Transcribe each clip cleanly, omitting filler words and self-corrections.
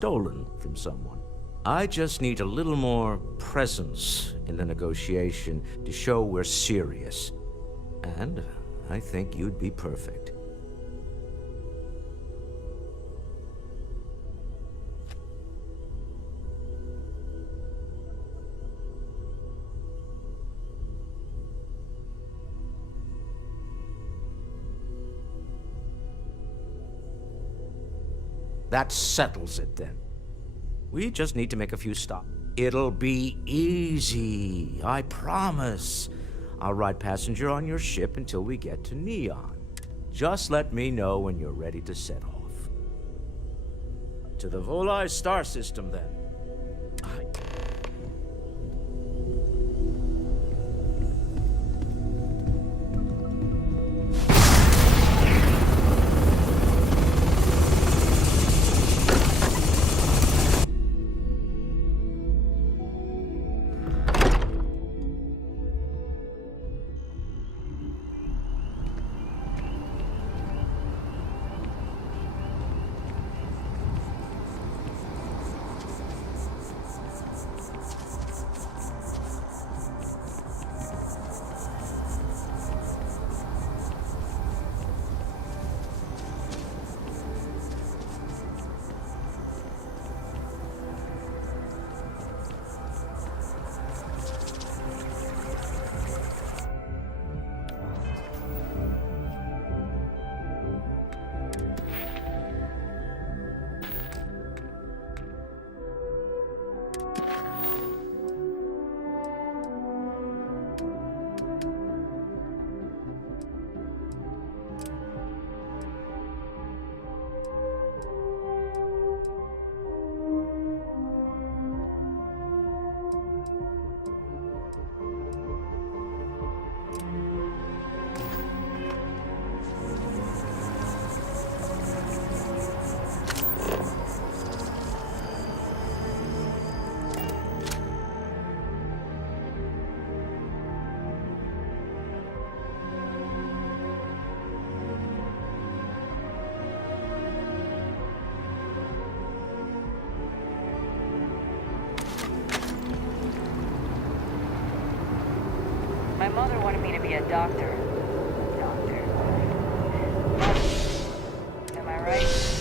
stolen from someone. I just need a little more presence in the negotiation to show we're serious. And I think you'd be perfect. That settles it then. We just need to make a few stops. It'll be easy, I promise. I'll ride passenger on your ship until we get to Neon. Just let me know when you're ready to set off. To the Volai star system, then. My mother wanted me to be a doctor. Am I right?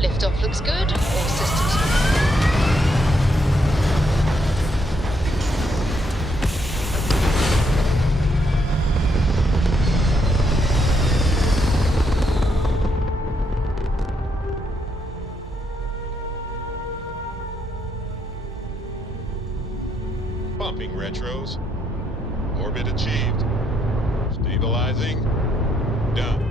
Liftoff looks good. All systems. Pumping retros. Orbit achieved. Stabilizing. Done.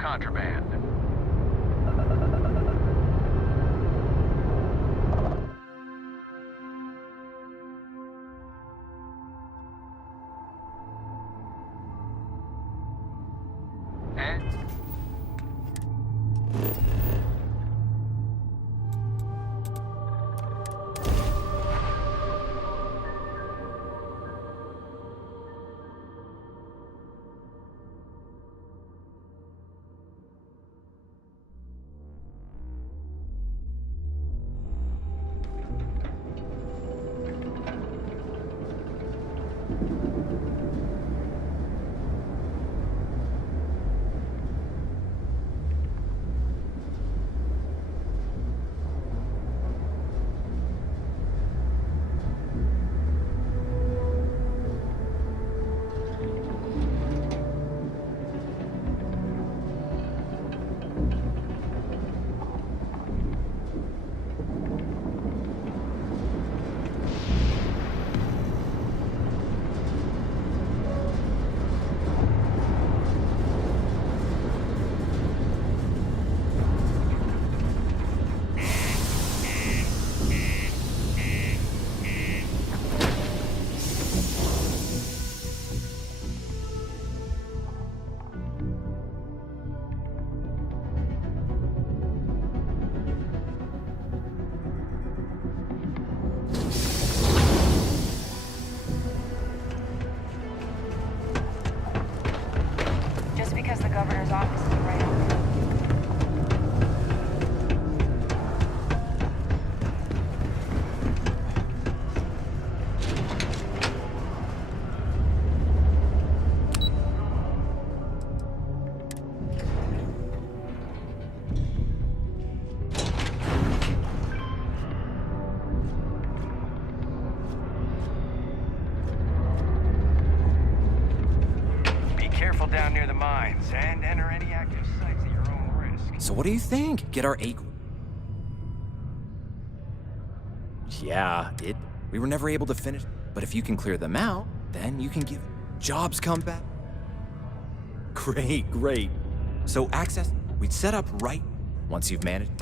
contraband. And Just because the governor's office is right over there. be careful down near the mines and enter any active sites at your own risk. So what do you think? Get our Yeah, we were never able to finish, but if you can clear them out, then you can give jobs come back. Great. So access, we'd set up right once you've managed.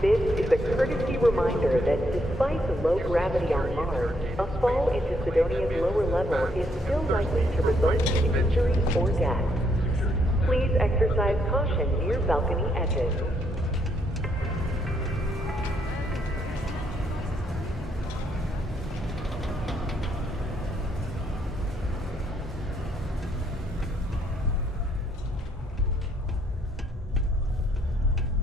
This is a courtesy reminder that despite the low gravity on Mars, a fall into Sidonia's lower level is still likely to result in injury or death. Please exercise caution near balcony edges.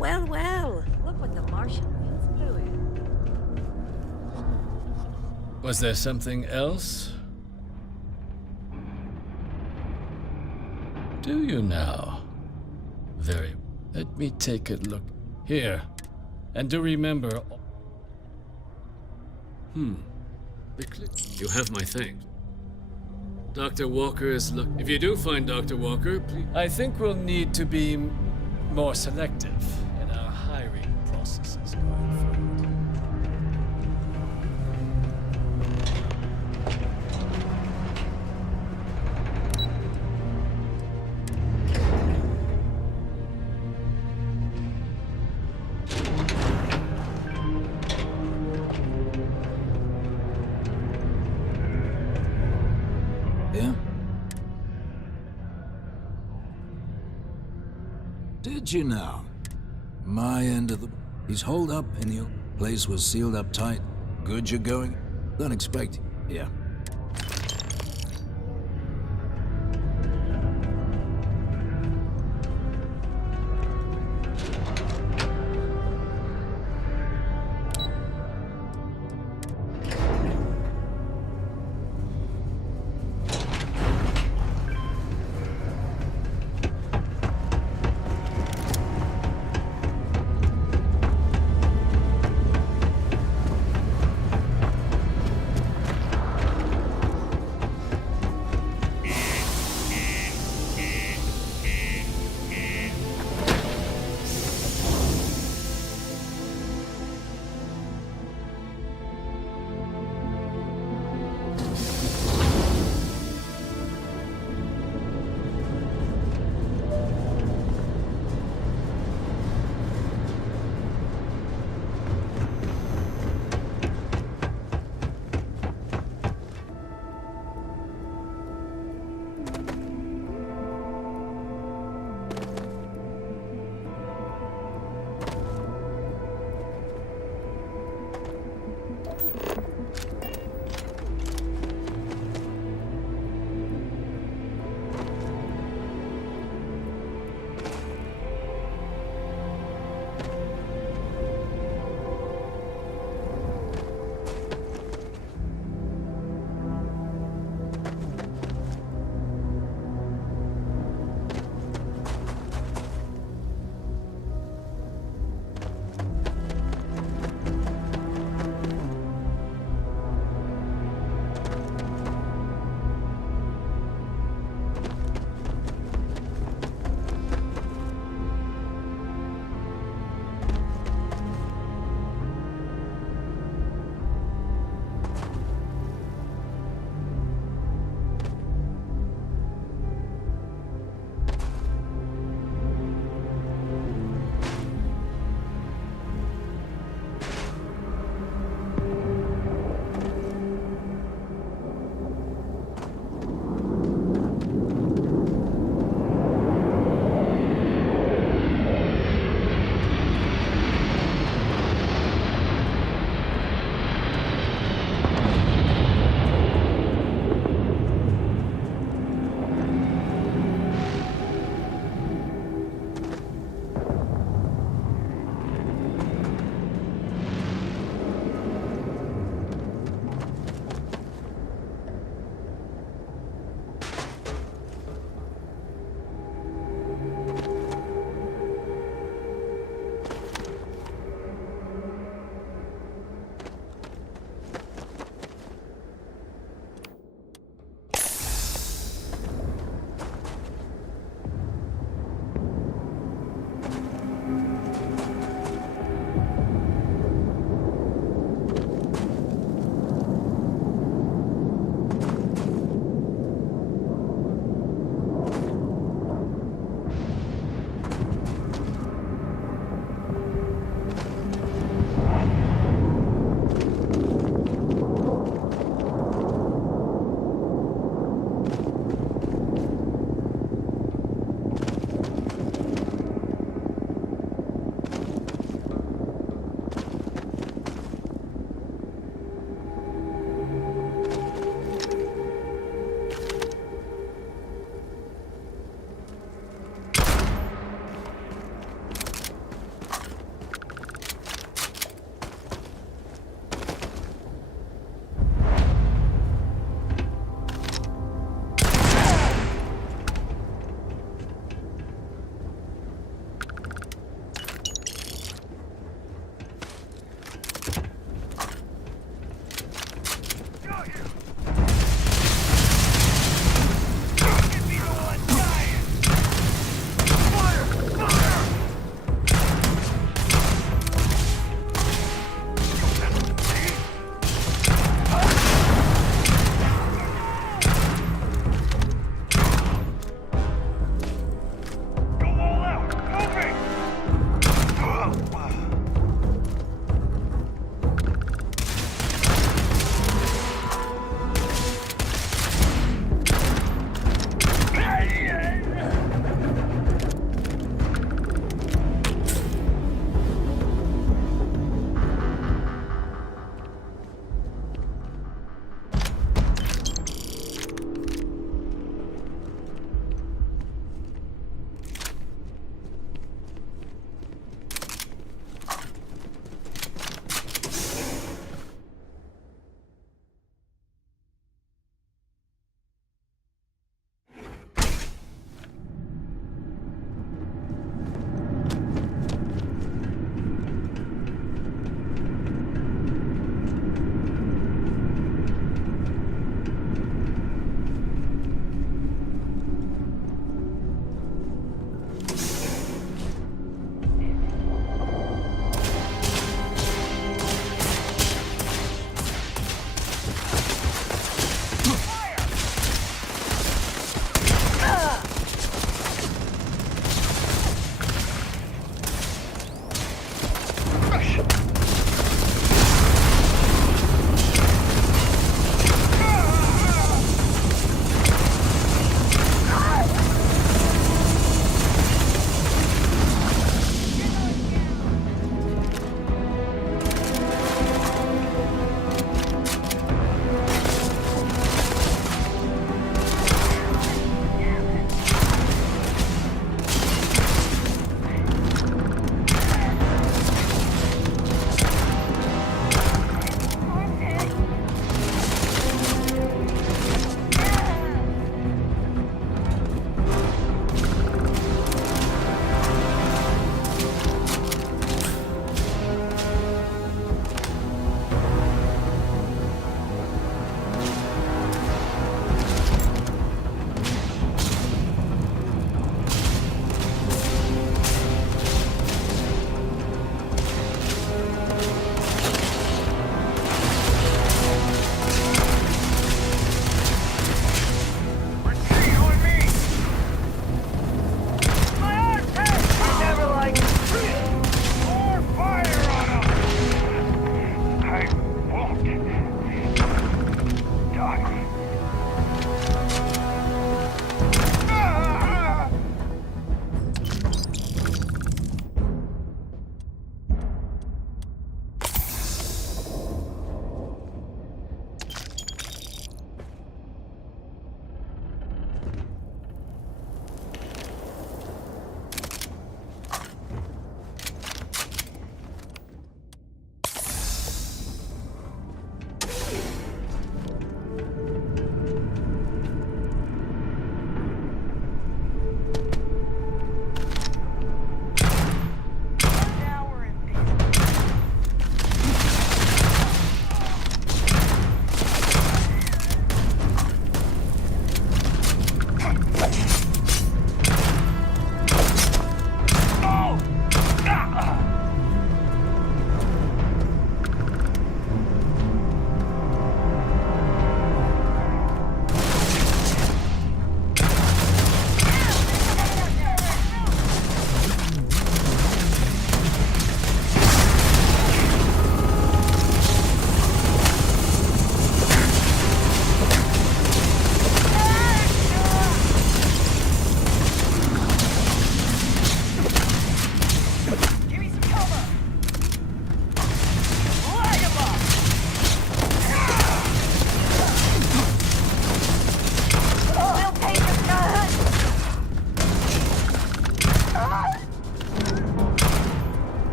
Well, well, look what the Martians blew in. Was there something else? Do you now? Very. Let me take a look. Here. And do remember. You have my thanks. Dr. Walker is If you do find Dr. Walker, please. I think we'll need to be more selective in our hiring processes going forward. Yeah? Did you know? My end of the... He's holed up and the place was sealed up tight. Good you're going? Don't expect... Yeah.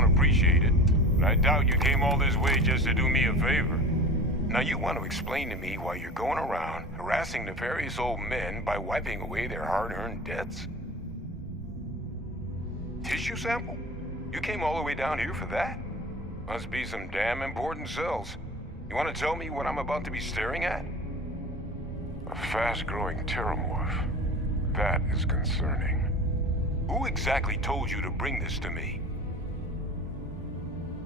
don't appreciate it, but I doubt you came all this way just to do me a favor. Now you want to explain to me why you're going around harassing nefarious old men by wiping away their hard-earned debts? Tissue sample? You came all the way down here for that? Must be some damn important cells. You want to tell me what I'm about to be staring at? A fast-growing terramorph. That is concerning. Who exactly told you to bring this to me?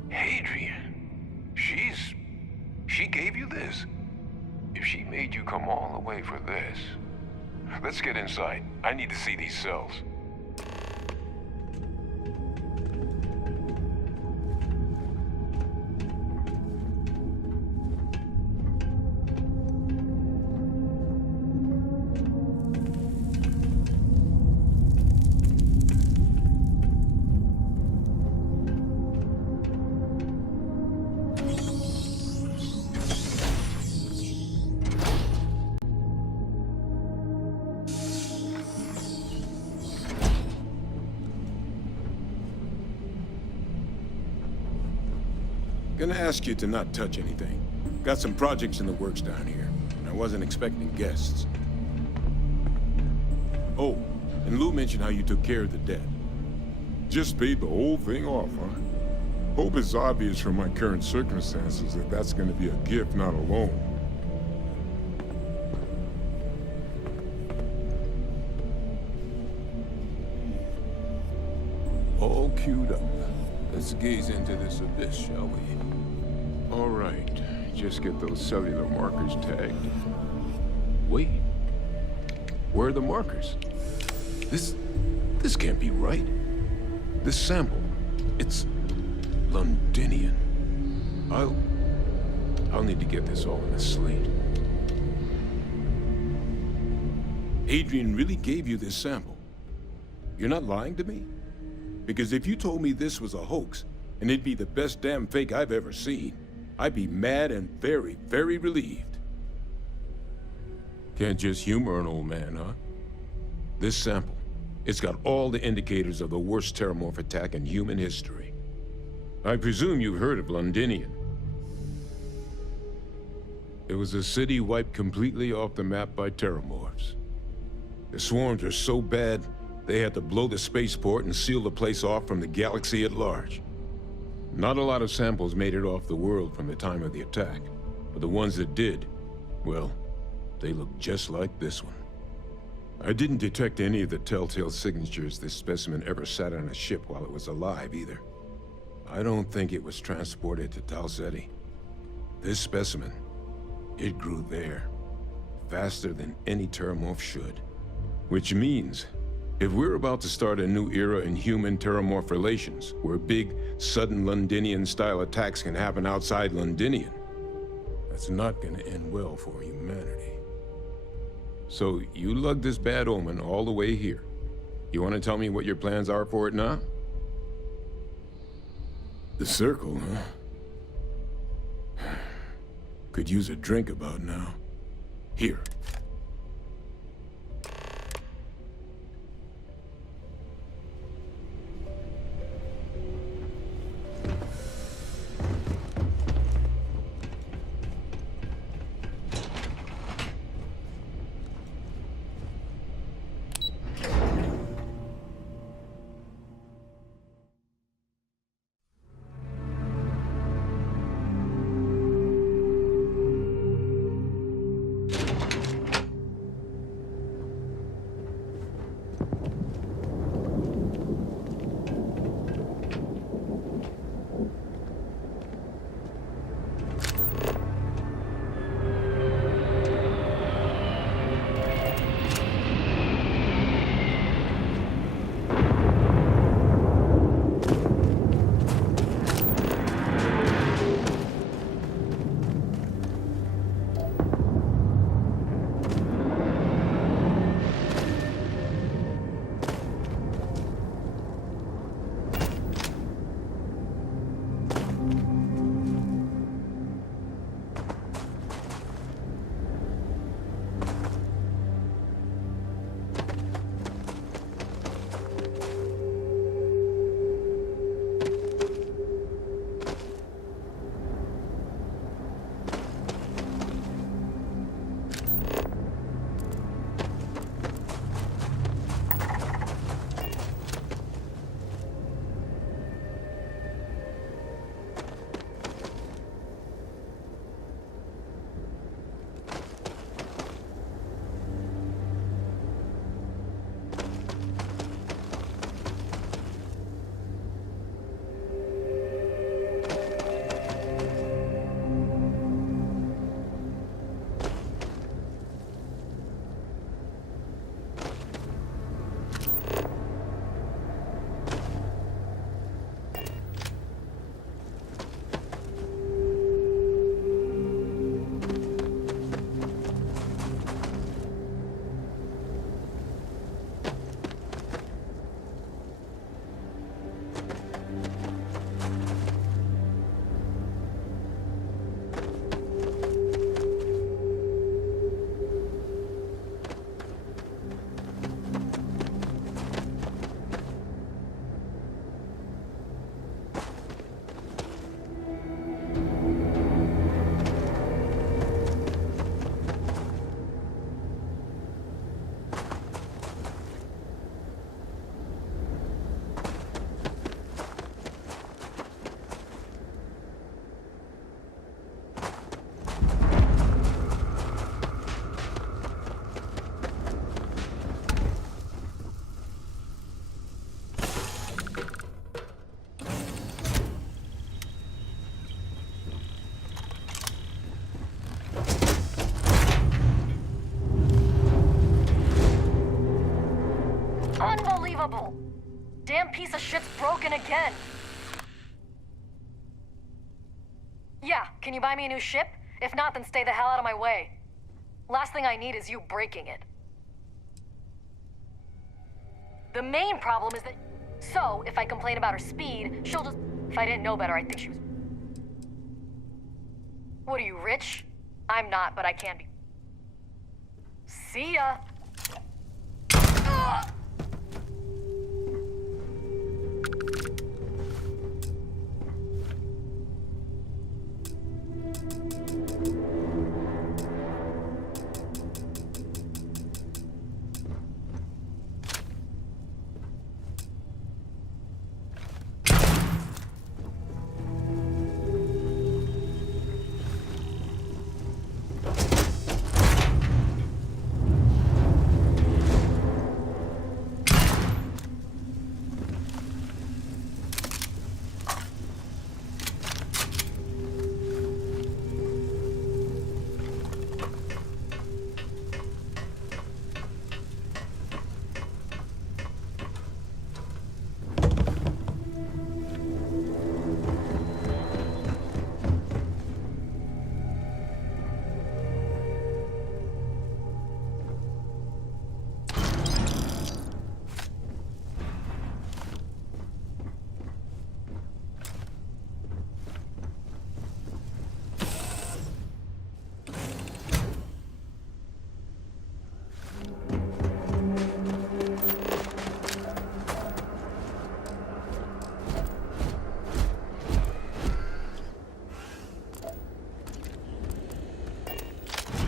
Hadrian. She gave you this? If she made you come all the way for this... Let's get inside. I need to see these cells. Gonna ask you to not touch anything. Got some projects in the works down here, and I wasn't expecting guests. Oh, and Lou mentioned how you took care of the debt. Just paid the whole thing off, huh? Hope it's obvious from my current circumstances that that's gonna be a gift, not a loan. All queued up. Let's gaze into this abyss, shall we? All right, just get those cellular markers tagged. Wait. Where are the markers? This can't be right. This sample, it's Londinian. I'll need to get this all in a slate. Adrian really gave you this sample. You're not lying to me? Because if you told me this was a hoax, and it'd be the best damn fake I've ever seen, I'd be mad and very, very relieved. Can't just humor an old man, huh? This sample, it's got all the indicators of the worst terramorph attack in human history. I presume you've heard of Londinian. It was a city wiped completely off the map by terramorphs. The swarms are so bad, they had to blow the spaceport and seal the place off from the galaxy at large. Not a lot of samples made it off the world from the time of the attack, but the ones that did, well, they look just like this one. I didn't detect any of the telltale signatures this specimen ever sat on a ship while it was alive, either. I don't think it was transported to Tal Ceti. This specimen, it grew there, faster than any terramorph should. Which means, if we're about to start a new era in human-terramorph relations, where big, sudden Londinian-style attacks can happen outside Londinian, that's not gonna end well for humanity. So, you lugged this bad omen all the way here. You want to tell me what your plans are for it now? The circle, huh? Could use a drink about now. Here. piece of shit's broken again. Yeah, can you buy me a new ship? If not, then stay the hell out of my way. Last thing I need is you breaking it. The main problem is that... So, if I complain about her speed, she'll just... If I didn't know better, I'd think she was... What are you, rich? I'm not, but I can be. See ya!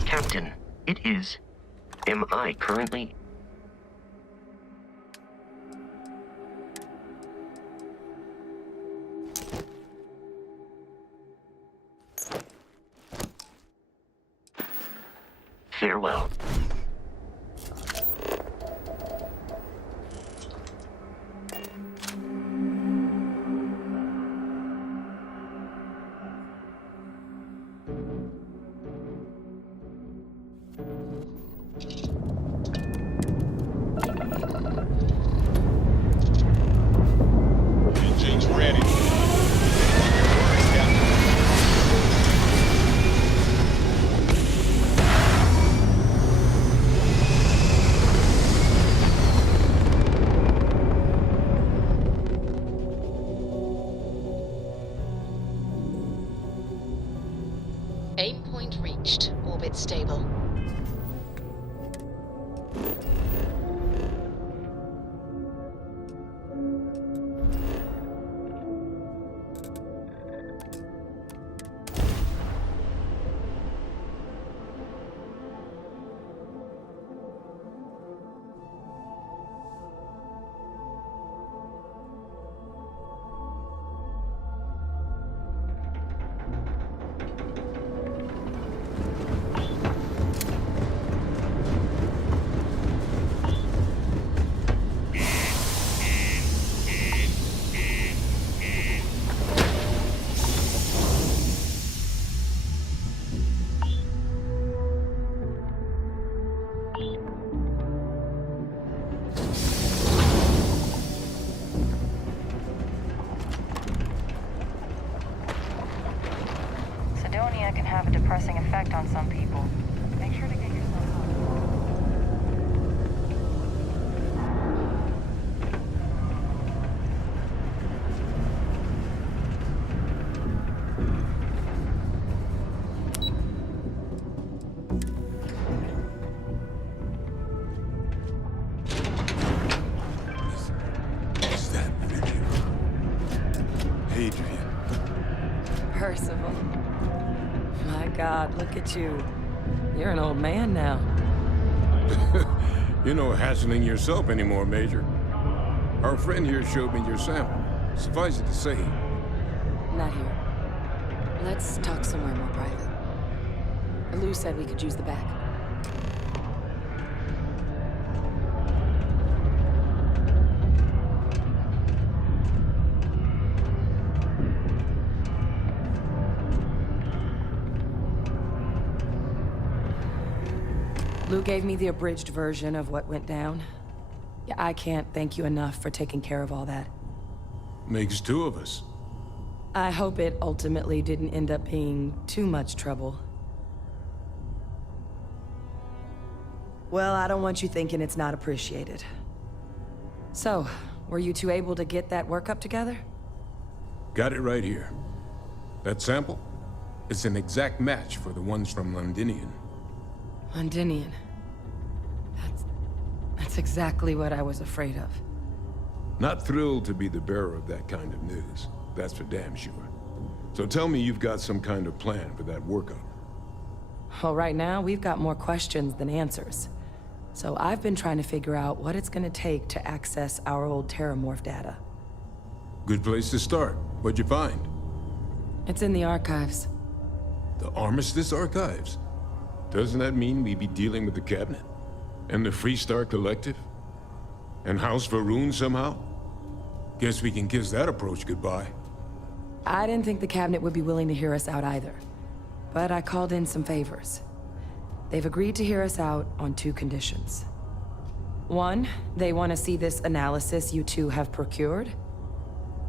Captain, it is. Am I currently... Farewell. Engine's ready. Aim point reached. Orbit stable. Sidonia can have a depressing effect on some people. Make sure to get yourself help. Is that video? Adrian. Percival. My God, look at you. You're an old man now. You're no hassling yourself anymore, Major. Our friend here showed me your sample. Suffice it to say, Not here. Let's talk somewhere more private. Lou said we could use the back. Lou gave me the abridged version of what went down. Yeah, I can't thank you enough for taking care of all that. Makes two of us. I hope it ultimately didn't end up being too much trouble. Well, I don't want you thinking it's not appreciated. So, were you two able to get that workup together? Got it right here. That sample? It's an exact match for the ones from Londinian. Londinian. That's exactly what I was afraid of. Not thrilled to be the bearer of that kind of news. That's for damn sure. So tell me you've got some kind of plan for that workup. Well, right now, we've got more questions than answers. So I've been trying to figure out what it's gonna take to access our old Terramorph data. Good place to start. What'd you find? It's in the archives. The Armistice Archives? Doesn't that mean we'd be dealing with the Cabinet? And the Freestar Collective? And House Varun somehow? Guess we can kiss that approach goodbye. I didn't think the Cabinet would be willing to hear us out either. But I called in some favors. They've agreed to hear us out on two conditions. One, they want to see this analysis you two have procured.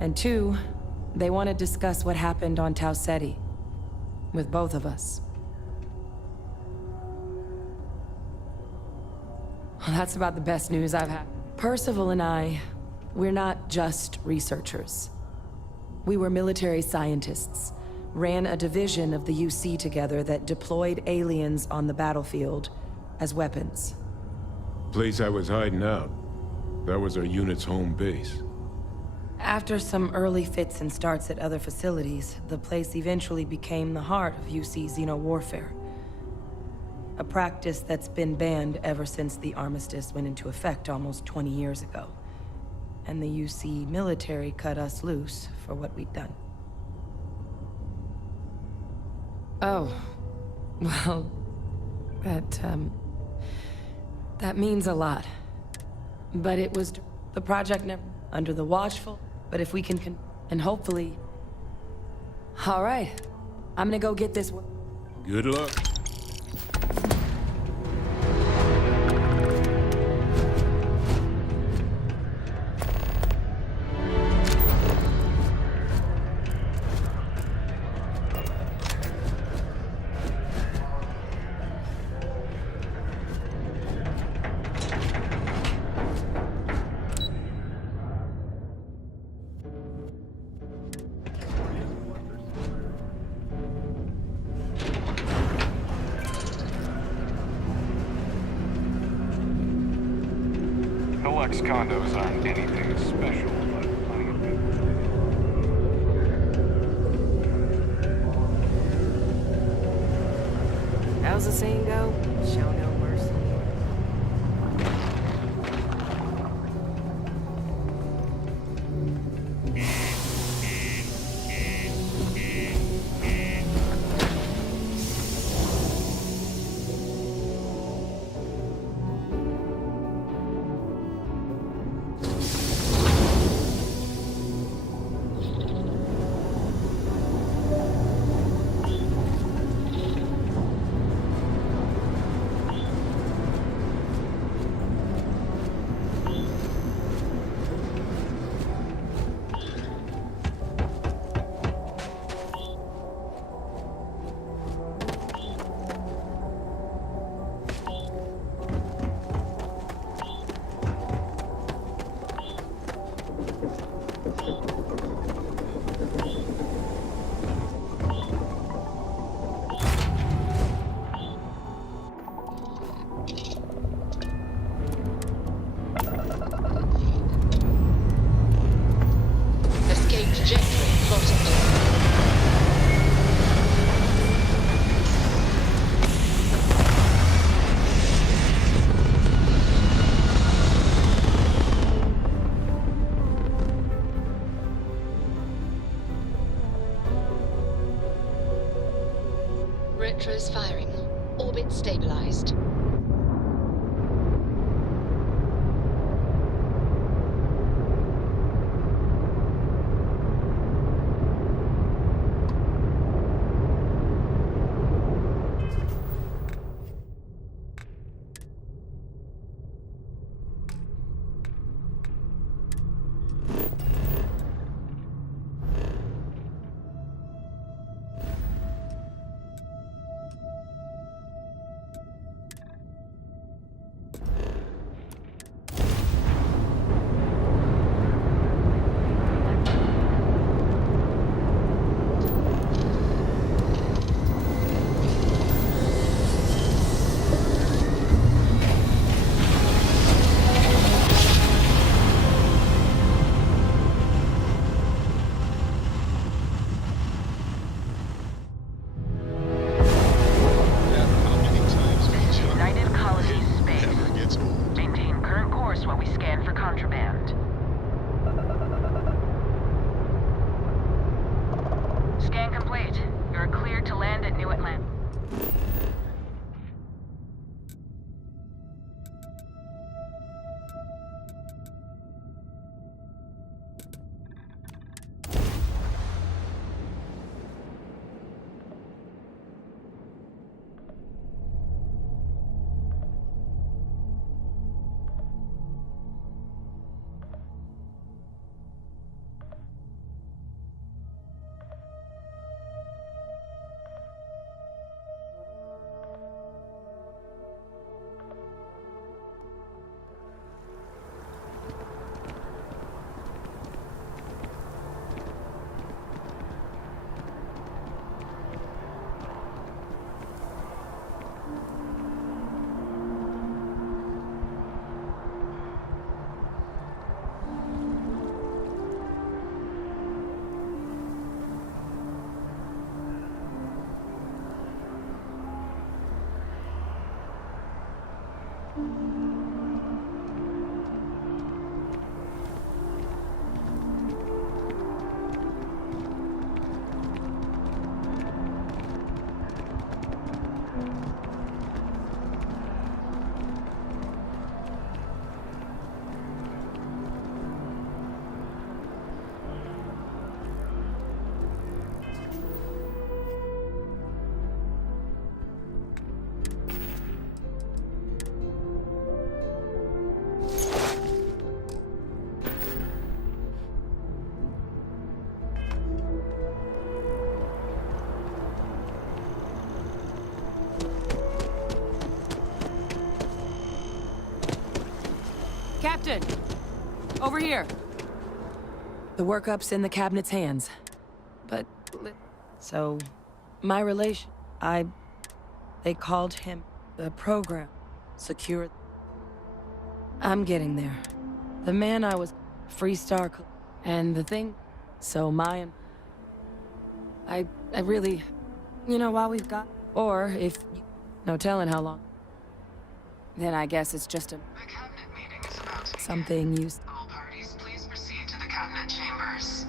And two, they want to discuss what happened on Tau Ceti. With both of us. Well, that's about the best news I've had. Percival and I, we're not just researchers. We were military scientists, ran a division of the UC together that deployed aliens on the battlefield as weapons. Place I was hiding out. That was our unit's home base. After some early fits and starts at other facilities, the place eventually became the heart of UC xeno-warfare. A practice that's been banned ever since the armistice went into effect almost 20 years ago. And the UC military cut us loose for what we'd done. Oh, well, that means a lot. But it was the project never under the watchful, but if we can and hopefully... All right, I'm gonna go get this one. Good luck. Deluxe condos aren't anything special, but plenty of people. How's the saying go? Show no mercy. Retros firing. Orbit stabilized. You're cleared to land at New Atlanta. Captain! Over here! The workup's in the cabinet's hands. But... So... My relation... They called him... The program. Secure... I'm getting there. The man I was... Freestar... And the thing... So my... I really... You know, while we've got... Or if... No telling how long... Then I guess it's just a... Something you... All parties, please proceed to the cabinet chambers.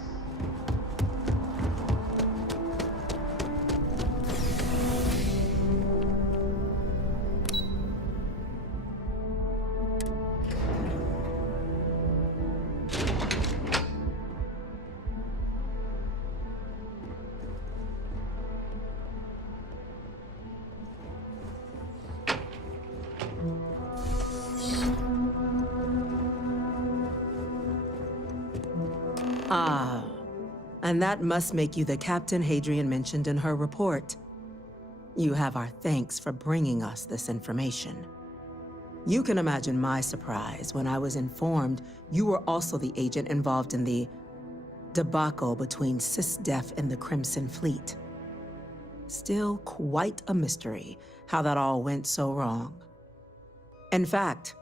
Ah, and that must make you the Captain Hadrian mentioned in her report. You have our thanks for bringing us this information. You can imagine my surprise when I was informed you were also the agent involved in the debacle between SysDef and the Crimson Fleet. Still quite a mystery how that all went so wrong. In fact,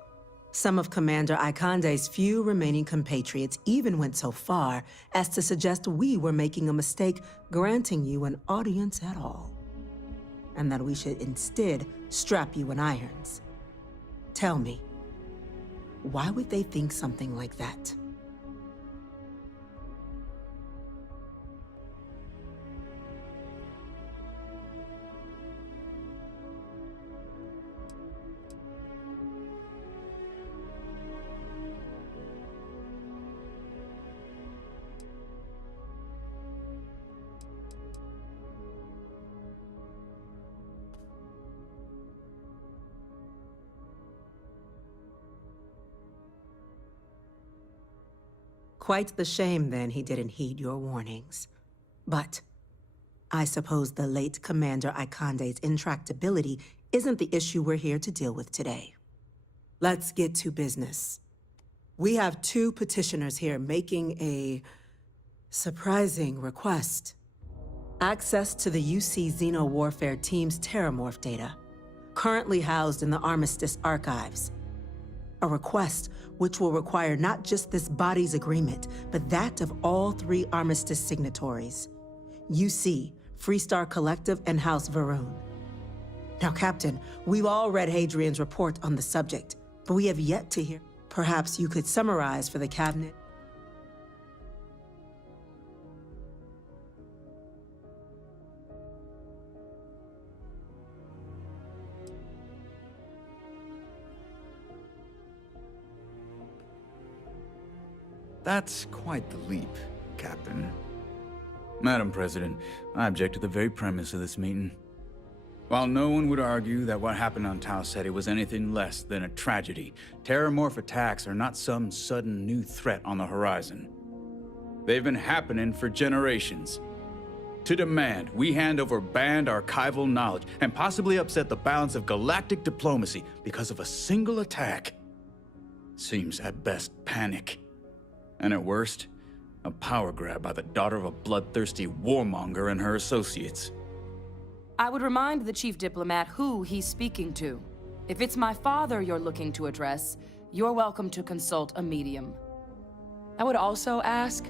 some of Commander Ikande's few remaining compatriots even went so far as to suggest we were making a mistake granting you an audience at all, and that we should instead strap you in irons. Tell me, why would they think something like that? Quite the shame, then, he didn't heed your warnings. But I suppose the late Commander Ikande's intractability isn't the issue we're here to deal with today. Let's get to business. We have two petitioners here making a surprising request. Access to the UC Xeno Warfare Team's Terramorph data, currently housed in the Armistice archives. A request which will require not just this body's agreement, but that of all three Armistice signatories. UC, Freestar Collective, and House Varun. Now, Captain, we've all read Hadrian's report on the subject, but we have yet to hear. Perhaps you could summarize for the Cabinet. That's quite the leap, Captain. Madam President, I object to the very premise of this meeting. While no one would argue that what happened on Tau Ceti was anything less than a tragedy, terramorph attacks are not some sudden new threat on the horizon. They've been happening for generations. To demand we hand over banned archival knowledge and possibly upset the balance of galactic diplomacy because of a single attack seems at best panic. And at worst, a power grab by the daughter of a bloodthirsty warmonger and her associates. I would remind the chief diplomat who he's speaking to. If it's my father you're looking to address, you're welcome to consult a medium. I would also ask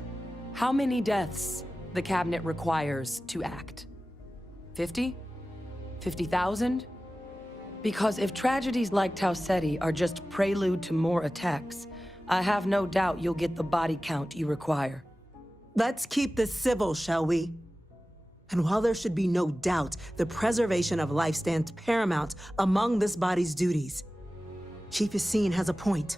how many deaths the cabinet requires to act. 50? 50,000? Because if tragedies like Tau Ceti are just prelude to more attacks, I have no doubt you'll get the body count you require. Let's keep this civil, shall we? And while there should be no doubt the preservation of life stands paramount among this body's duties, Chief Yassine has a point.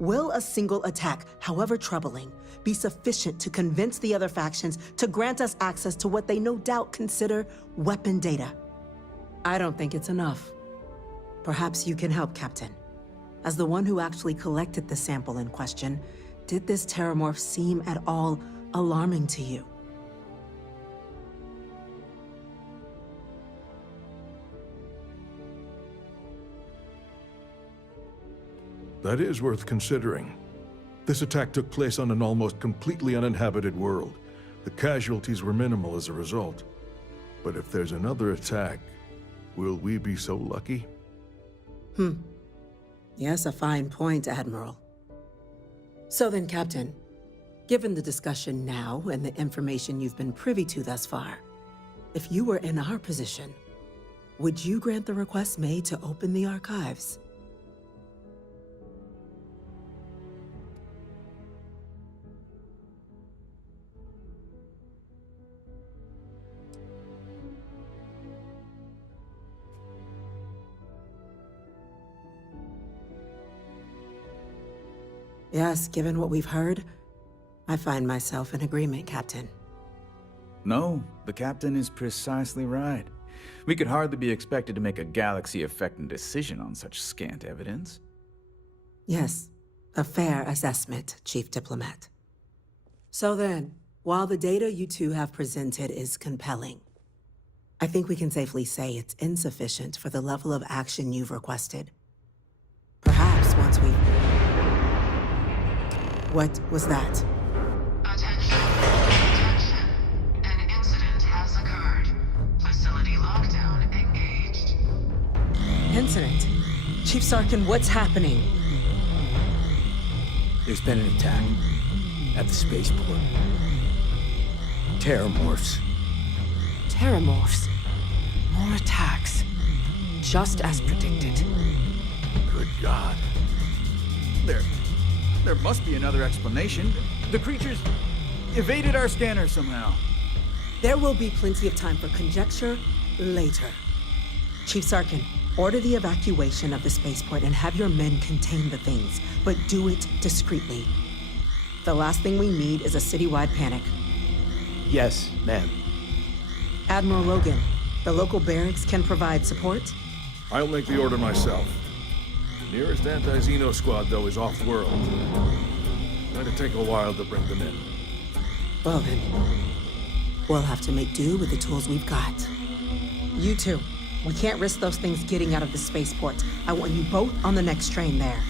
Will a single attack, however troubling, be sufficient to convince the other factions to grant us access to what they no doubt consider weapon data? I don't think it's enough. Perhaps you can help, Captain. As the one who actually collected the sample in question, did this terramorph seem at all alarming to you? That is worth considering. This attack took place on an almost completely uninhabited world. The casualties were minimal as a result. But if there's another attack, will we be so lucky? Yes, a fine point, Admiral. So then, Captain, given the discussion now and the information you've been privy to thus far, if you were in our position, would you grant the request made to open the archives? Yes, given what we've heard, I find myself in agreement, Captain. No, the Captain is precisely right. We could hardly be expected to make a galaxy-affecting decision on such scant evidence. Yes, a fair assessment, Chief Diplomat. So then, while the data you two have presented is compelling, I think we can safely say it's insufficient for the level of action you've requested. Perhaps once we... What was that? Attention. Attention. An incident has occurred. Facility lockdown engaged. Incident? Chief Sarkin, what's happening? There's been an attack at the spaceport. Terramorphs. Terramorphs. More attacks. Just as predicted. Good God. There must be another explanation. The creatures evaded our scanner somehow. There will be plenty of time for conjecture later. Chief Sarkin, order the evacuation of the spaceport and have your men contain the things, but do it discreetly. The last thing we need is a citywide panic. Yes, ma'am. Admiral Logan, the local barracks can provide support? I'll make the order myself. Nearest anti-Xeno squad, though, is off-world. Going to take a while to bring them in. Well then, we'll have to make do with the tools we've got. You two, we can't risk those things getting out of the spaceport. I want you both on the next train there.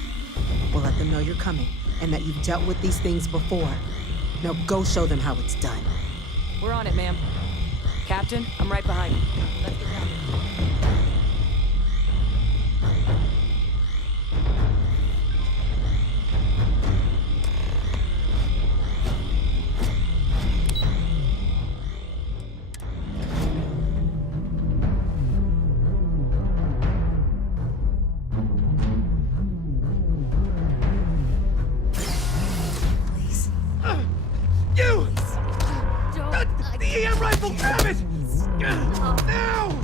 We'll let them know you're coming, and that you've dealt with these things before. Now go show them how it's done. We're on it, ma'am. Captain, I'm right behind you. Let's get down here. The EM rifle, grab it! Now!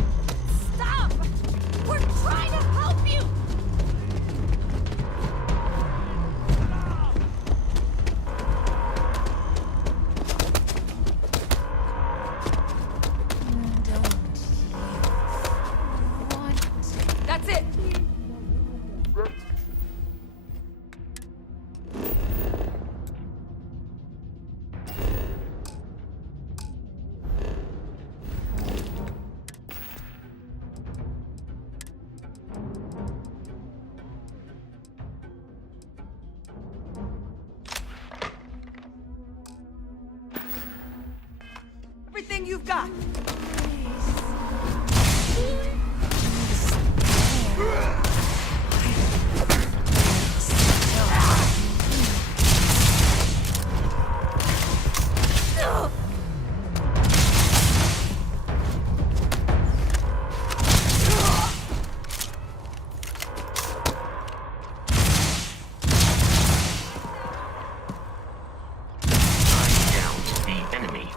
Stop! We're trying to help you! you've got.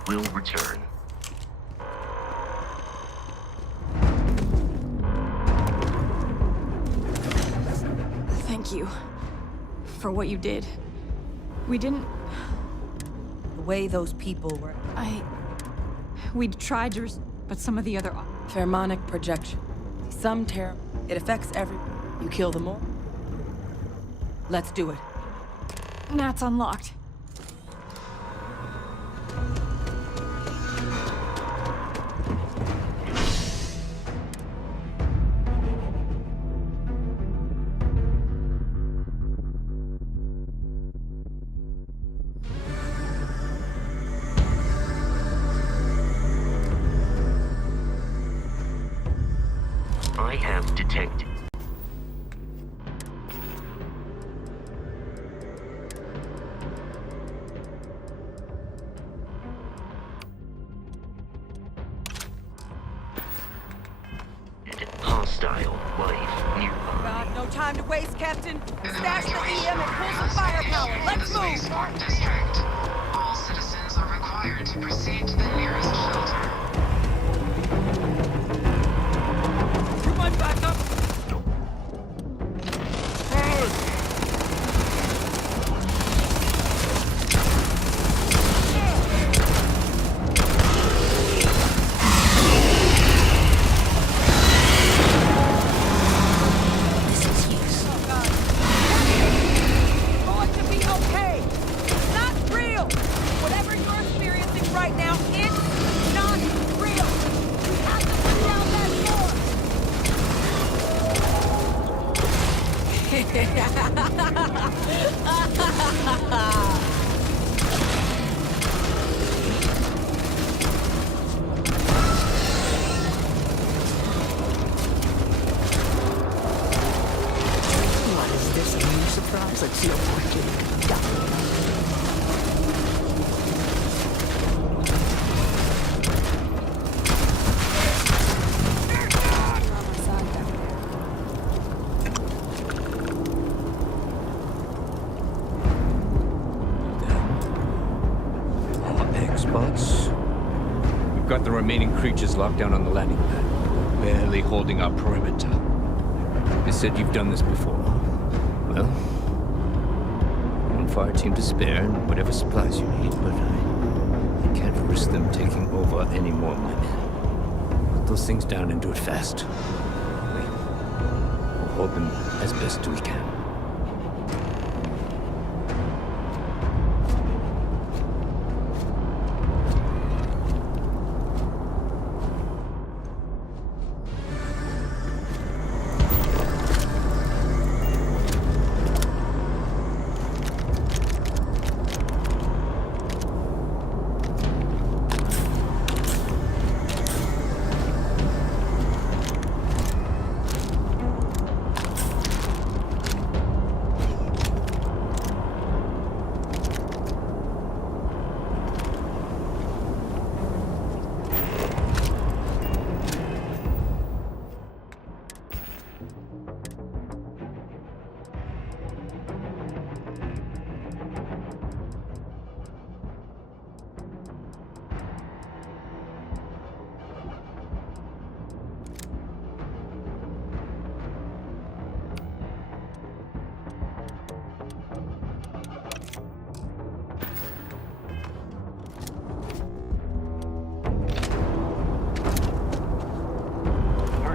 Will return. Thank you for what you did. We didn't... The way those people were... We tried to... But some of the other... Pheromonic projection. Some terror. It affects every... You kill them all. Let's do it. Nat's unlocked. I have detected. Hostile life nearby. God, no time to waste, Captain. Stash the EM and pull some firepower. Let's move! District. All citizens are required to proceed to the nearest shelter. Everyone back up! We've got the remaining creatures locked down on the landing pad, barely holding our perimeter. They said you've done this before. Well, one fire team to spare and whatever supplies you need, but I can't risk them taking over any more of my men. Put those things down and do it fast. We'll hold them as best we can.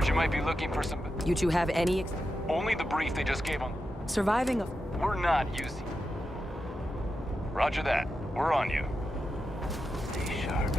You might be looking for some... You two have any... Only the brief they just gave on... Surviving a... We're not using... Roger that. We're on you. Stay sharp.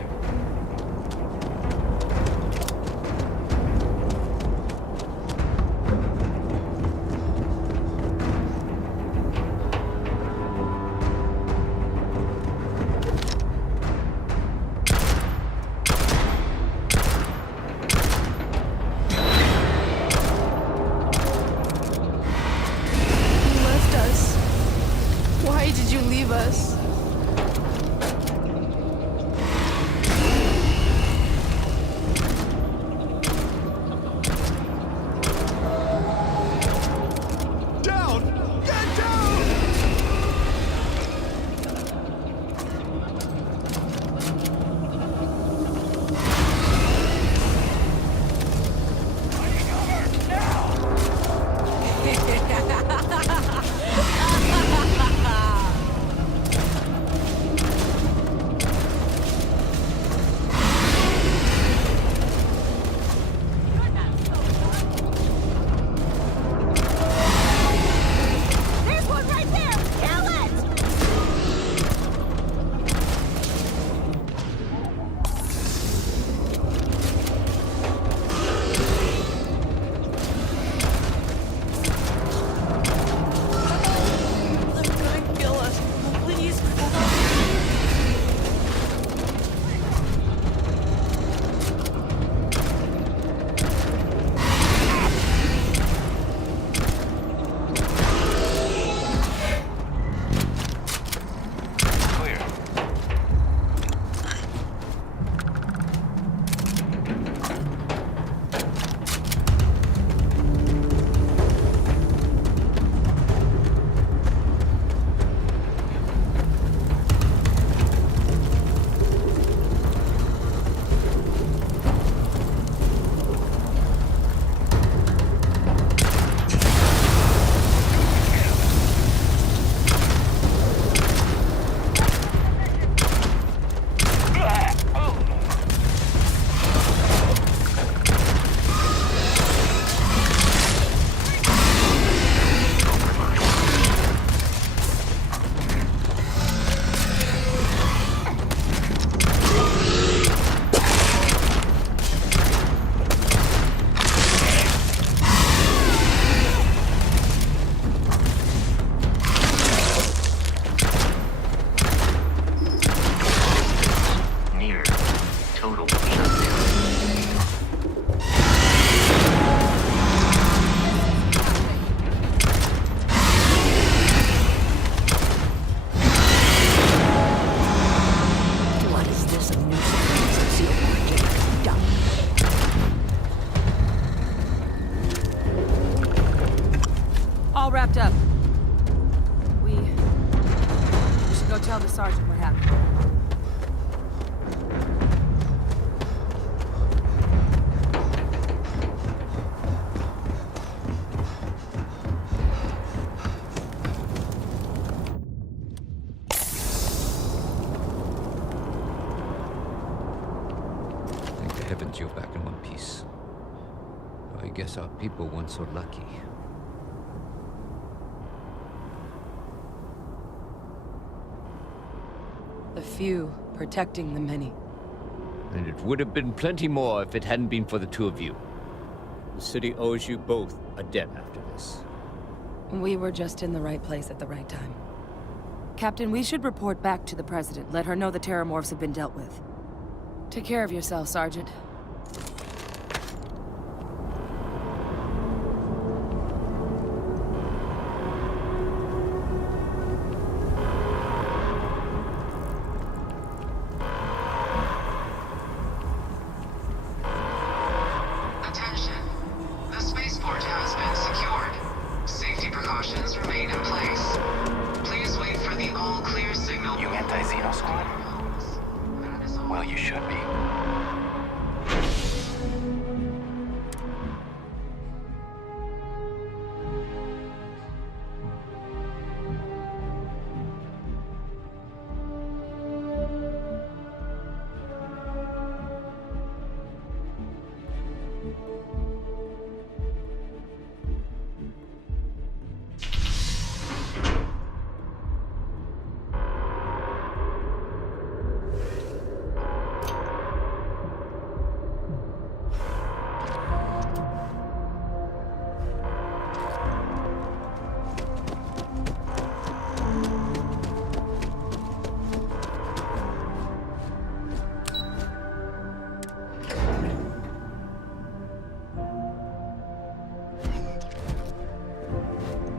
total shutdown. What is this? A new seal project? Dumb. All wrapped up. We should go tell the sergeant what happened. Thank the heavens you're back in one piece. I guess our people weren't so lucky. The few protecting the many. And it would have been plenty more if it hadn't been for the two of you. The city owes you both a debt after this. We were just in the right place at the right time. Captain, we should report back to the President. Let her know the Terramorphs have been dealt with. Take care of yourself, Sergeant. Attention. The spaceport has been secured. Safety precautions remain in place. Please wait for the all-clear signal. You anti-Xeno squad? Well, you should be.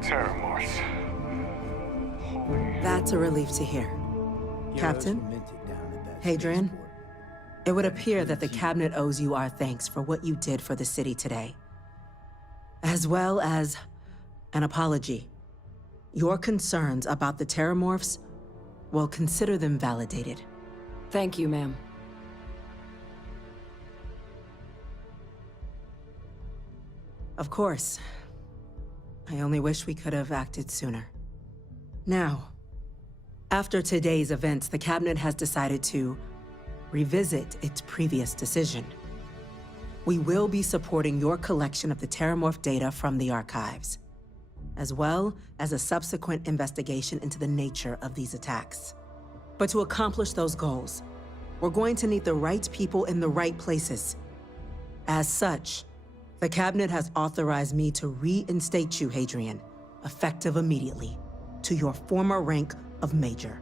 Terramorphs. That's a relief to hear. Captain? Hadrian? It would appear that the Cabinet owes you our thanks for what you did for the city today. As well as an apology. Your concerns about the Terramorphs, well, consider them validated. Thank you, ma'am. Of course. I only wish we could have acted sooner. Now, after today's events, the Cabinet has decided to revisit its previous decision. We will be supporting your collection of the Terramorph data from the archives, as well as a subsequent investigation into the nature of these attacks. But to accomplish those goals, we're going to need the right people in the right places. As such, the Cabinet has authorized me to reinstate you, Hadrian, effective immediately, to your former rank of Major.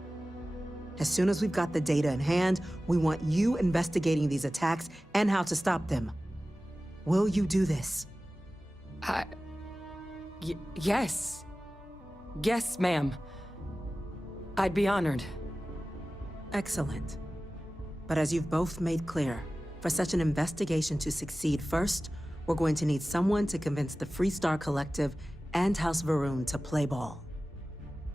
As soon as we've got the data in hand, we want you investigating these attacks and how to stop them. Will you do this? Yes. Yes, ma'am. I'd be honored. Excellent. But as you've both made clear, for such an investigation to succeed, first, we're going to need someone to convince the Freestar Collective and House Varun to play ball.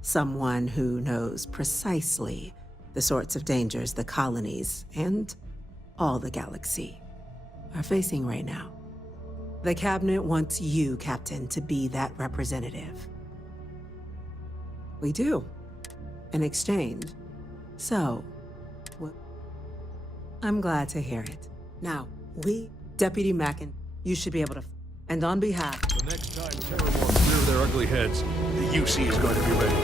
Someone who knows precisely the sorts of dangers the colonies and all the galaxy are facing right now. The Cabinet wants you, Captain, to be that representative. We do. In exchange. So, I'm glad to hear it. Now, Deputy Mackin, you should be able to... And on behalf... The next time Terramorphs rear their ugly heads, the UC is going to be ready.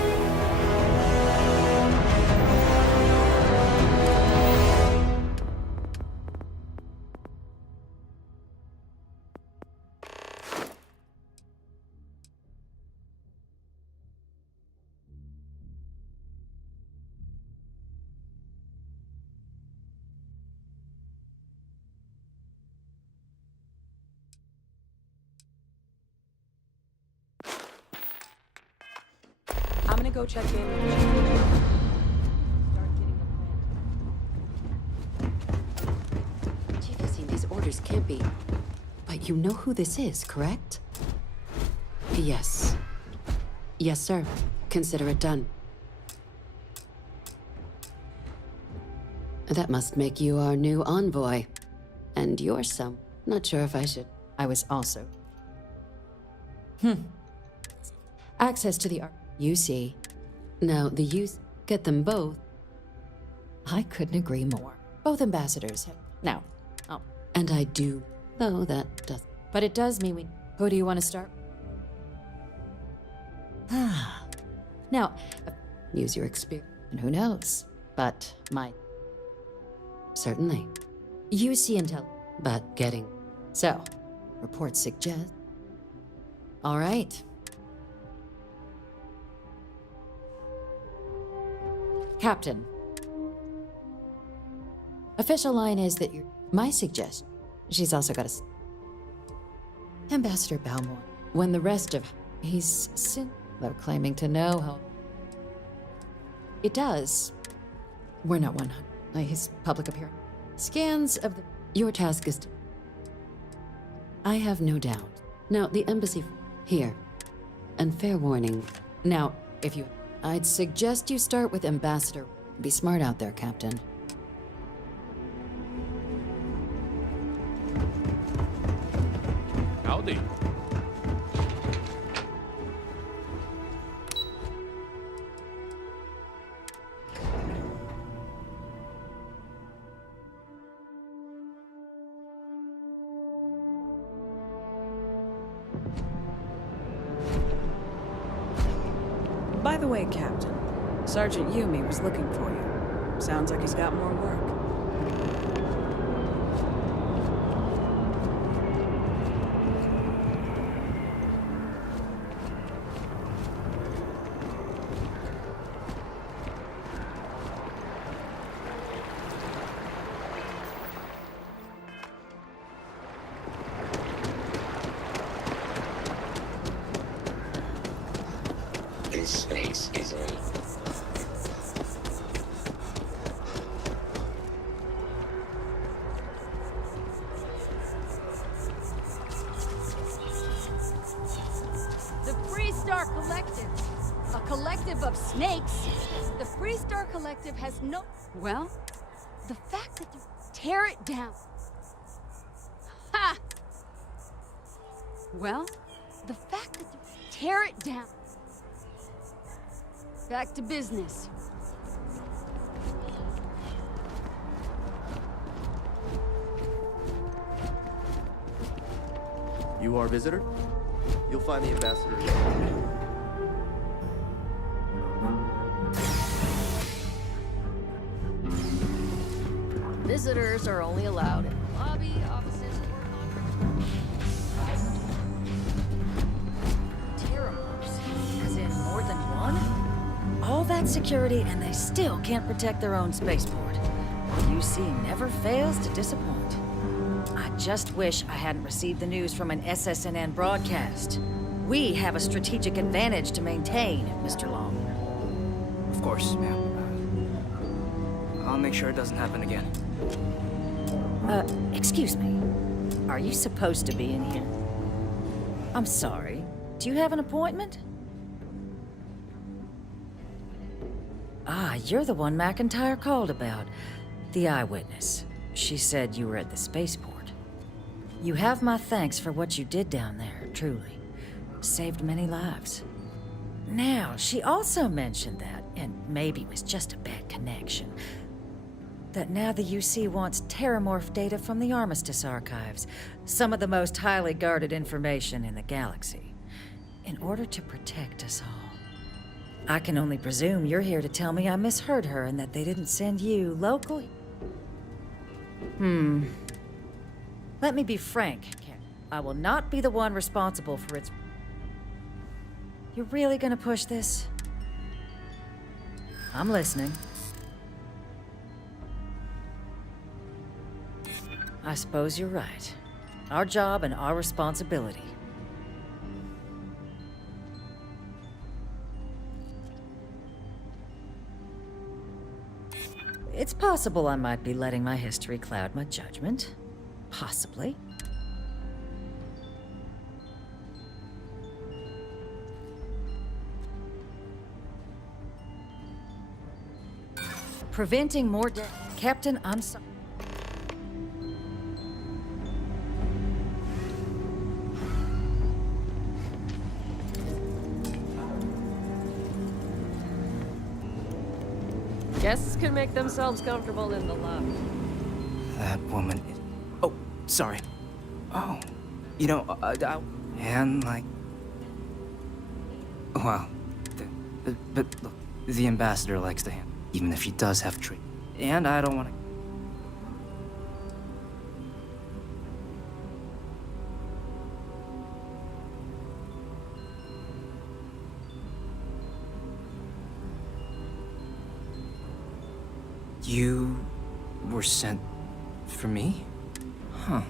go check in? Chief Yassine, these orders can't be... But you know who this is, correct? Yes. Yes, sir. Consider it done. That must make you our new envoy. And you're some. Not sure if I should. I was also. Access to the art. You see. Now, the youth get them both. I couldn't agree more. Both ambassadors have. Now. Oh. And I do. Though that does. But it does mean we. Who do you want to start? Now, use your experience. And who knows? But my. Certainly. You see intel. But getting. So, reports suggest. All right. Captain. Official line is that you're my suggestion. She's also got a. Ambassador Balmore. When the rest of. He's sin. They're claiming to know how. It does. We're not 100. His public appearance. Scans of the. Your task is to. I have no doubt. Now, the embassy. Here. And fair warning. Now, if you. I'd suggest you start with Ambassador. Be smart out there, Captain. Howdy. By the way, Captain, Sergeant Yumi was looking for you. Sounds like he's got more work. This space is a... The Freestar Collective. A collective of snakes. The Freestar Collective has no... Well, the fact that you tear it down. Ha! Well, the fact that you tear it down. Back to business. You are a visitor? You'll find the ambassador. Visitors are only allowed in the lobby, offices, or Terramorphs? As in more than one? All that security and they still can't protect their own spaceport. UC never fails to disappoint. I just wish I hadn't received the news from an SSNN broadcast. We have a strategic advantage to maintain, Mr. Long. Of course, ma'am. I'll make sure it doesn't happen again. Excuse me. Are you supposed to be in here? I'm sorry. Do you have an appointment? Ah, you're the one McIntyre called about. The eyewitness. She said you were at the spaceport. You have my thanks for what you did down there, truly. Saved many lives. Now, she also mentioned that, and maybe it was just a bad connection, that now the UC wants Terramorph data from the Armistice archives, some of the most highly guarded information in the galaxy, in order to protect us all. I can only presume you're here to tell me I misheard her and that they didn't send you locally. Let me be frank, Ken. I will not be the one responsible for its... You're really gonna push this? I'm listening. I suppose you're right. Our job and our responsibility. It's possible I might be letting my history cloud my judgment. Possibly. Preventing more death. Captain, I'm sorry. Guests can make themselves comfortable in the lobby. That woman is... Oh, sorry. Oh. You know, and, like... Well, but look, the ambassador likes to handle, even if he does have trade. And I don't want to... You were sent for me? Huh,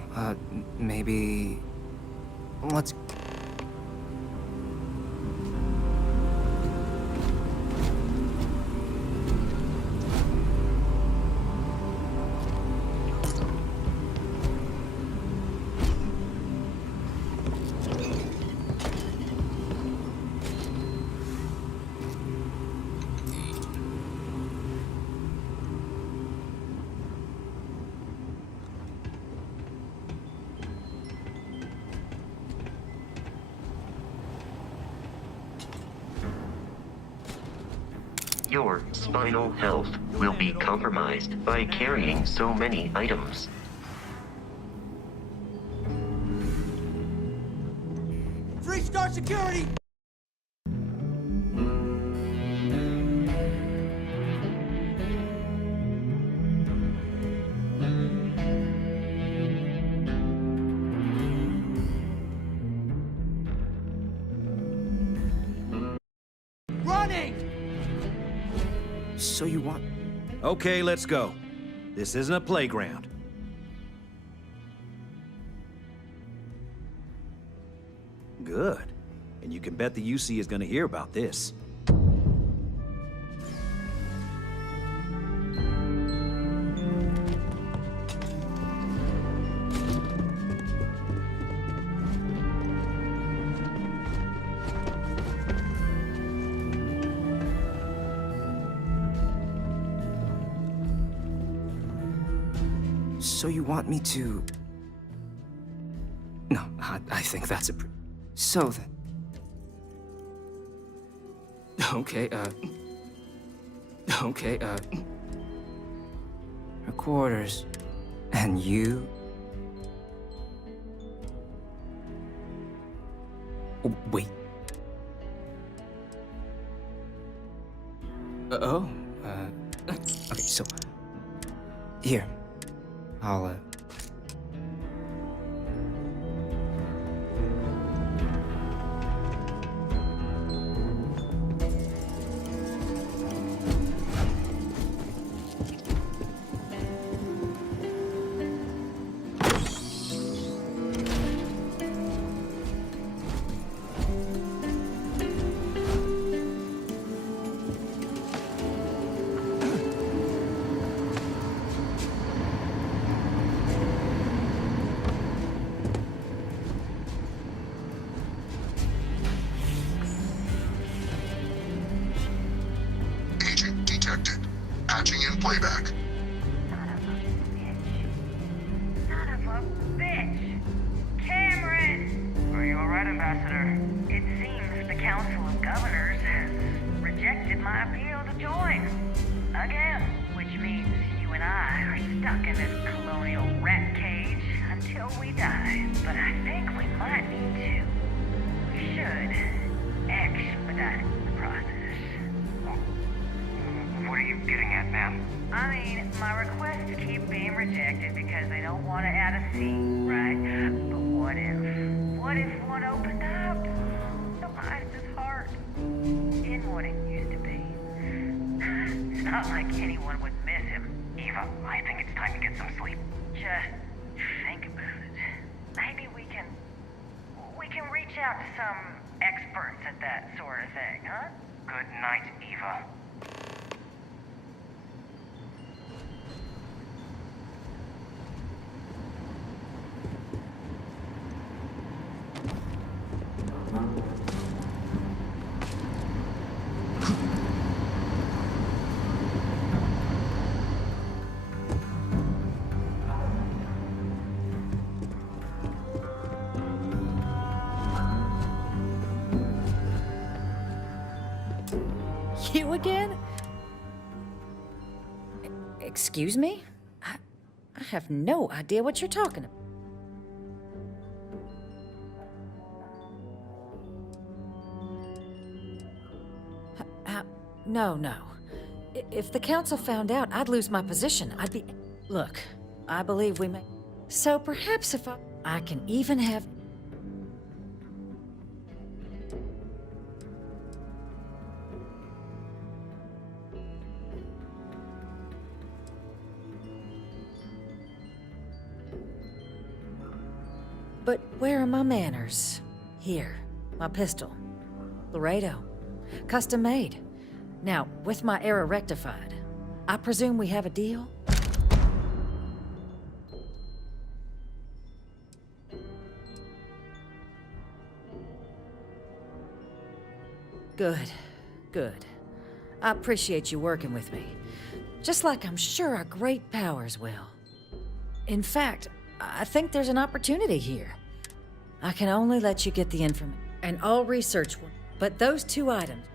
maybe... Let's... Your spinal health will be compromised by carrying so many items. Three-star security! Running! So you want... Okay, let's go. This isn't a playground. Good. And you can bet the UC is gonna hear about this. So you want me to... No, I think that's a... So then... Okay, her quarters. And you... Oh, wait. Okay, so... Here. I'll, Agent detected. Patching in playback. Son of a bitch! Cameron! Are you alright, Ambassador? It seems the Council of Governors has rejected my appeal to join. Again. Which means you and I are stuck in this colonial rat cage until we die. But I think we might need to. We should expedite the process. What are you getting at, ma'am? I mean, my requests keep being rejected because they don't want to add a scene, right? But what if one opened up? Elias's heart in what it used to be. It's not like anyone would miss him. Eva, I think it's time to get some sleep. Just think about it. Maybe we can reach out to some experts at that sort of thing, huh? Good night, Eva. You again? Excuse me? I have no idea what you're talking about. No, no. If the council found out, I'd lose my position. I'd be... Look, I believe we may... So perhaps if I can even have... But where are my manners? Here, my pistol. Laredo. Custom made. Now, with my error rectified, I presume we have a deal? Good. Good. I appreciate you working with me. Just like I'm sure our great powers will. In fact, I think there's an opportunity here. I can only let you get the information, and I'll research one. But those two items...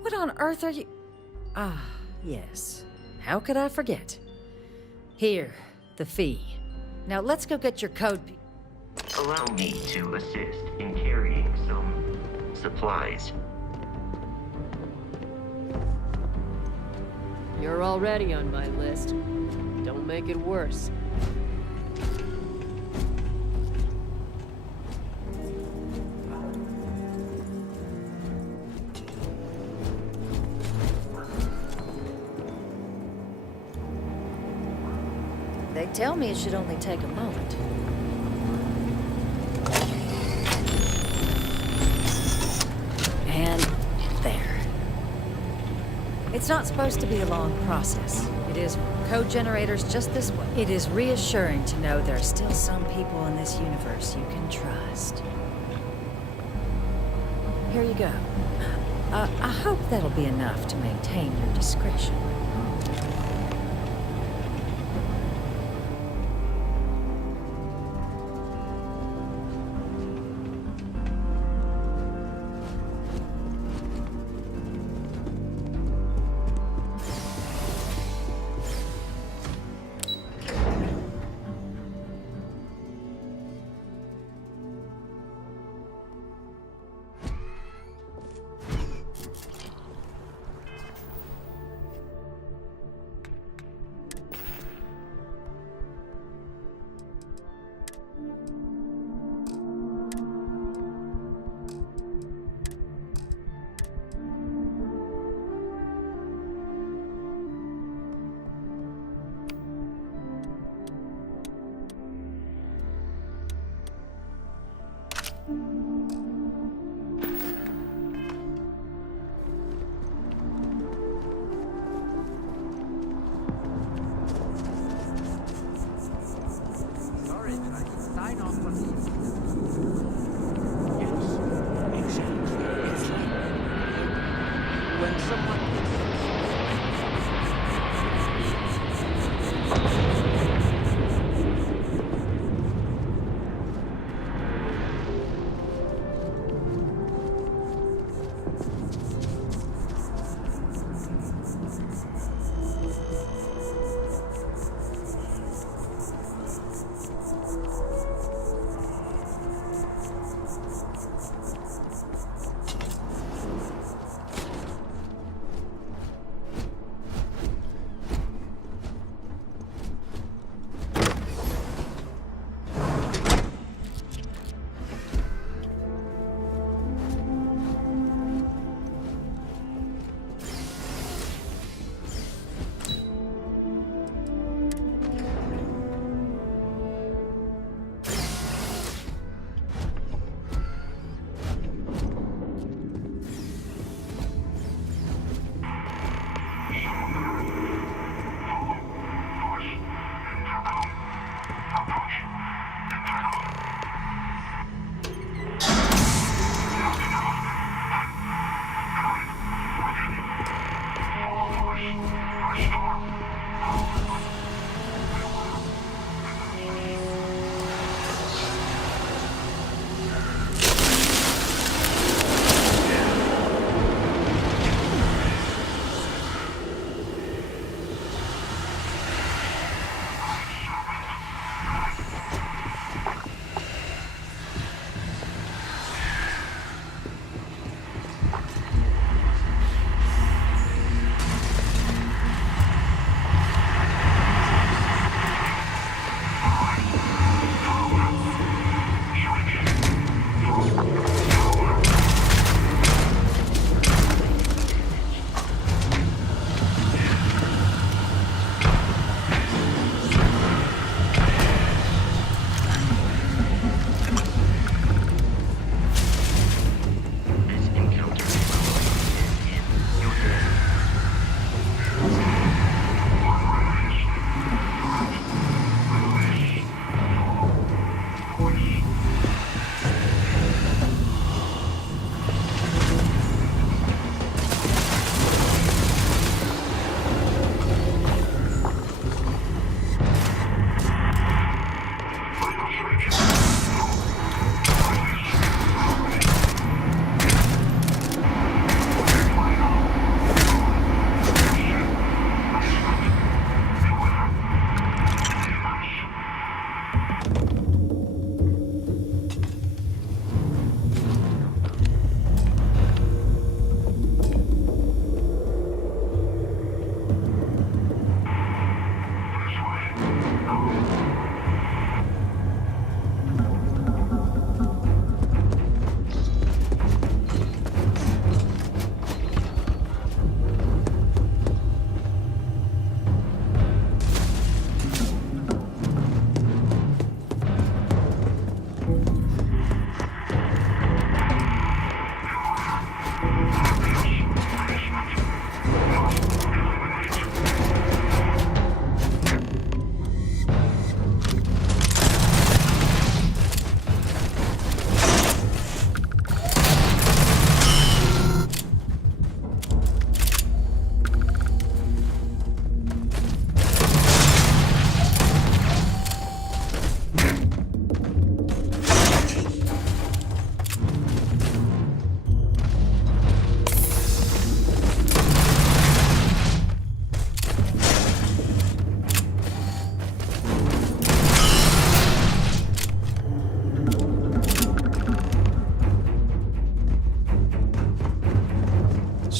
What on earth are you... Ah, yes. How could I forget? Here, the fee. Now let's go get your code... Allow me to assist in carrying some supplies. You're already on my list. Don't make it worse. They tell me it should only take a moment. And there. It's not supposed to be a long process. It is code generators just this way. It is reassuring to know there are still some people in this universe you can trust. Here you go. I hope that'll be enough to maintain your discretion.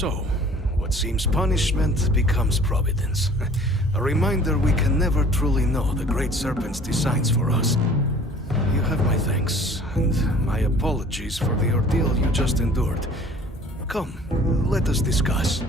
So, what seems punishment becomes providence. A reminder we can never truly know the Great Serpent's designs for us. You have my thanks, and my apologies for the ordeal you just endured. Come, let us discuss.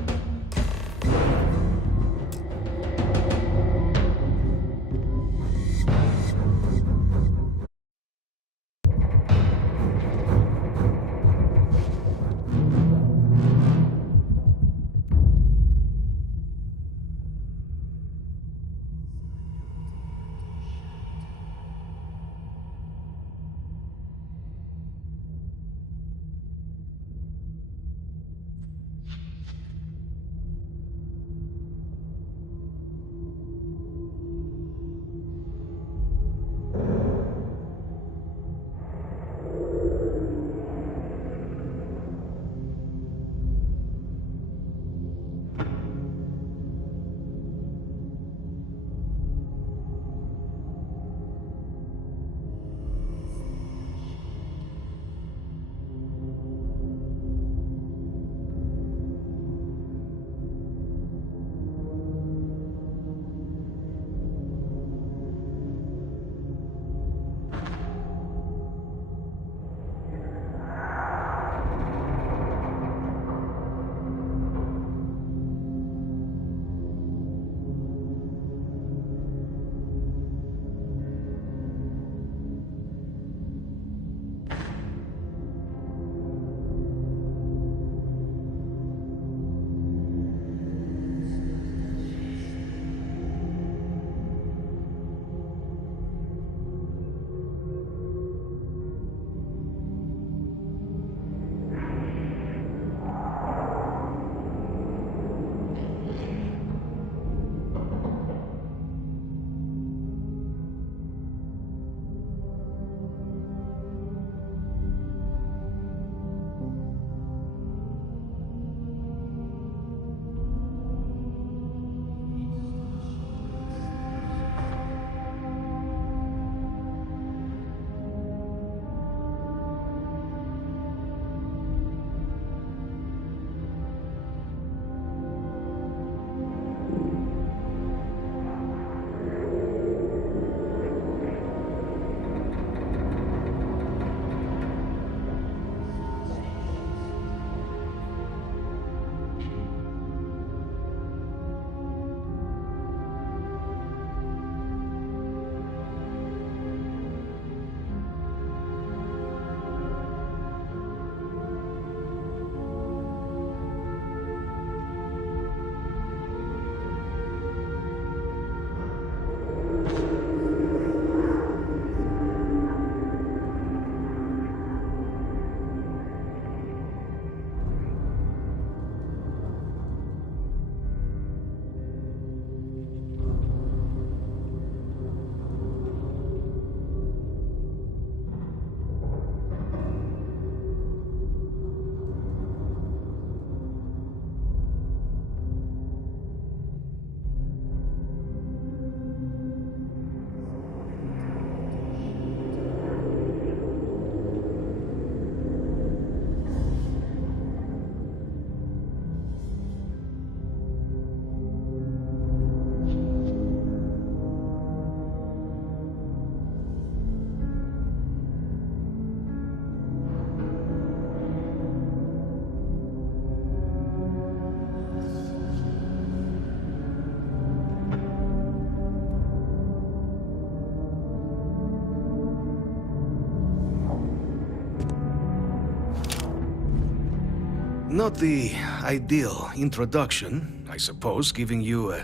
Not the ideal introduction, I suppose, giving you a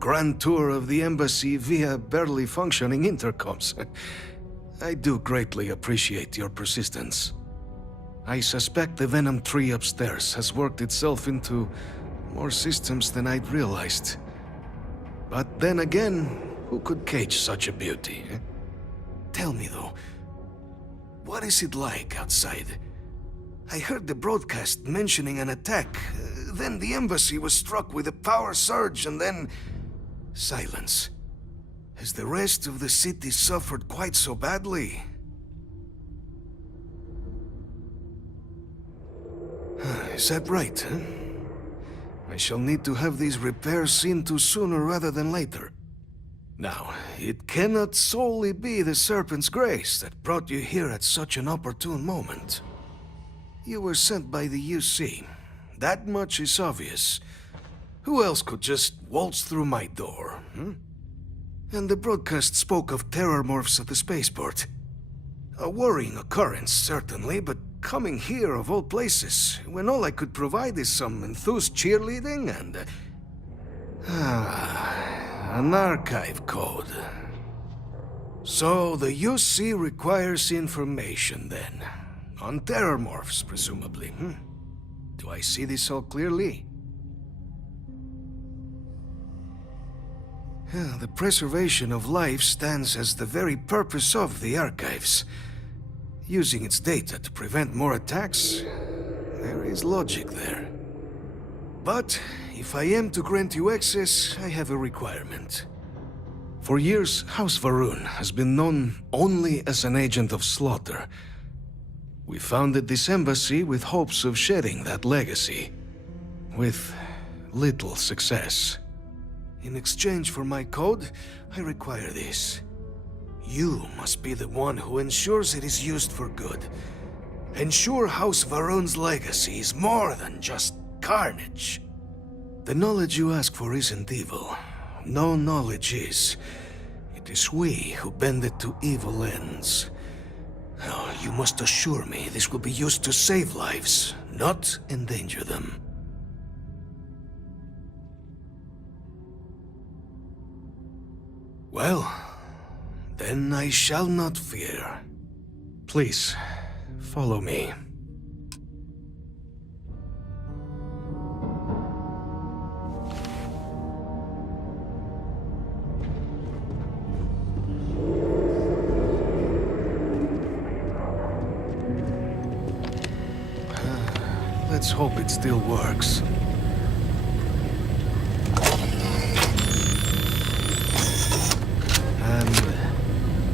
grand tour of the embassy via barely functioning intercoms. I do greatly appreciate your persistence. I suspect the Venom tree upstairs has worked itself into more systems than I'd realized. But then again, who could cage such a beauty? Tell me though, what is it like outside? I heard the broadcast mentioning an attack. Then the embassy was struck with a power surge and then... silence. Has the rest of the city suffered quite so badly? Is that right, huh? shall need to have these repairs seen to sooner rather than later. Now, it cannot solely be the Serpent's grace that brought you here at such an opportune moment. You were sent by the UC. That much is obvious. Who else could just waltz through my door, hmm? And the broadcast spoke of terror morphs at the spaceport. A worrying occurrence, certainly, but coming here of all places, when all I could provide is some enthused cheerleading and... an archive code. So the UC requires information, then. On terror morphs, presumably, hmm? Do I see this all clearly? The preservation of life stands as the very purpose of the archives. Using its data to prevent more attacks, there is logic there. But if I am to grant you access, I have a requirement. For years, House Varun has been known only as an agent of slaughter. We founded this embassy with hopes of shedding that legacy, with little success. In exchange for my code, I require this. You must be the one who ensures it is used for good. Ensure House Varun's legacy is more than just carnage. The knowledge you ask for isn't evil. No knowledge is. It is we who bend it to evil ends. Oh, you must assure me this will be used to save lives, not endanger them. Well, then I shall not fear. Please, follow me. Let's hope it still works. And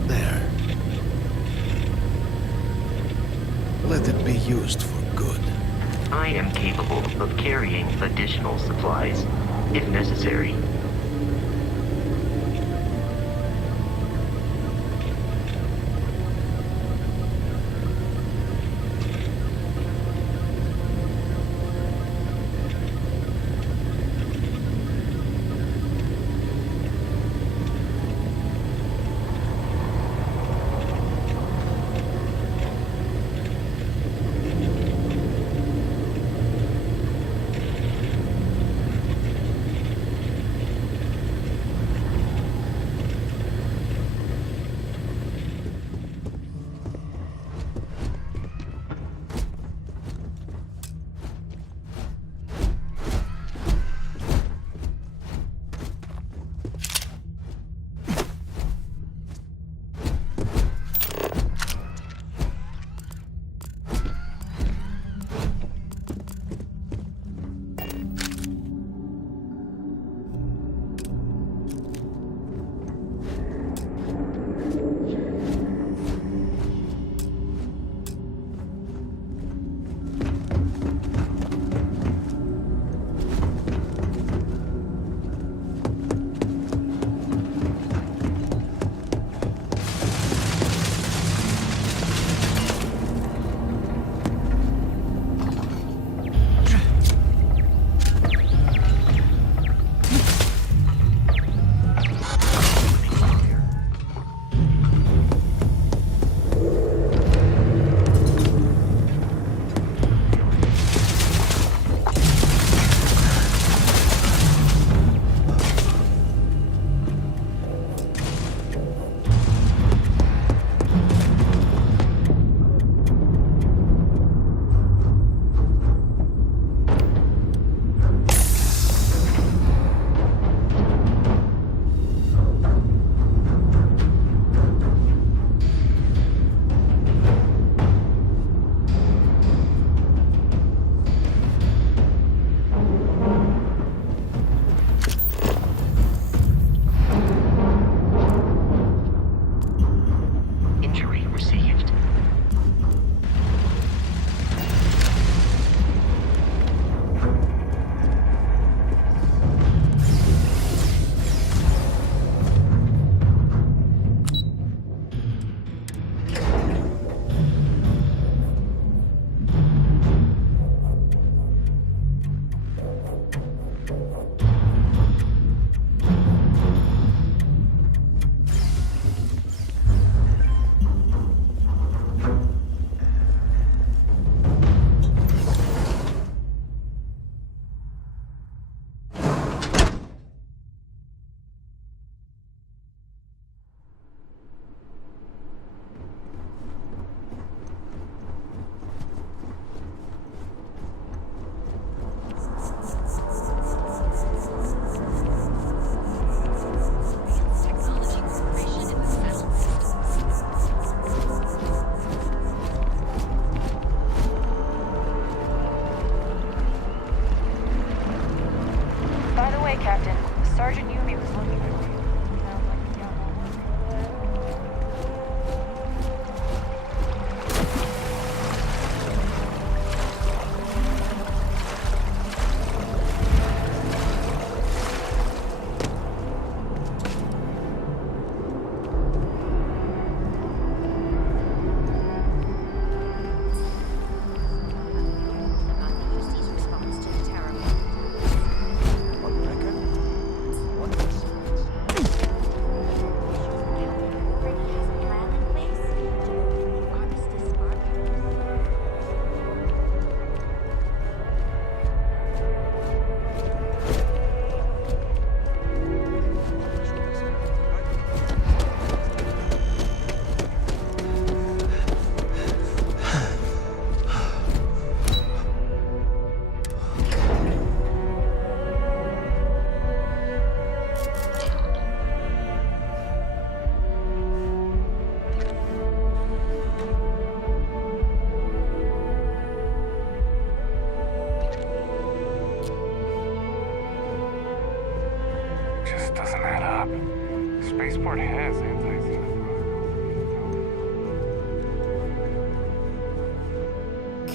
there. Let it be used for good. I am capable of carrying additional supplies, if necessary.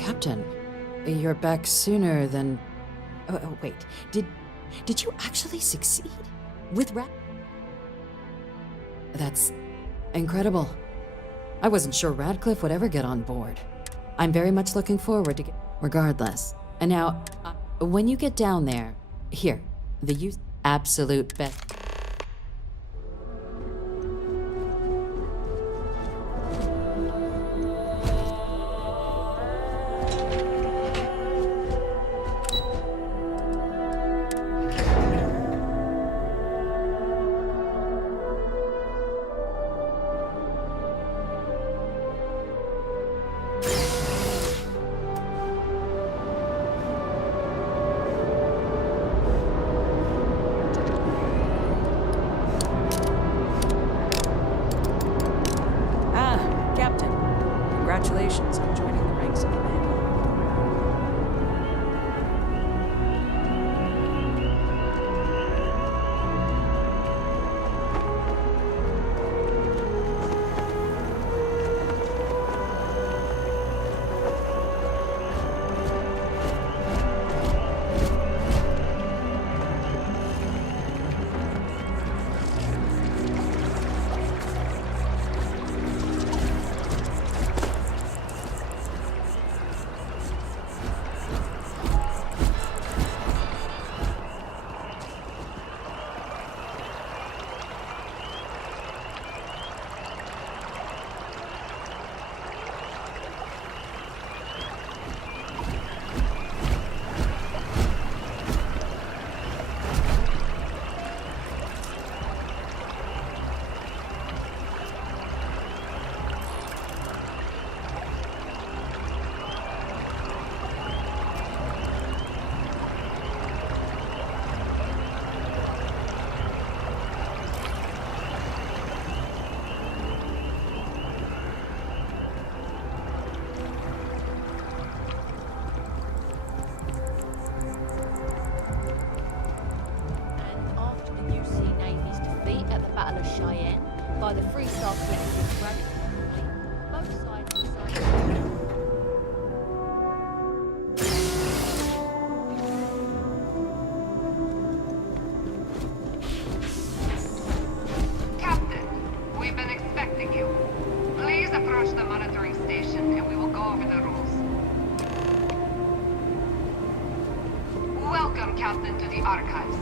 Captain, you're back sooner than... Oh, wait. Did you actually succeed? With That's incredible. I wasn't sure Radcliffe would ever get on board. I'm very much looking forward to regardless. And now, when you get down there, here, the absolute best. Captain. Congratulations on joining the ranks of the Mandalore. By the Freestar Collective Dragon. Both sides decided. Captain, we've been expecting you. Please approach the monitoring station and we will go over the rules. Welcome, Captain, to the Archives.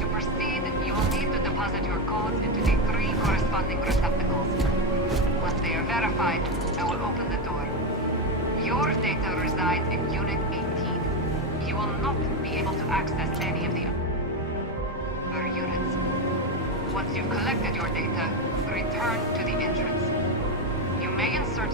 To proceed, you will need to deposit your codes into the 3 corresponding receptacles. Once they are verified, I will open the door. Your data resides in Unit 18. You will not be able to access any of the other units. Once you've collected your data, return to the entrance. You may insert...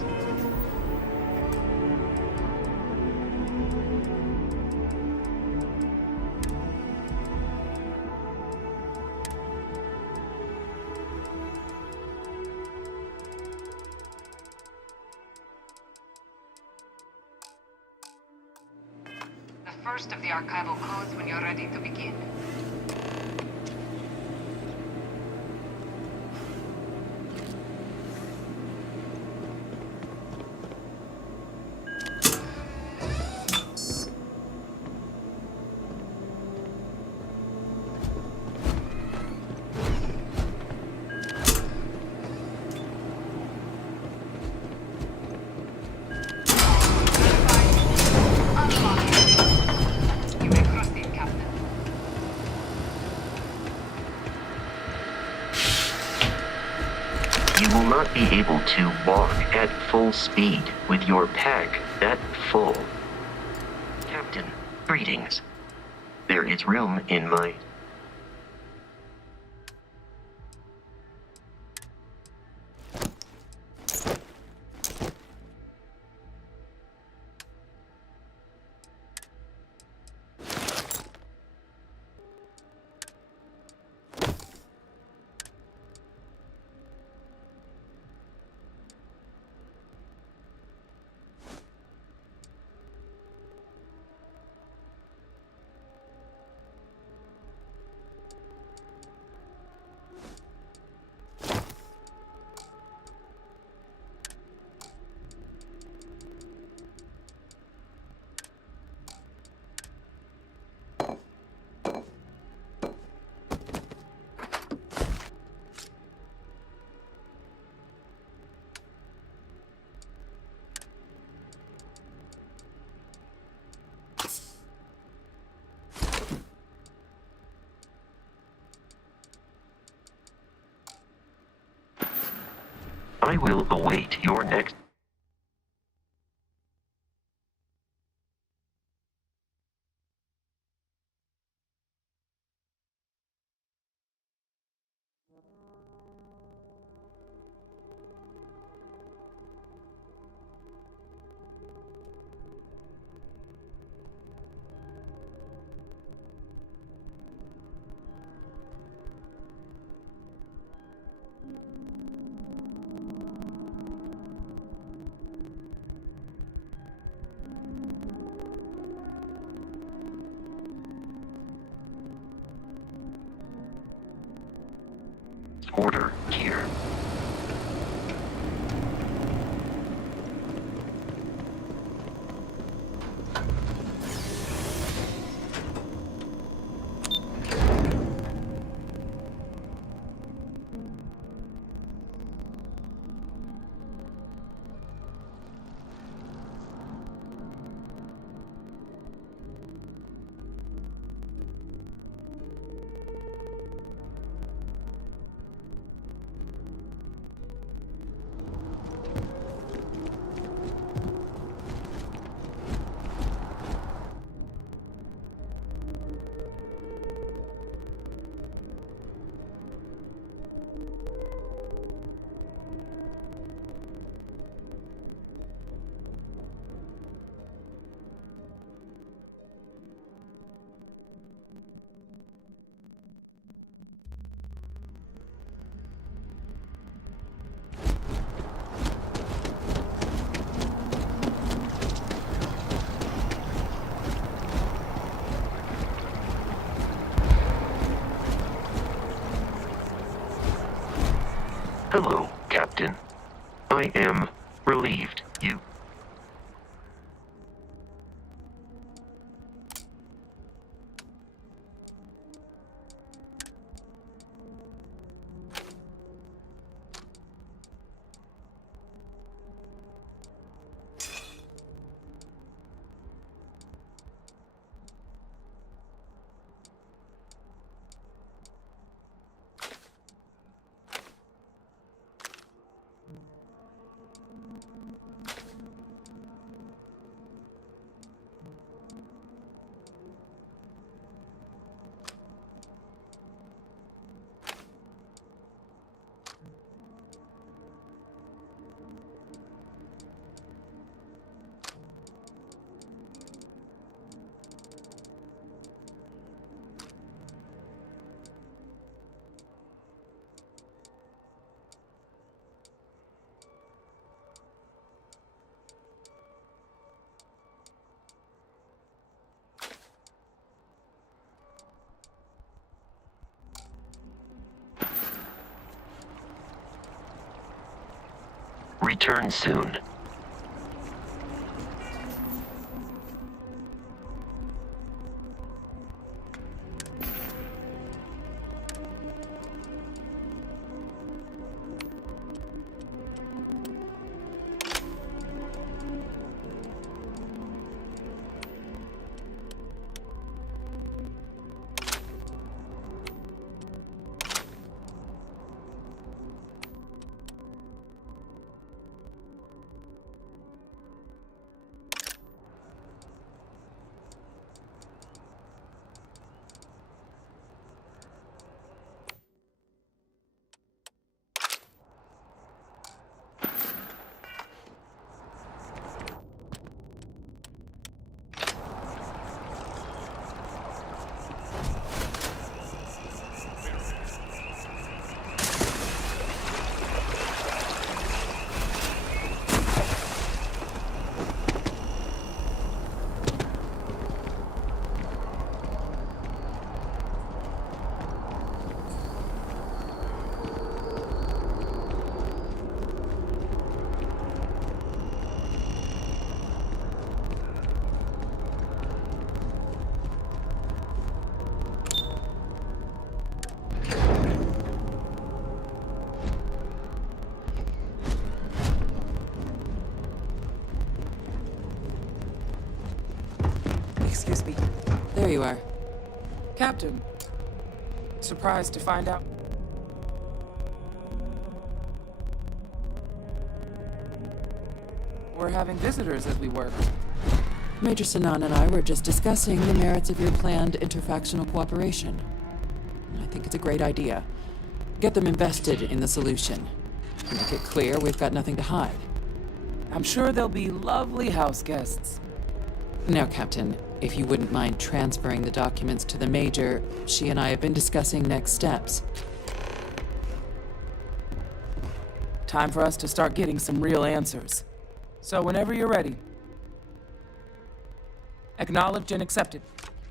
the first of the archival codes when you're ready to begin. You will not be able to walk at full speed with your pack that full. Captain, greetings. There is room in my... I will await your next... Order here. Hello, Captain. I am relieved you... Return soon. Excuse me. There you are. Captain. Surprised to find out. we're having visitors as we work. Major Sinan and I were just discussing the merits of your planned interfactional cooperation. I think it's a great idea. Get them invested in the solution. Make it clear we've got nothing to hide. I'm sure they'll be lovely house guests. Now, Captain, if you wouldn't mind transferring the documents to the Major, she and I have been discussing next steps. Time for us to start getting some real answers. So whenever you're ready. Acknowledged and accepted.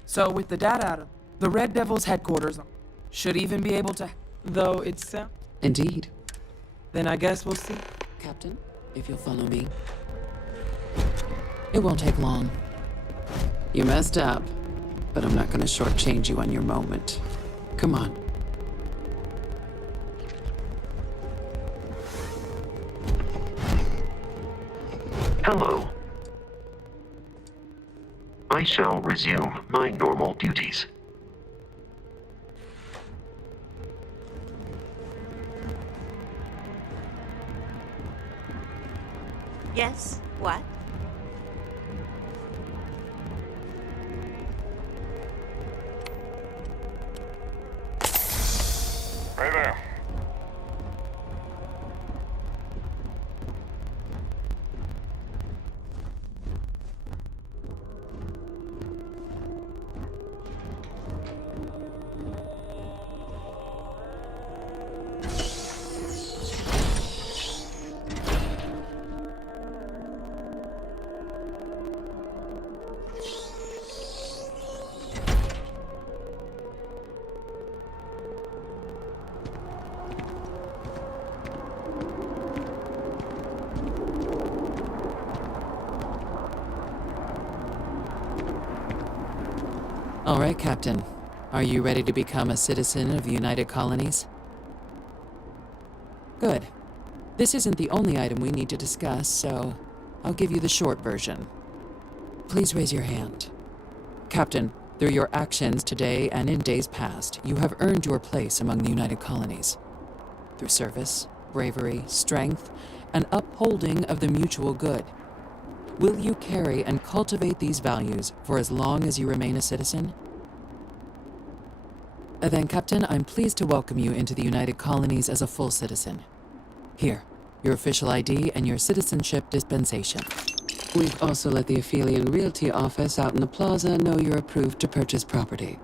So with the data out of the Red Devil's headquarters should even be able to, though it's... Indeed. Then I guess we'll see. Captain, if you'll follow me. It won't take long. You messed up, but I'm not going to shortchange you on your moment. Come on. Hello. I shall resume my normal duties. Yes? What? Hey there. All right, Captain. Are you ready to become a citizen of the United Colonies? Good. This isn't the only item we need to discuss, so I'll give you the short version. Please raise your hand. Captain, through your actions today and in days past, you have earned your place among the United Colonies. Through service, bravery, strength, and upholding of the mutual good. Will you carry and cultivate these values for as long as you remain a citizen? Then, Captain, I'm pleased to welcome you into the United Colonies as a full citizen. Here, your official ID and your citizenship dispensation. We've also let the Aphelion Realty office out in the plaza know you're approved to purchase property.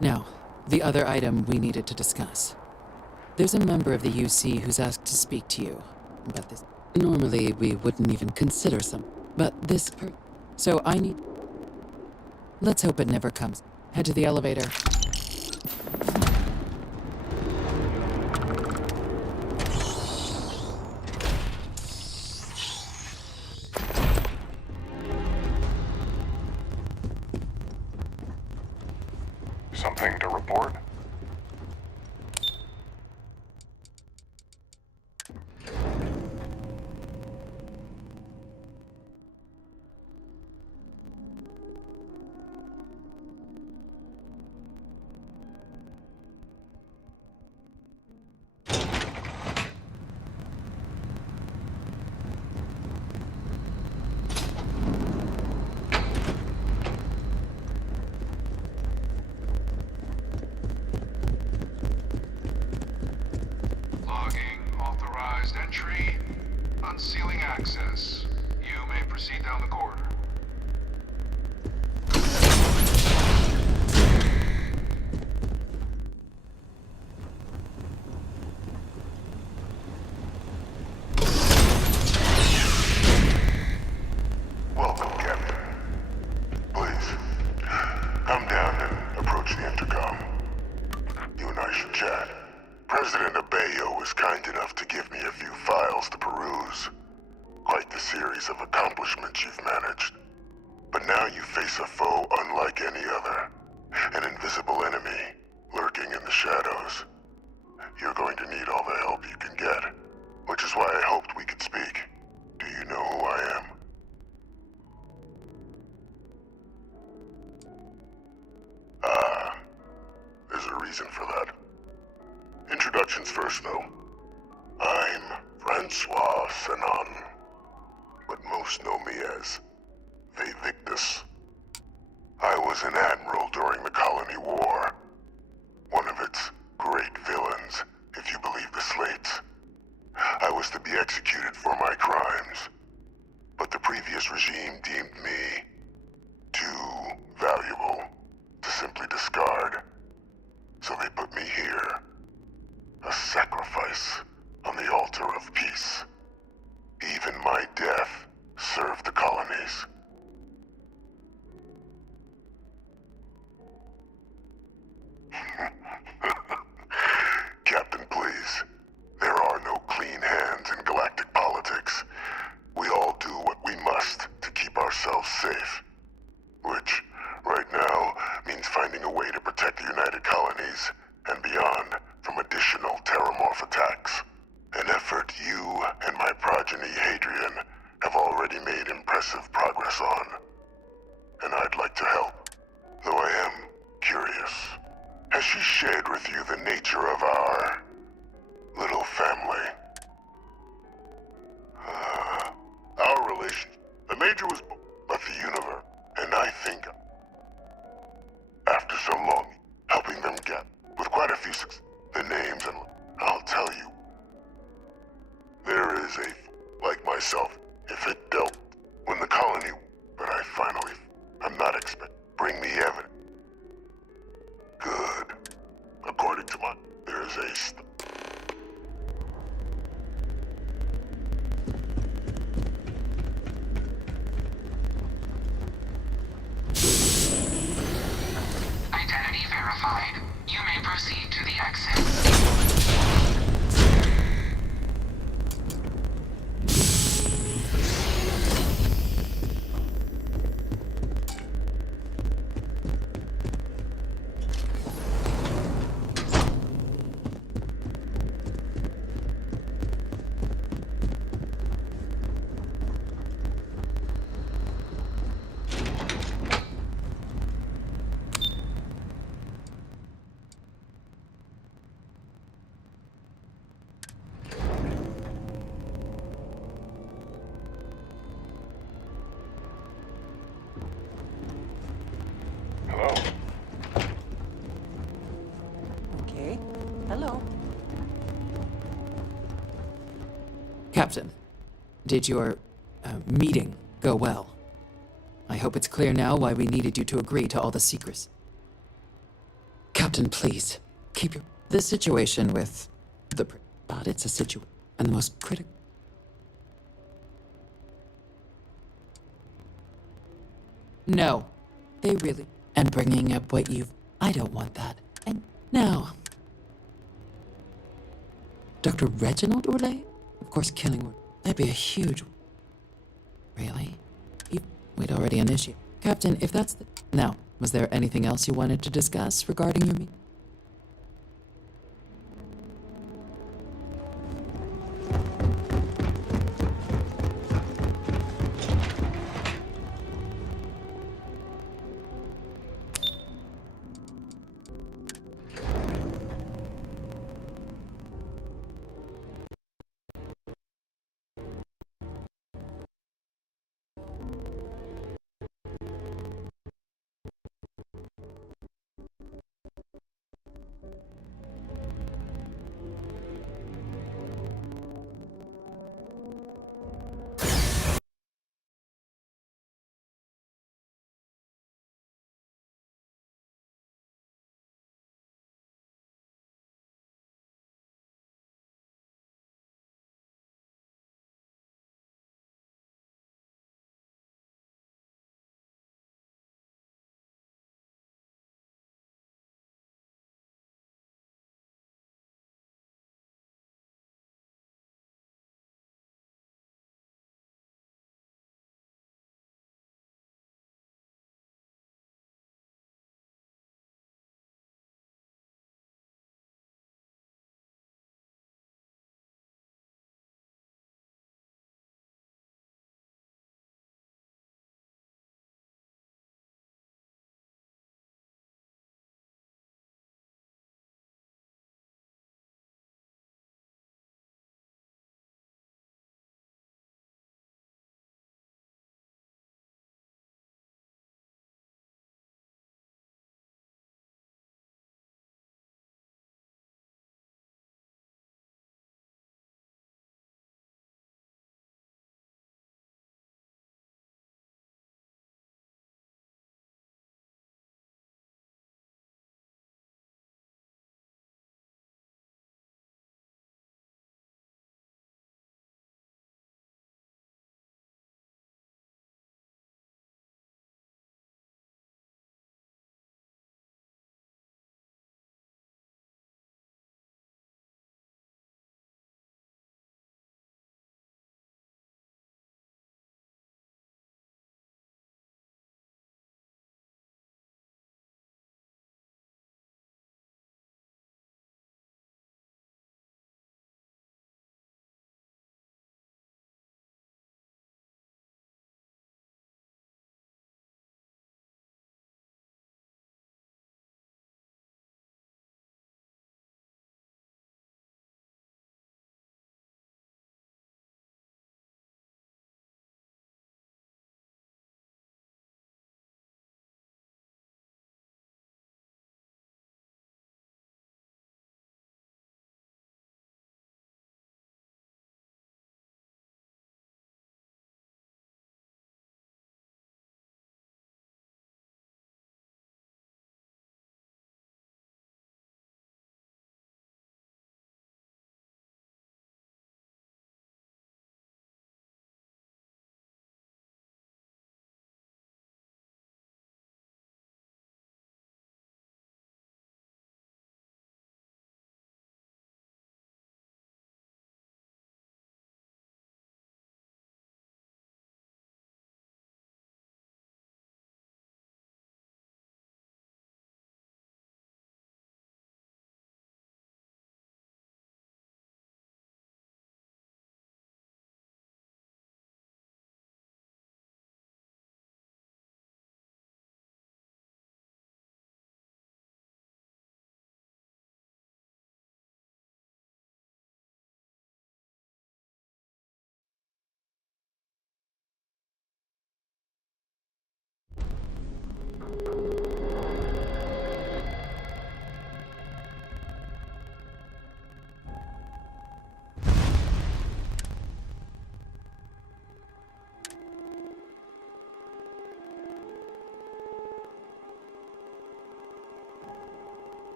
Now, the other item we needed to discuss. There's a member of the UC who's asked to speak to you about this. Normally, we wouldn't even consider some, but this so I need... Let's hope it never comes. Head to the elevator. Something to report? Entry, unsealing access. You may proceed down the corridor. Welcome, Captain. Please, come down and approach the intercom. You and I should chat. President Abeyo was kind enough to give me a few files to peruse. Quite the series of accomplishments you've managed. But now you face a foe unlike any other. An invisible enemy, lurking in the shadows. You're going to need all the help you can get, which is why I hoped we could speak. Do you know who I am? There's a reason for that. Introductions first, though. I'm Francois Sinan. But most know me as Victus. I was an admiral during the Colony War. One of its great villains, if you believe the slates. I was to be executed for my crimes. But the previous regime deemed me too valuable to simply discard. So they put me here. A sacrifice on the altar of peace. Even my death served the colonies. Captain, please. There are no clean hands in galactic politics. We all do what we must to keep ourselves safe. Which, right now, means finding a way to protect the United Colonies and beyond from additional terramorph attacks. An effort you and my progeny, Hadrian, have already made impressive progress on. And I'd like to help, though I am curious. Has she shared with you the nature of our little family? Our relation. The Major was but the universe, and I think after so long, helping them get, with quite a few the names, and I'll tell you, there is a, like myself, if it dealt, when the colony, but I finally, I'm not expect, bring me evidence. Good. According to my, there's a Identity verified. You may proceed to the exit. Hello? Okay. Hello. Captain, did your meeting go well? I hope it's clear now why we needed you to agree to all the secrets. Captain, please, keep your... This situation with the... But it's a situation, and the most critical... No, they really... And bringing up what you've... I don't want that. And now... Dr. Reginald Orlais? Of course, killing... That'd be a huge... Really? We'd already initiated. Captain, if that's the... Now, was there anything else you wanted to discuss regarding your meeting?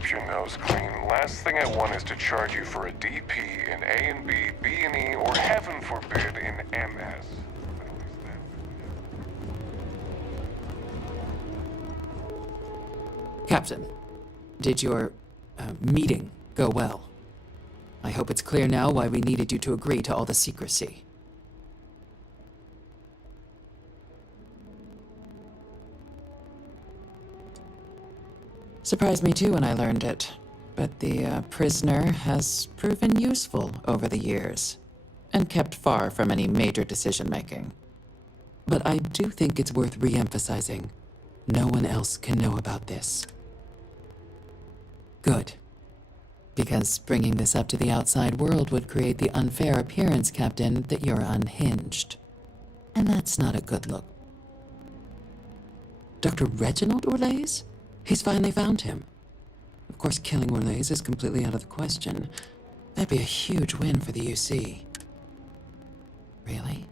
keep your nose clean. Last thing I want is to charge you for a DP in A and B, B and E, or heaven forbid, in MS. Captain, did your meeting go well? I hope it's clear now why we needed you to agree to all the secrecy. Surprised me too when I learned it, but the prisoner has proven useful over the years, and kept far from any major decision-making. But I do think it's worth re-emphasizing. No one else can know about this. Good. Because bringing this up to the outside world would create the unfair appearance, Captain, that you're unhinged. And that's not a good look. Dr. Reginald Orlaise? He's finally found him. Of course, killing Orlaise is completely out of the question. That'd be a huge win for the UC. Really?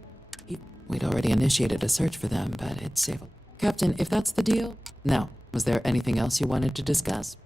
We'd already initiated a search for them, but it's safe. Captain, if that's the deal... Now, was there anything else you wanted to discuss?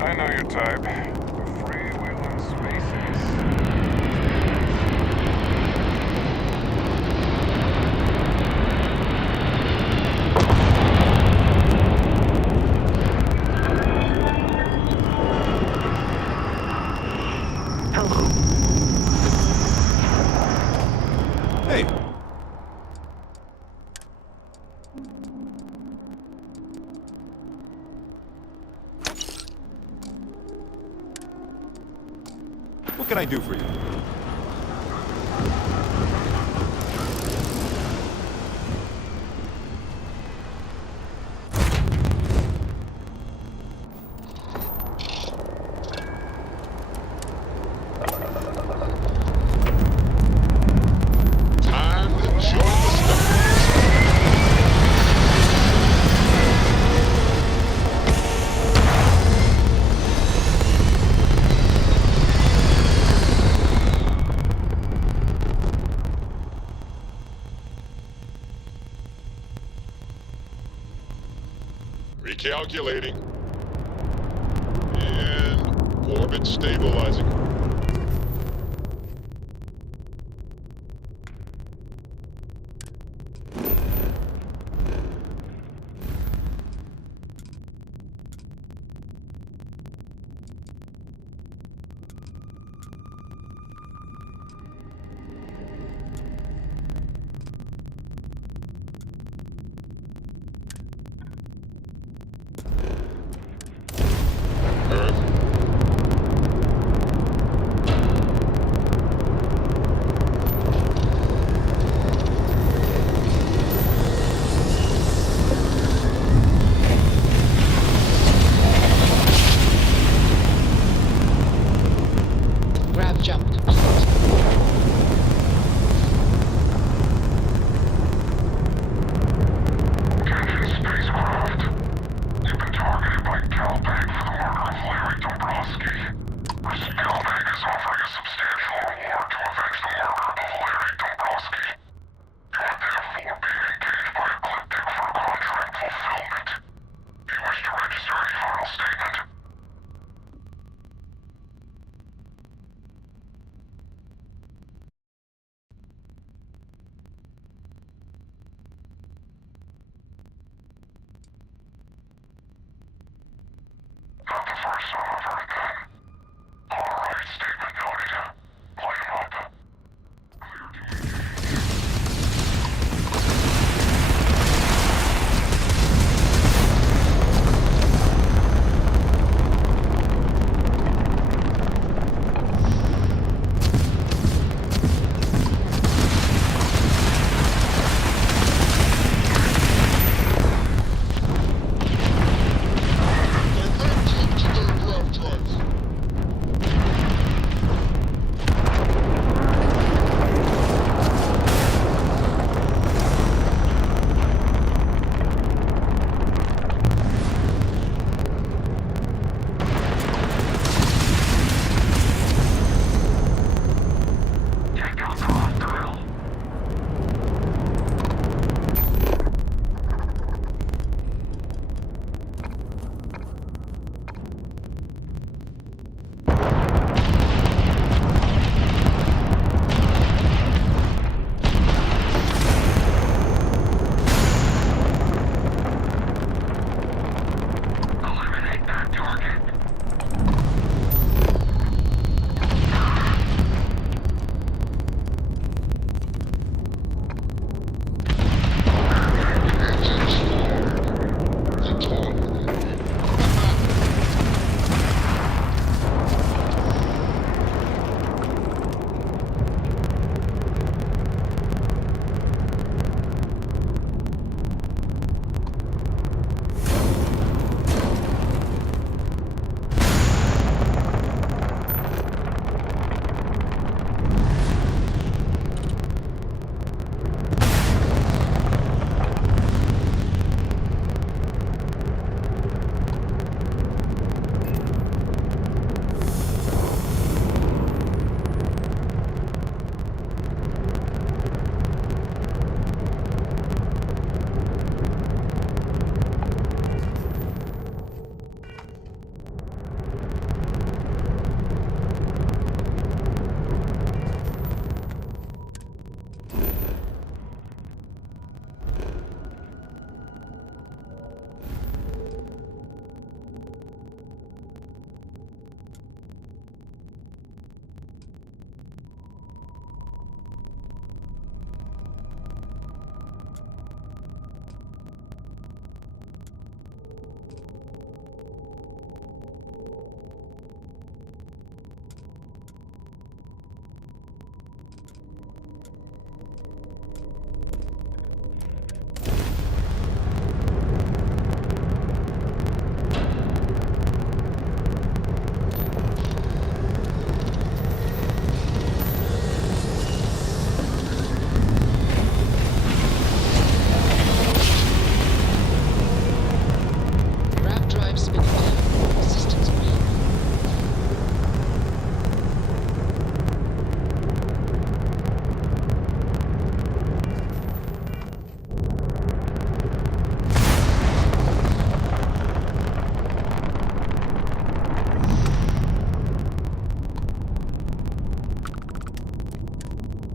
I know your type. The freewheeling spaces. Hello. Hey. What can I do for you? Recalculating. And orbit stabilizing. Calbag for the murder of Larry Dombrowski. Mr. Calbag is offering a substantial reward to avenge the murder of Larry Dombrowski. You are therefore being engaged by Ecliptic for contract fulfillment. Do you wish to register any final statement? Not the first time I've heard that. Alright, statement noted. Light 'em up.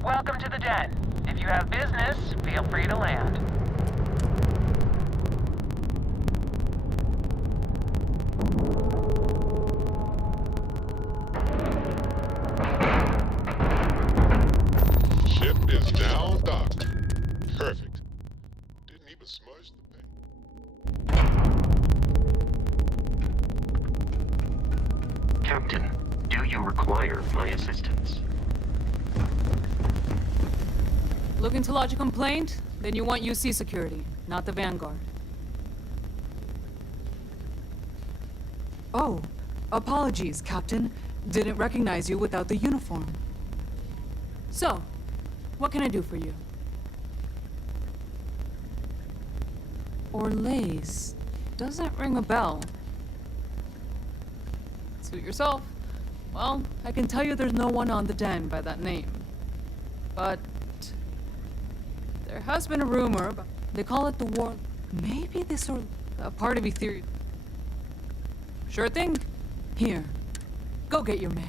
Welcome to the den. If you have business, feel free to land. Ship is now docked. Perfect. Didn't even smudge the paint. Captain, do you require my assistance? Looking to lodge a complaint? Then you want UC security, not the Vanguard. Oh, apologies, Captain. Didn't recognize you without the uniform. So, what can I do for you? Orlaise. Doesn't ring a bell. Suit yourself. Well, I can tell you there's no one on the den by that name. But there has been a rumor about, they call it the war. Maybe this or a part of theory. Sure thing. Here. Go get your man.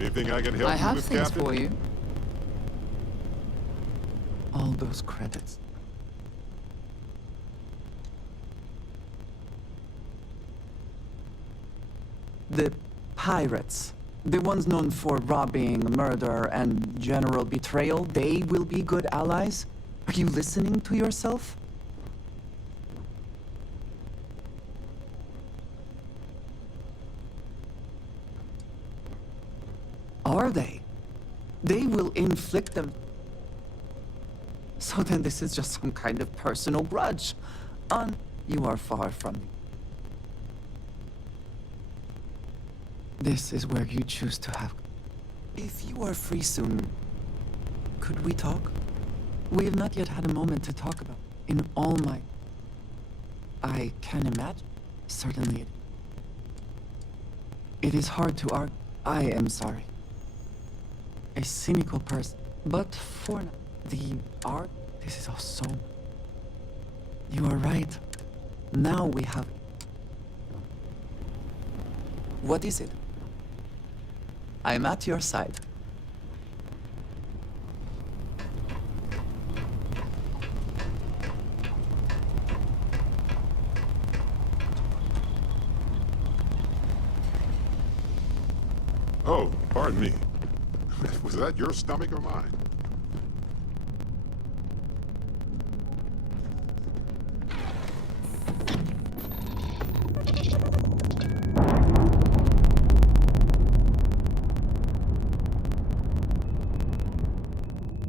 Anything I can help I you have with, things Captain? for you. All those credits. The pirates. The ones known for robbing, murder, and general betrayal, they will be good allies? Are you listening to yourself? Are they? They will inflict them. So then this is just some kind of personal grudge. You are far from me. This is where you choose to have. If you are free soon, could we talk? We have not yet had a moment to talk about. In all my... I can imagine. Certainly. It is hard to argue. I am sorry. A cynical person. But for now, the art, this is all so... You are right. Now we have... What is it? I am at your side. Oh, pardon me. Was that your stomach or mine?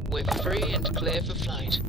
We're free and clear for flight.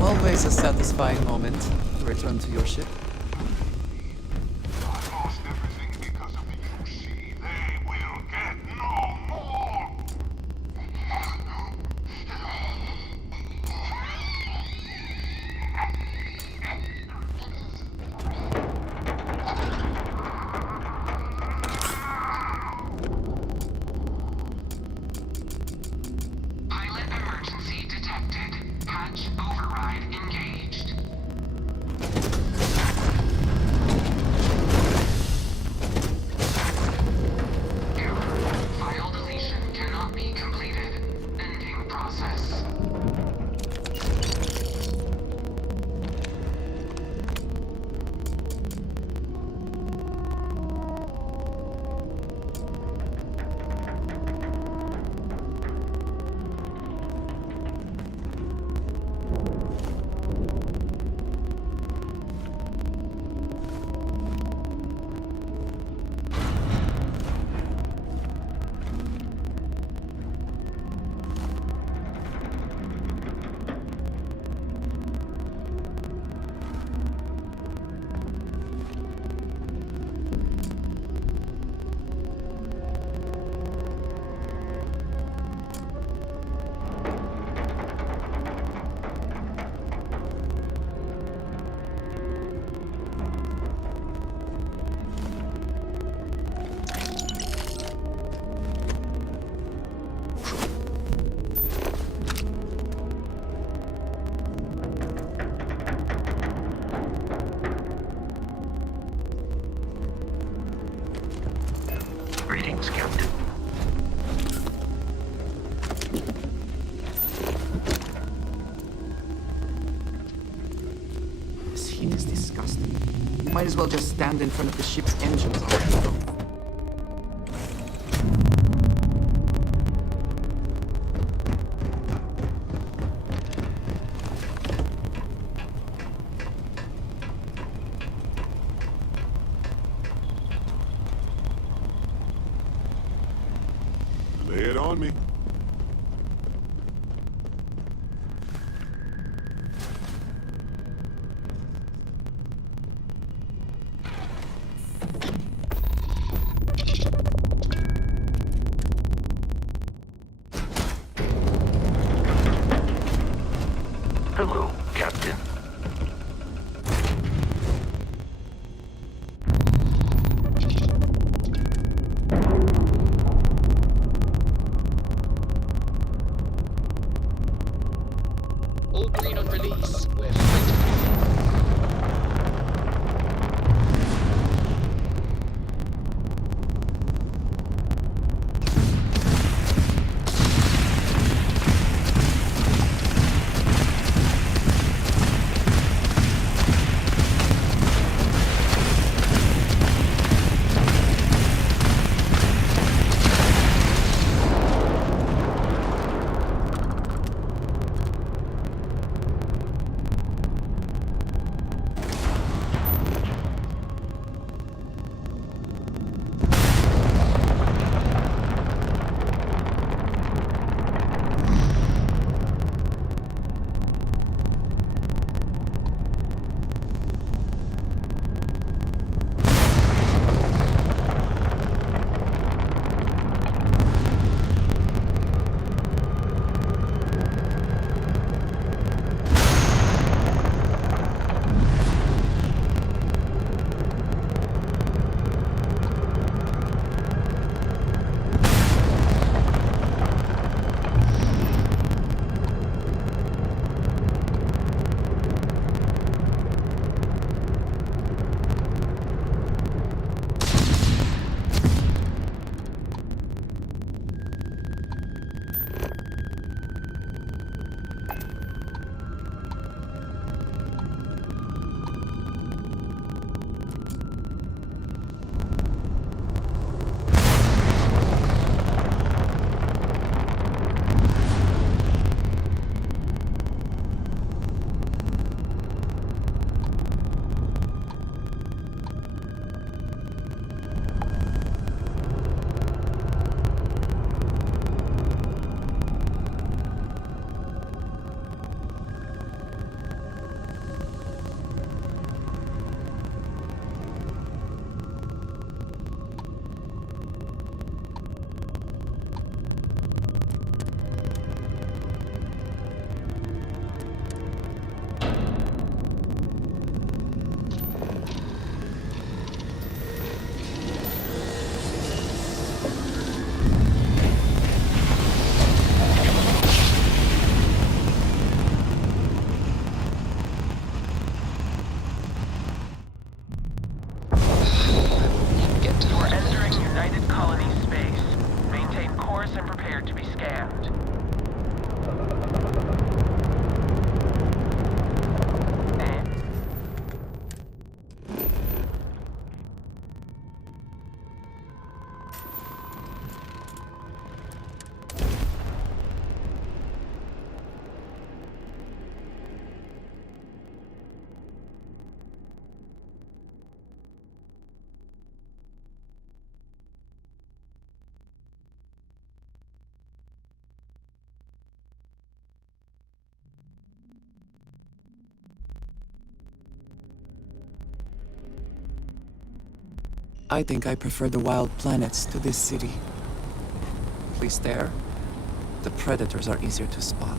Always a satisfying moment to return to your ship. Pilot emergency detected. Hatch override engaged. heat is disgusting. You might as well just stand in front of the ship's engines already. Lay it on me. Hello, Captain. All green on release. We're entering United Colony space. Maintain course and prepare to be scanned. I think I prefer the wild planets to this city. At least there, the predators are easier to spot.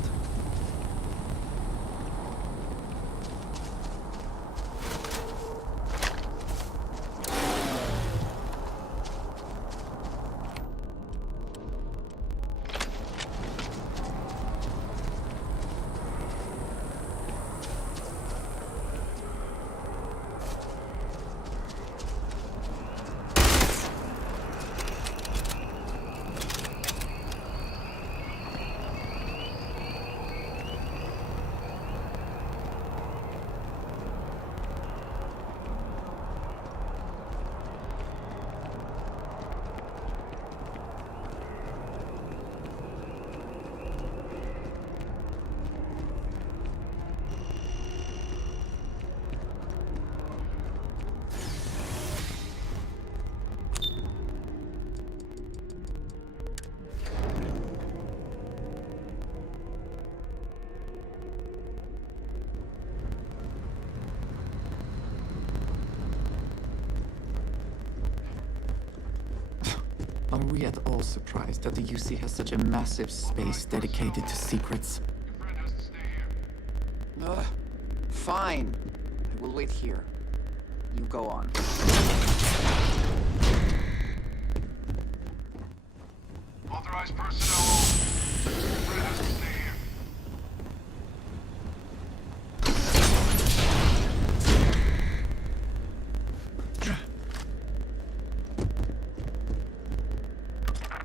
Are we at all surprised that the UC has such a massive space dedicated to secrets? Ugh. Fine. I will wait here. You go on. Authorized personnel. Your friend has to stay here.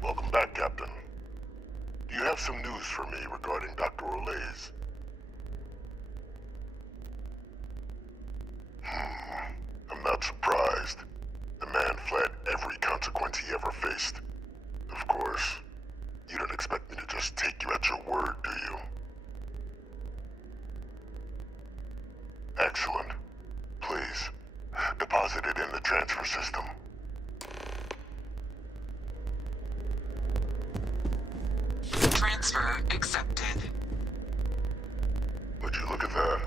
Welcome back, Captain. Do you have some news for me regarding Dr. Olays? I'm not surprised. The man fled every consequence he ever faced. Of course, you don't expect me to just take you at your word, do you? Excellent. Please, deposit it in the transfer system. Transfer accepted. Would you look at that?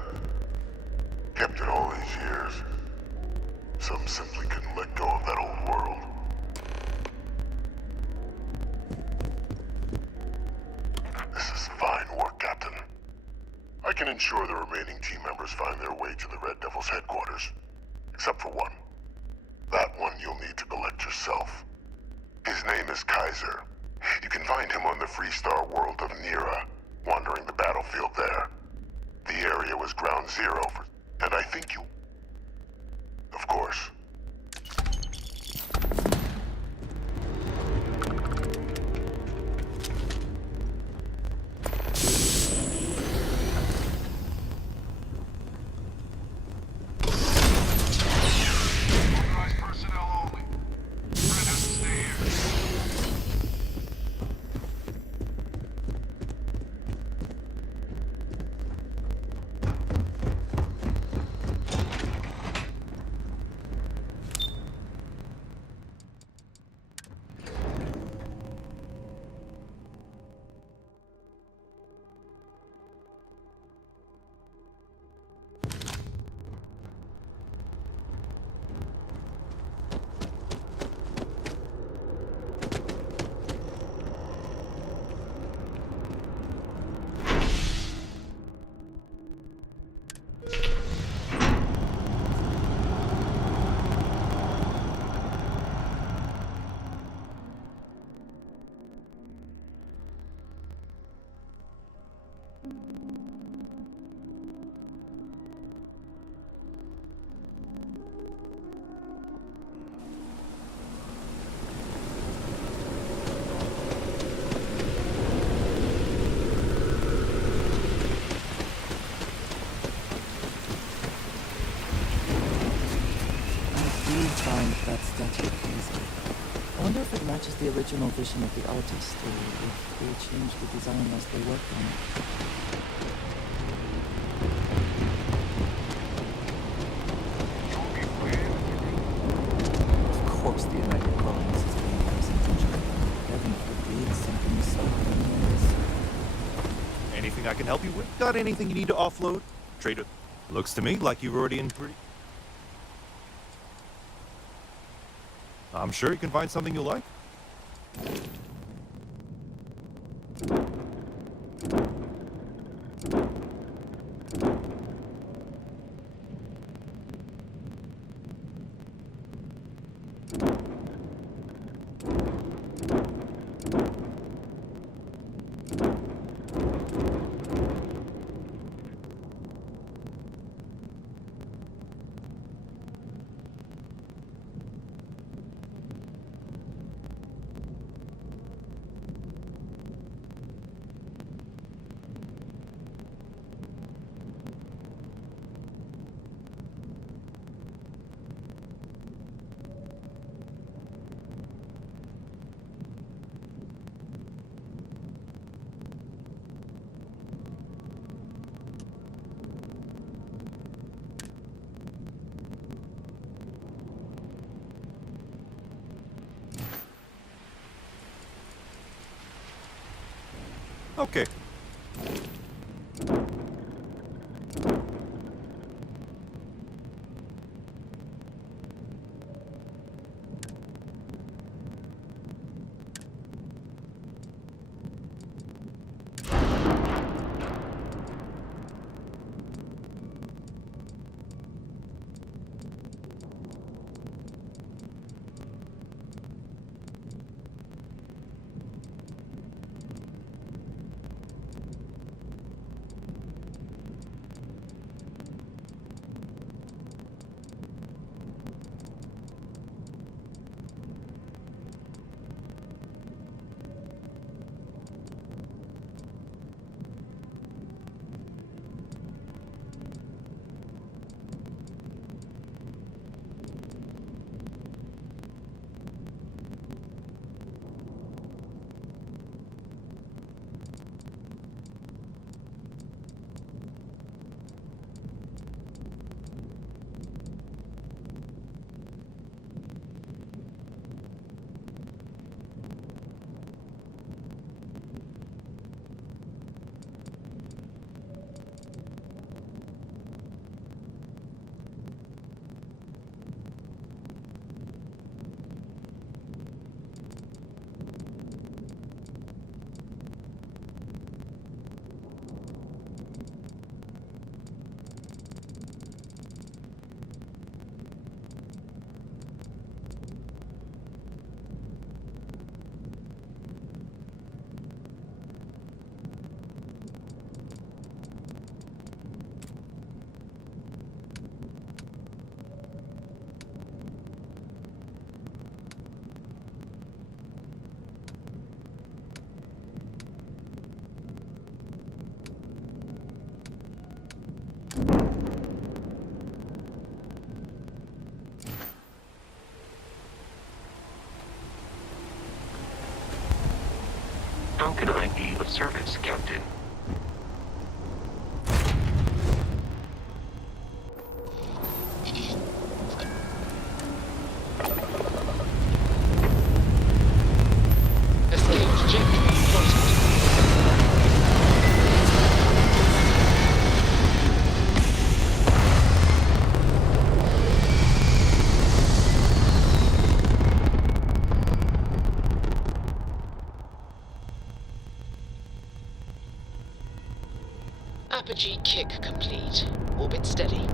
Kept it all these years. Some simply couldn't let go of that old world. This is fine work, Captain. I can ensure the remaining team members find their way to the Red Devil's headquarters. Except for one. That one you'll need to collect yourself. His name is Kaiser. You can find him on the Freestar world of Nira, wandering the battlefield there. The area was ground zero for... and I think you... Of course. Authorized personnel only. Your friend has to stay here. Find that statue amazing. I wonder if it matches the original vision of the artist, or if they changed the design as they worked on it. Of course the United Colonies is being representation. Heaven forbid something so horrendous. Anything I can help you with? Got anything you need to offload? Trader, looks to me like you're already in pretty... I'm sure you can find something you'll like. Okay. service, Captain. Escape jet spotted. Apogee kick complete. Orbit steady.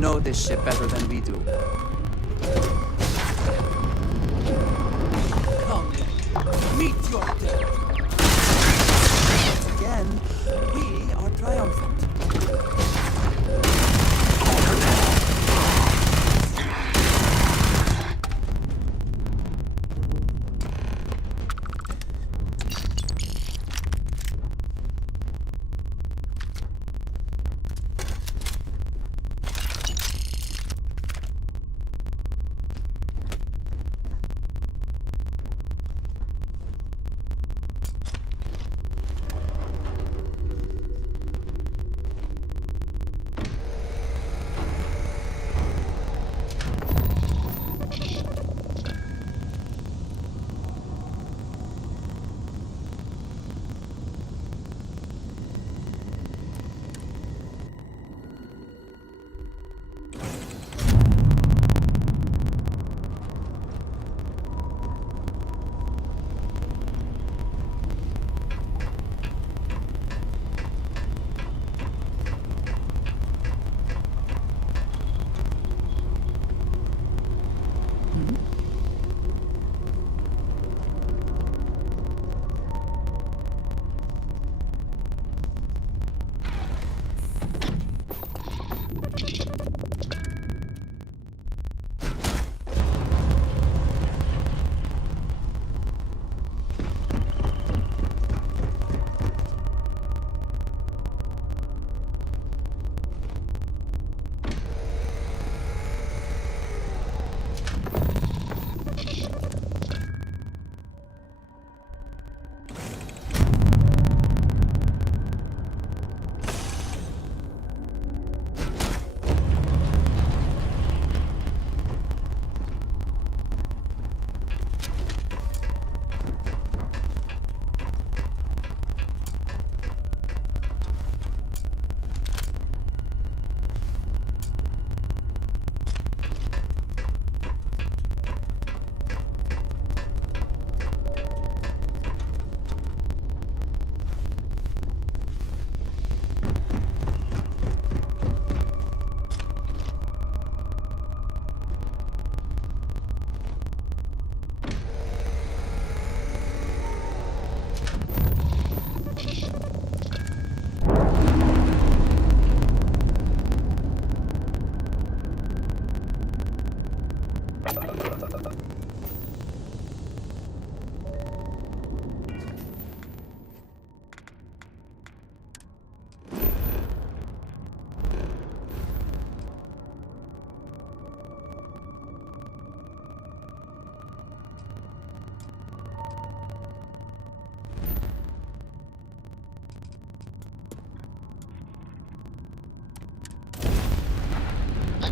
know this ship better than we do. Come, meet your death. Once again, we are triumphant.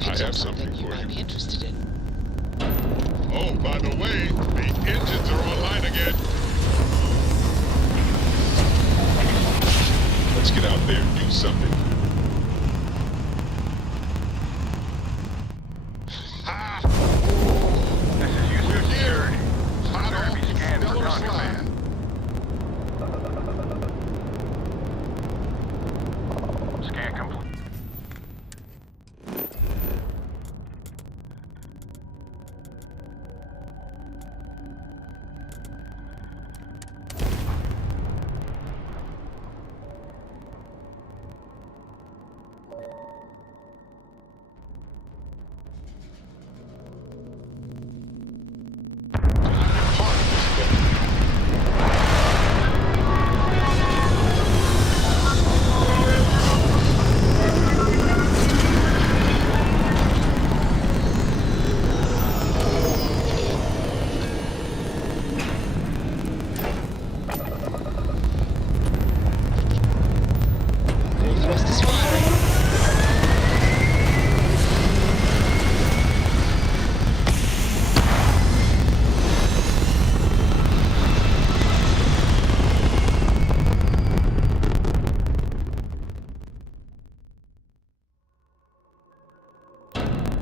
I have something you might be interested in. Oh, by the way, the engines are online again. Let's get out there and do something. Ha! This is user security. Hot off the stellar slide. Scan complete.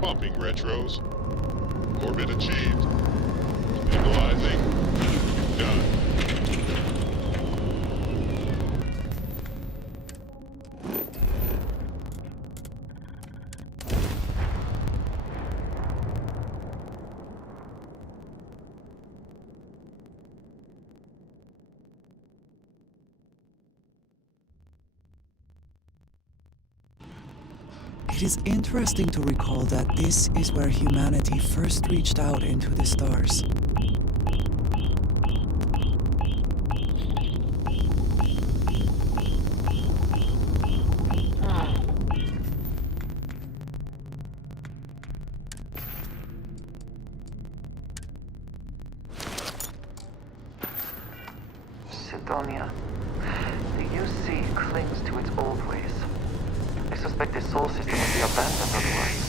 Pumping retros. Orbit achieved. Stabilizing. Done. It is interesting to recall that this is where humanity first reached out into the stars. Sidonia, the UC clings to its old ways. I suspect the soul system would be abandoned otherwise.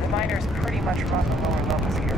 The miners pretty much run the lower levels here.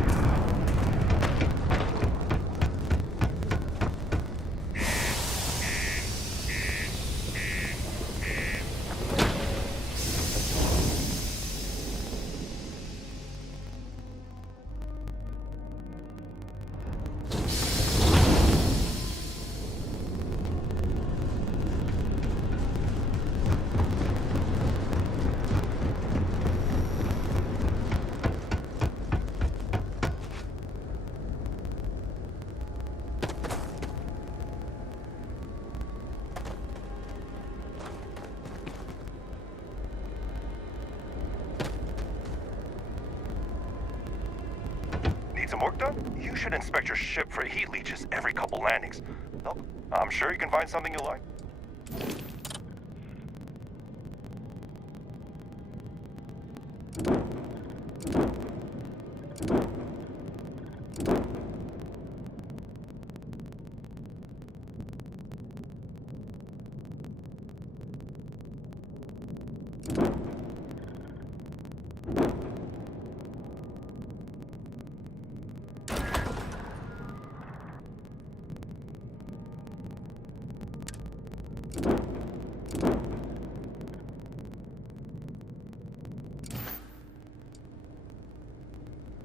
Need some work done? You should inspect your ship for heat leeches every couple landings. Look, I'm sure you can find something you like.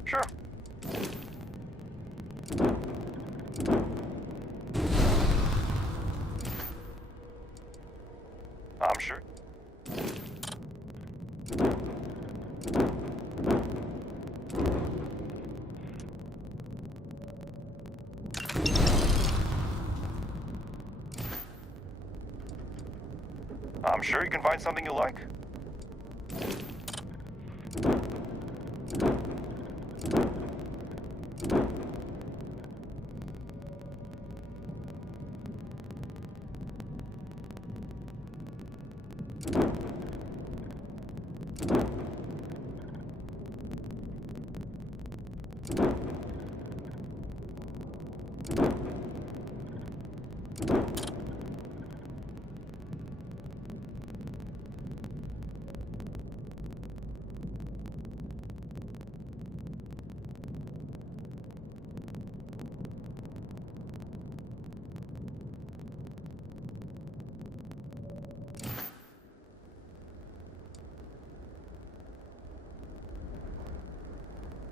Sure. I'm sure. I'm sure you can find something you like.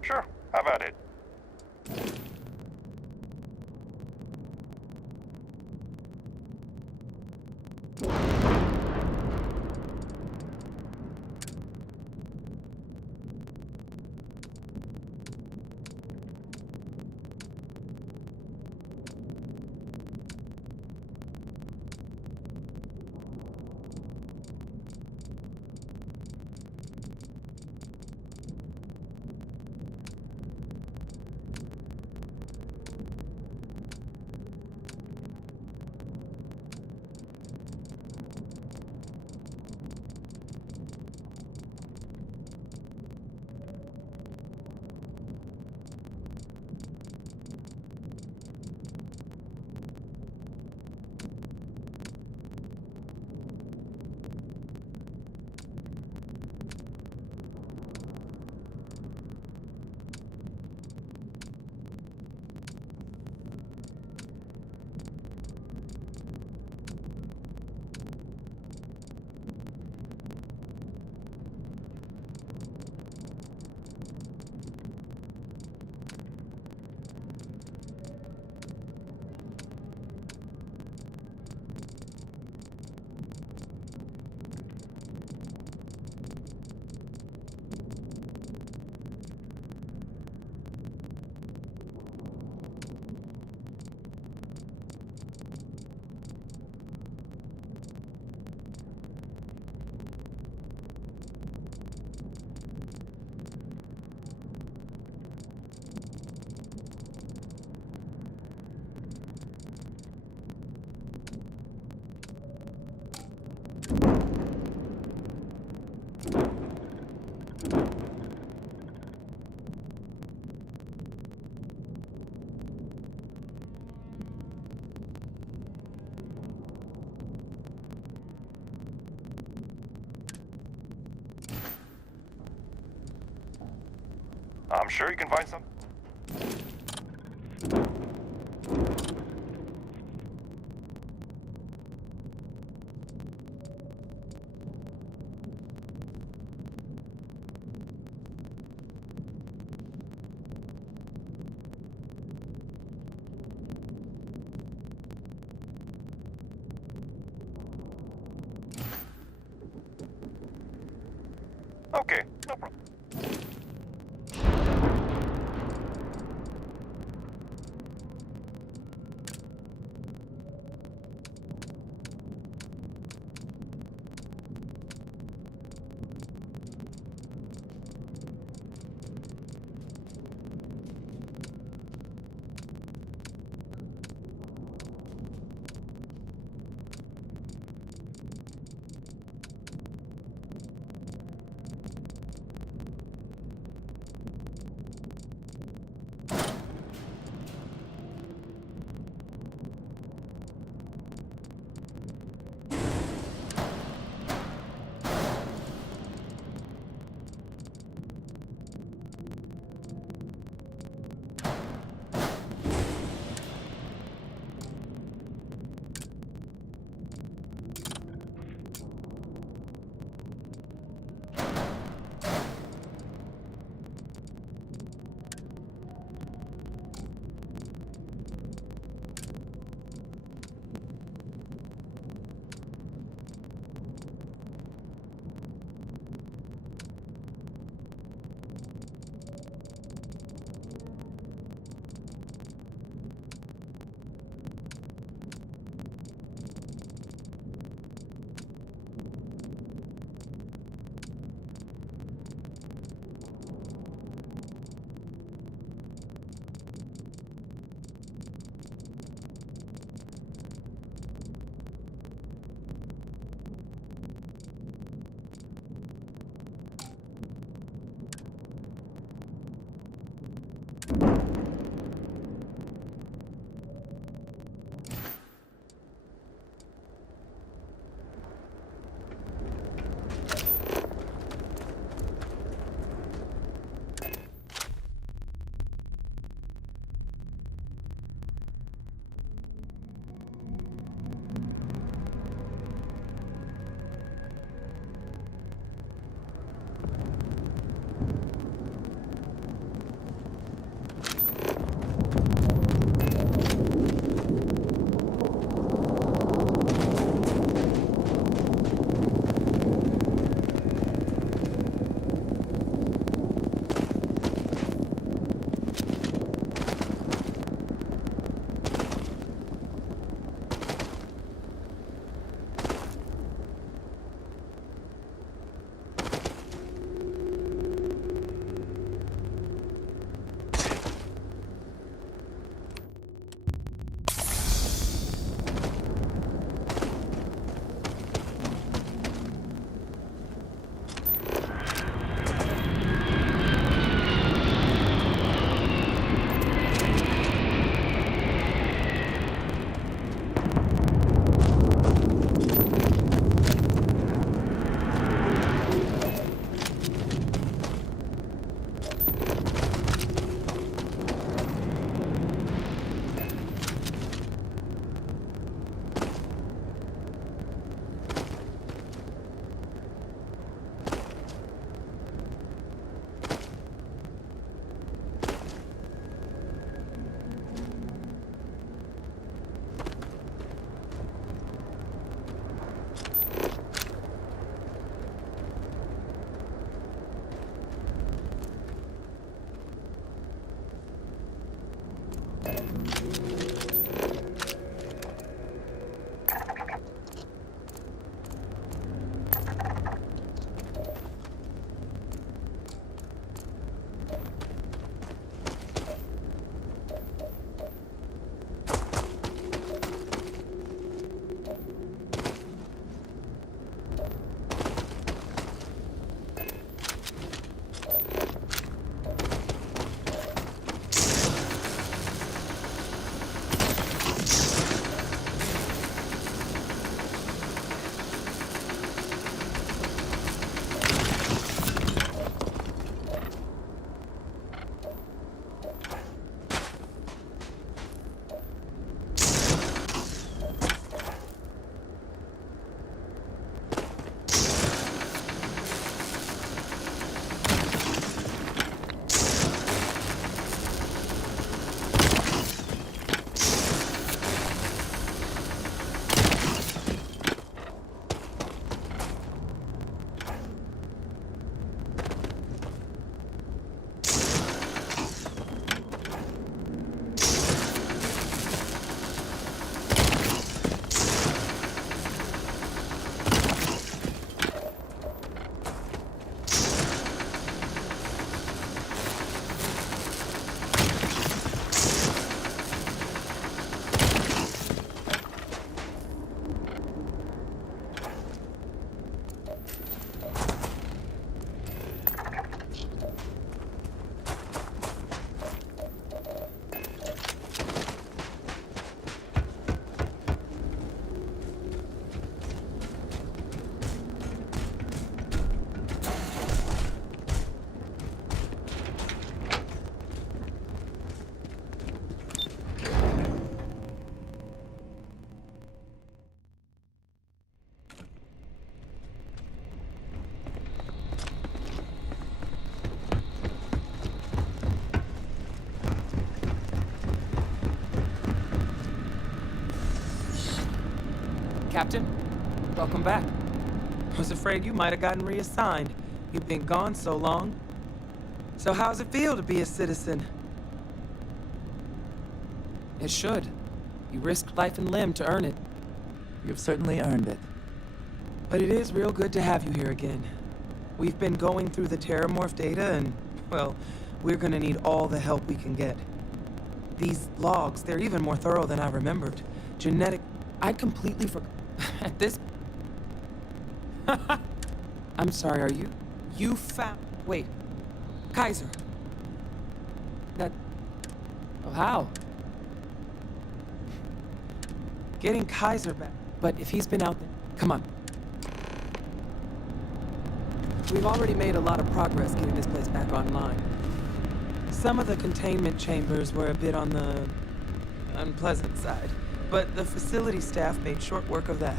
Sure, have at it. I'm sure you can find some. Okay, no problem. Captain, welcome back. I was afraid you might have gotten reassigned. You've been gone so long. So how's it feel to be a citizen? It should. You risked life and limb to earn it. You've certainly earned it. But it is real good to have you here again. We've been going through the Terramorph data and, well, we're gonna need all the help we can get. These logs, they're even more thorough than I remembered. Genetic... I'd completely forgot... At this... I'm sorry, are you... You found... Wait. Kaiser. That... Oh, how? Getting Kaiser back. But if he's been out there... Come on. We've already made a lot of progress getting this place back online. Some of the containment chambers were a bit on the unpleasant side, but the facility staff made short work of that.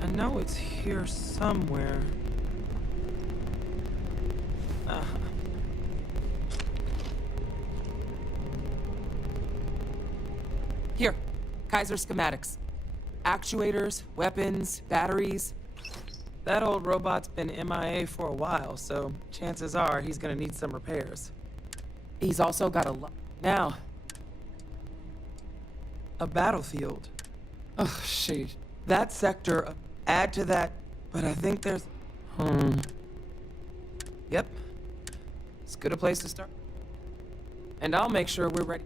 I know it's here somewhere. Here, Kaiser schematics. Actuators, weapons, batteries. That old robot's been MIA for a while, so chances are he's gonna need some repairs. He's also got a lot. Now, a battlefield. Oh, shit. That sector, add to that, but I think there's... Yep. It's good a place to start. And I'll make sure we're ready.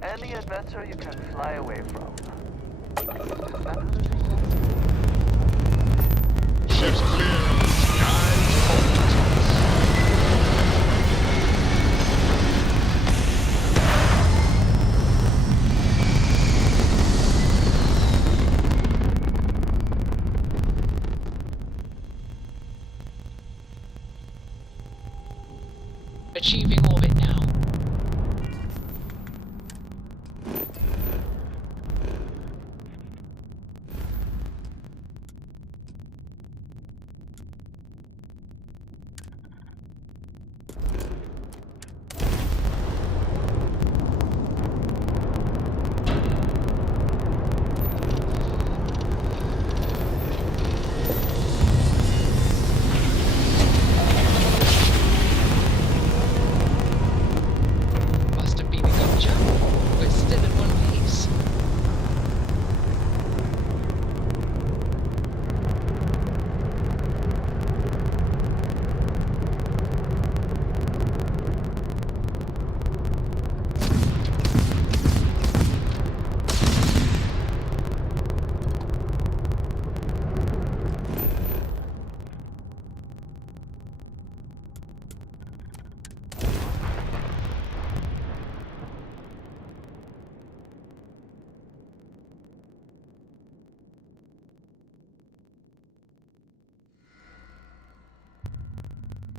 Any adventure you can fly away from. Ships clear. Achieving orbit now.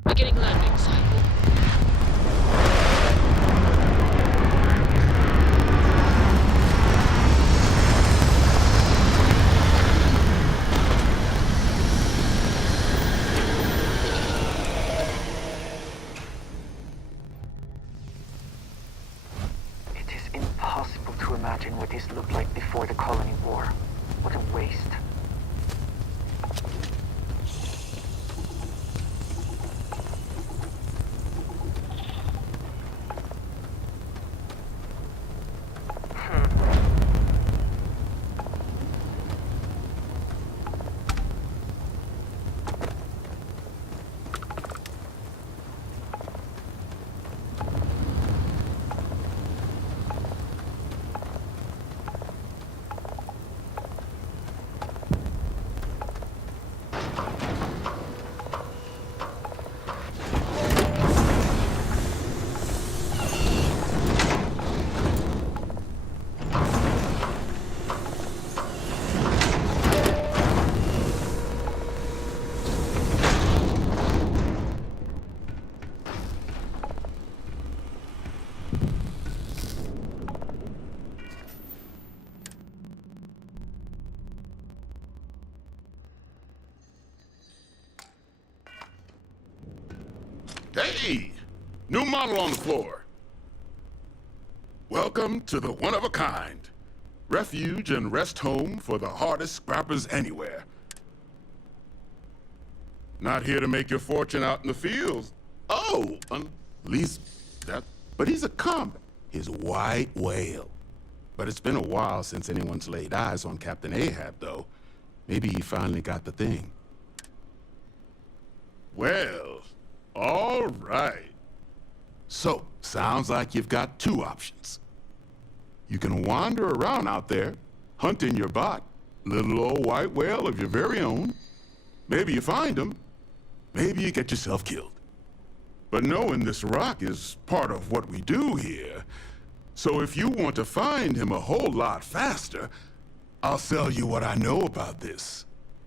Beginning landing cycle. It is impossible to imagine what this looked like before the colony war. What a waste. Hey! New model on the floor. Welcome to the one-of-a-kind. Refuge and rest home for the hardest scrappers anywhere. Not here to make your fortune out in the fields. Oh, at least that... But he's a combat. His white whale. But it's been a while since anyone's laid eyes on Captain Ahab, though. Maybe he finally got the thing. Well, all right. So, sounds like you've got two options. You can wander around out there, hunting your bot, little old white whale of your very own. Maybe you find him. Maybe you get yourself killed. But knowing this rock is part of what we do here. So if you want to find him a whole lot faster, I'll sell you what I know about this.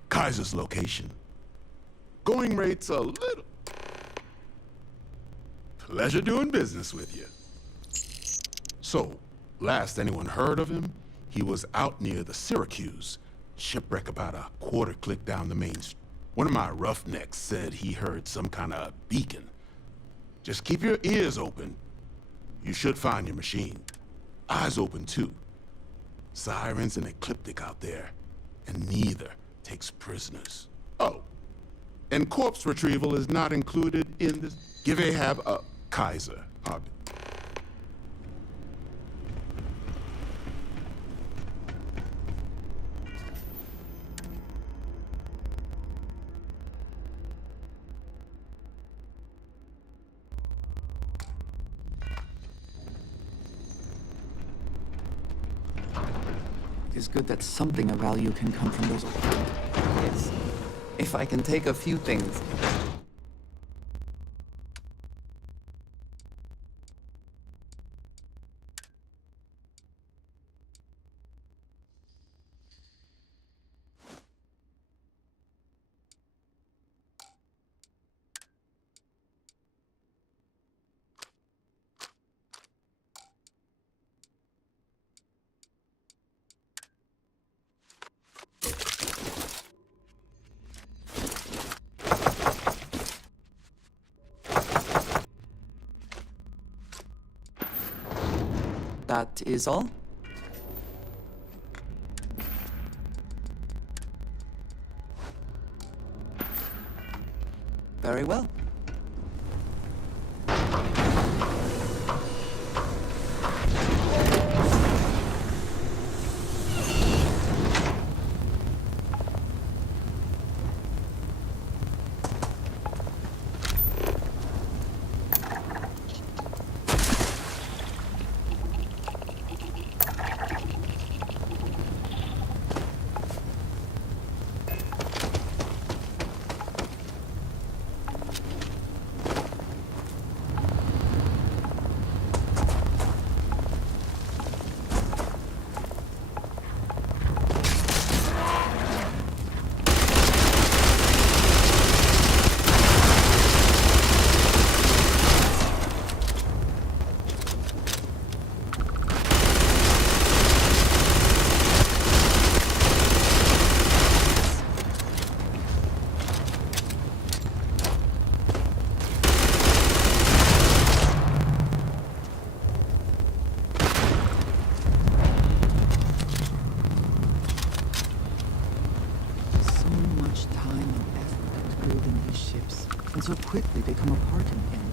Kaiser's location. Going rate's a little... Pleasure doing business with you. So, last anyone heard of him, he was out near the Syracuse. Shipwreck about a quarter click down the main street. One of my roughnecks said he heard some kind of beacon. Just keep your ears open. You should find your machine. Eyes open too. Sirens and ecliptic out there, and neither takes prisoners. Oh, and corpse retrieval is not included in this. Give Ahab a Kaiser hug. It is good that something of value can come from those. Yes. If I can take a few things. That is all? Very well. And so quickly they come apart in the end.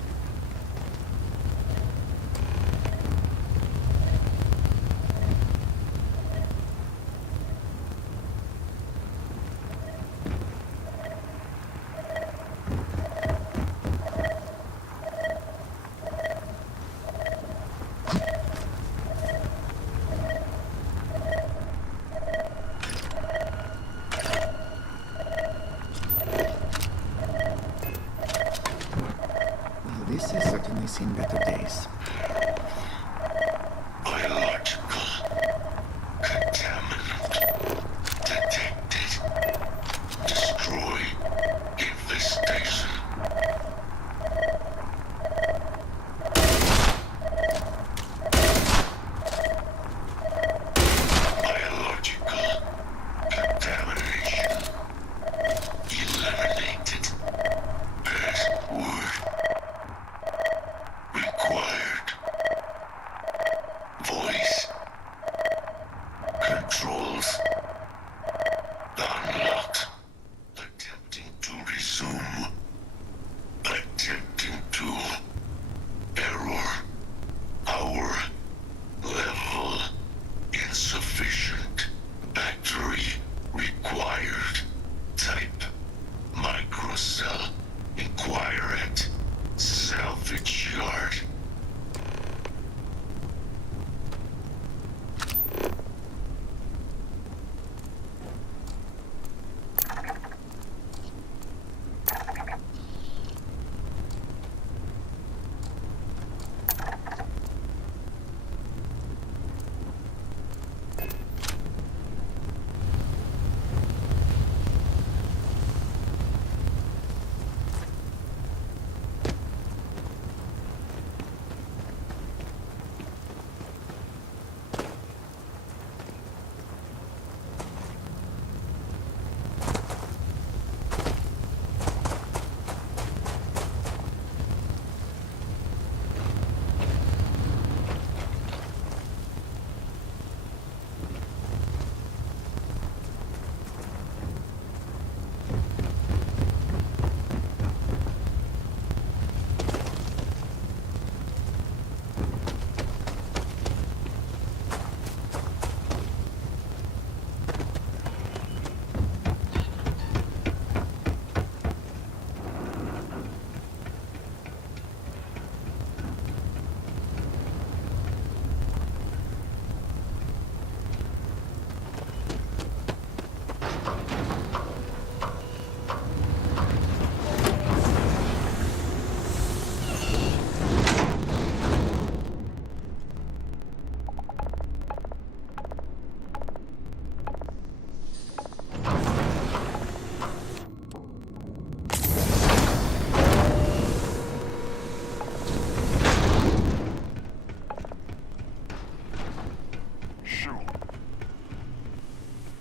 This has certainly seen better days. Biological contaminant detected. Destroy infestation. Biological contamination eliminated. Password. controls. Unlocked. Attempting to resume. Attempting to. Error. Power. Level. Insufficient. Battery. Required. Type. Microcell. Inquire at. Salvage yard.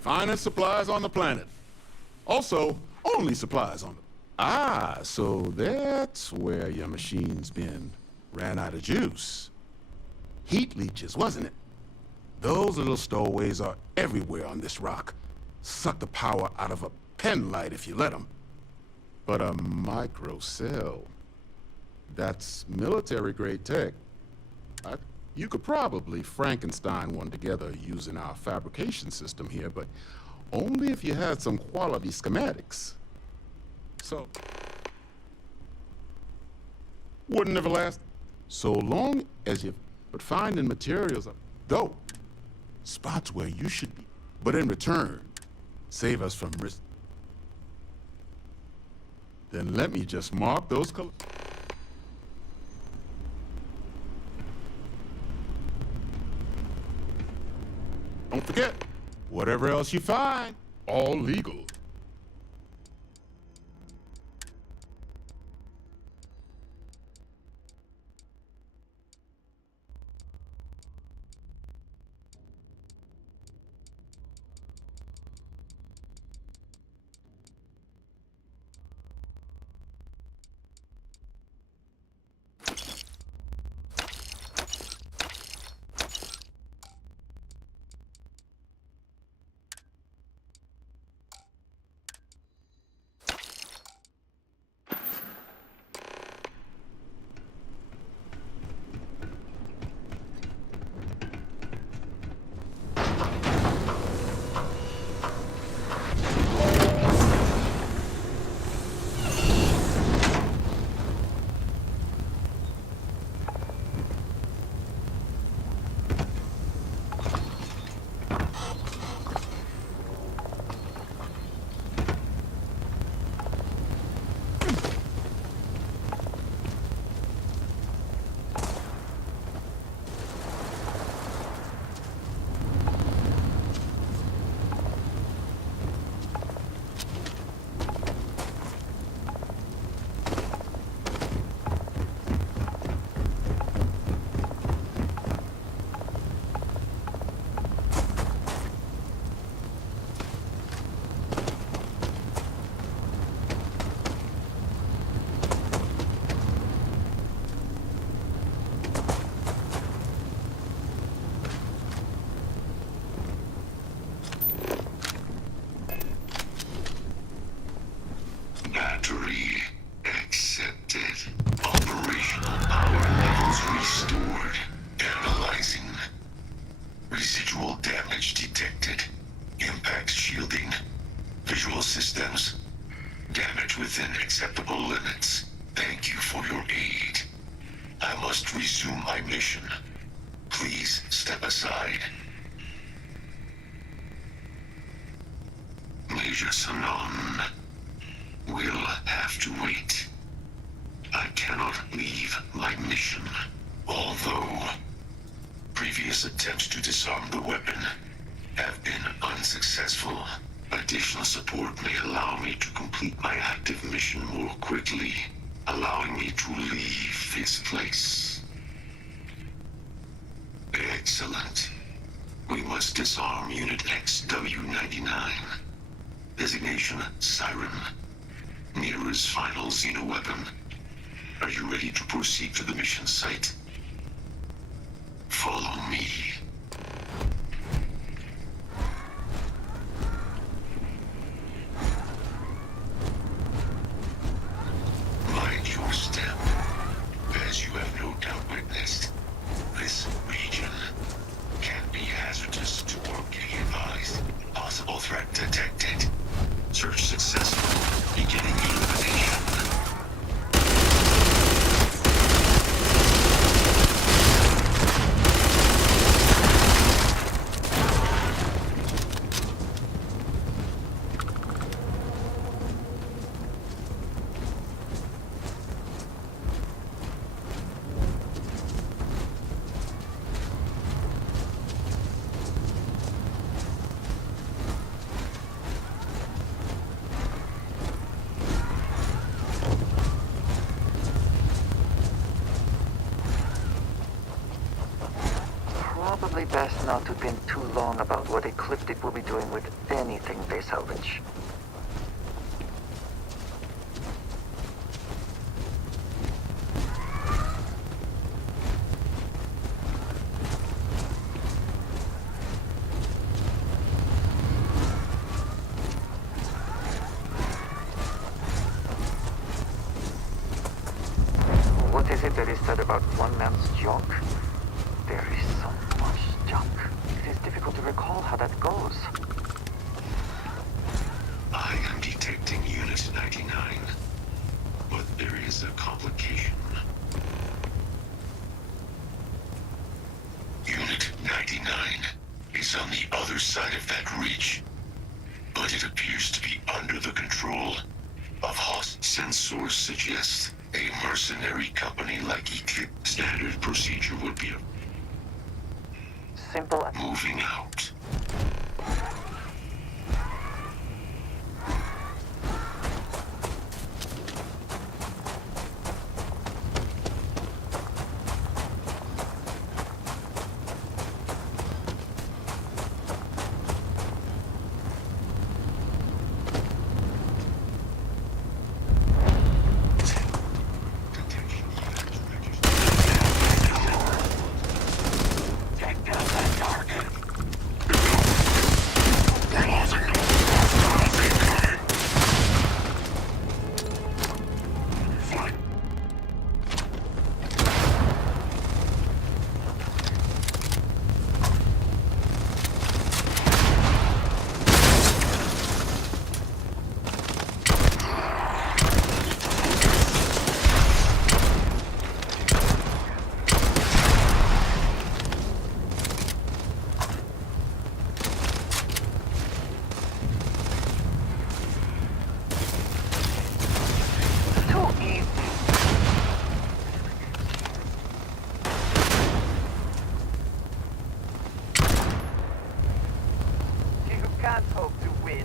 Finest supplies on the planet. Also, only supplies on the... Ah, so that's where your machine's been. Ran out of juice. Heat leeches, wasn't it? Those little stowaways are everywhere on this rock. Suck the power out of a pen light if you let them. But a microcell, that's military-grade tech. You could probably Frankenstein one together using our fabrication system here, but only if you had some quality schematics. So, wouldn't ever last so long as you... But finding materials are dope. Spots where you should be. But in return, save us from risk. Then let me just mark those colors. Don't forget, whatever else you find, all legal. visual systems. Damage within acceptable limits. Thank you for your aid. I must resume my mission. Please step aside. Major Sanon will have to wait. I cannot leave my mission. Although previous attempts to disarm the weapon have been unsuccessful, additional support may allow me to complete my active mission more quickly, allowing me to leave this place. Excellent. We must disarm Unit XW-99. Designation Siren. Mira's final xenoweapon. Are you ready to proceed to the mission site? Follow me. Mind your step. As you have no doubt witnessed, this region can be hazardous to work. Be advised. Possible threat detected. Search successful. Beginning elimination. Probably best not to think too long about what Ecliptic will be doing with anything they salvage. What is it that is said about one man's junk? There is so much junk. It is difficult to recall how that goes. I am detecting Unit 99, but there is a complication. Unit 99 is on the other side of that ridge, but it appears to be under the control of host. Sensors suggest a mercenary company like Eclipse. Standard procedure would be simple. Moving out. Can't hope to win.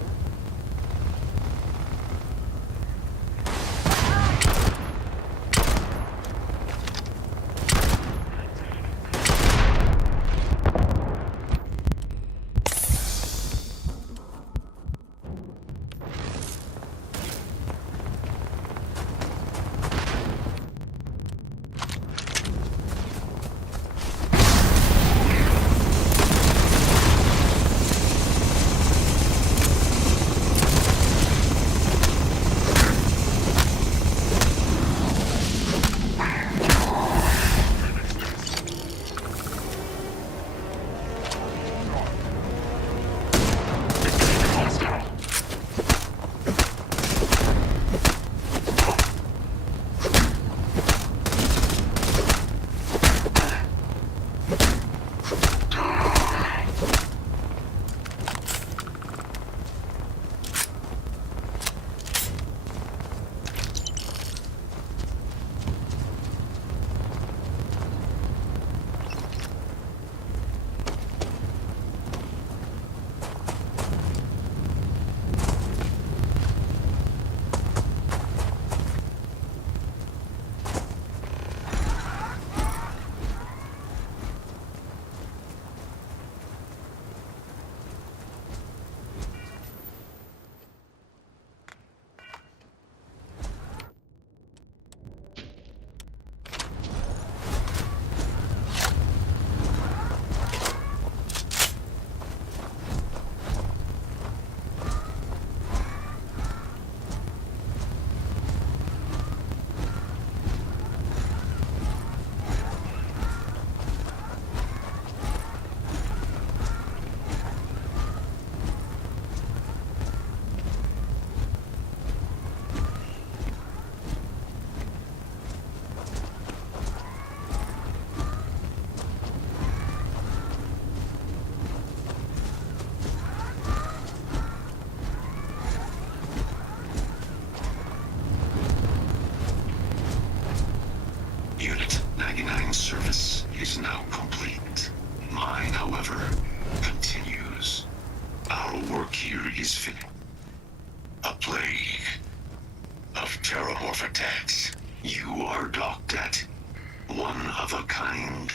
work here is finished. A plague of terramorph attacks. You are docked at one of a kind.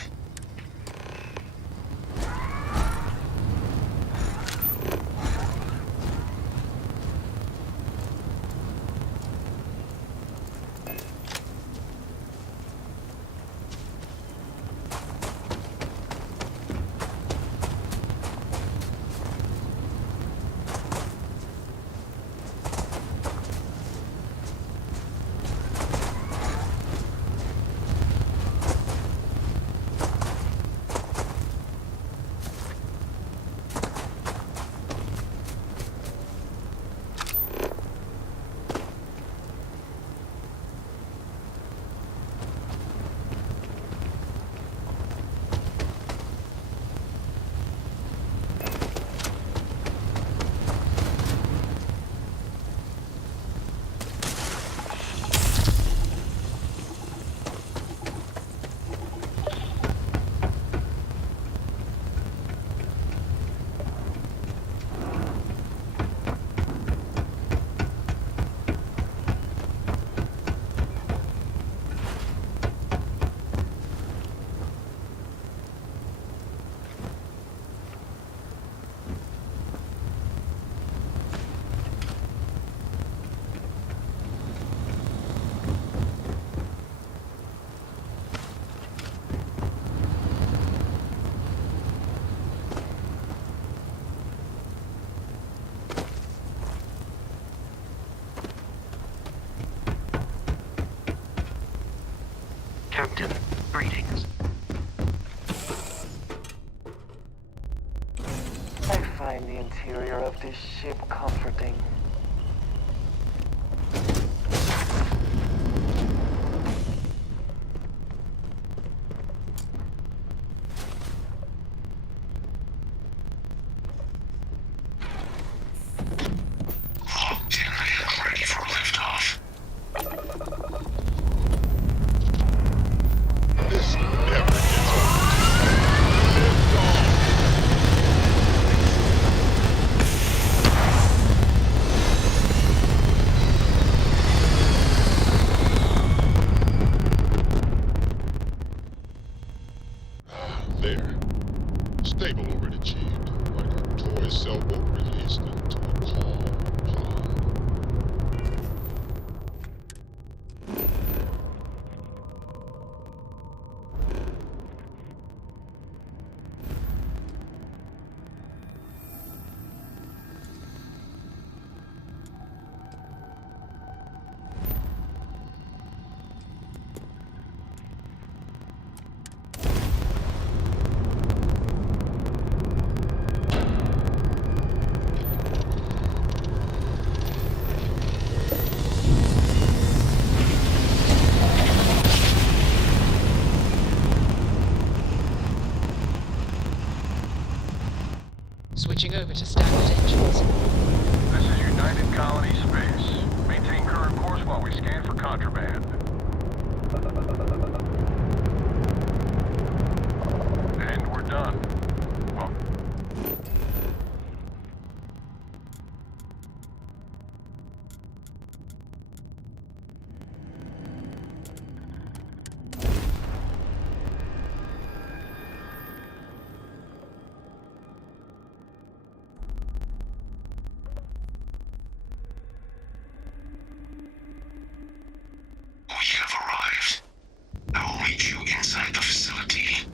Captain, greetings. I find the interior of this ship comforting. Locked in and ready for liftoff. This never gets old. There. Stable already achieved, like a toy sailboat released into a calm pond. Switching over to standard engines. This is United Colony Space. Maintain current course while we scan for contraband. And we're done. Well, We have arrived. I will meet you inside the facility.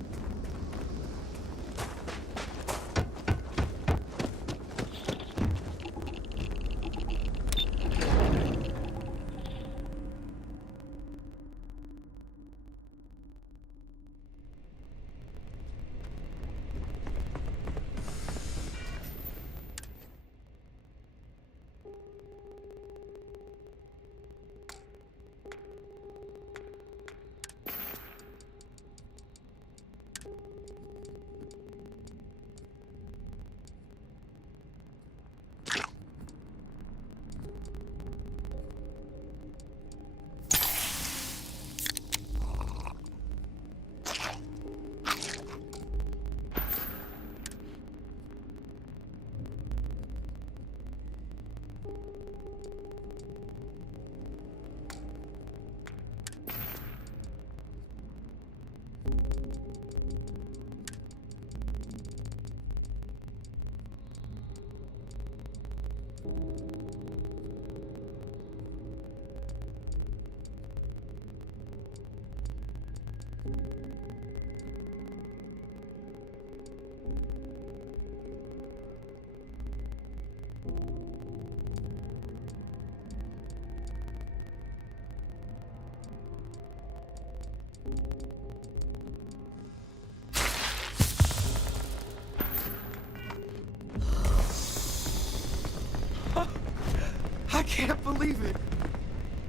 I can't believe it.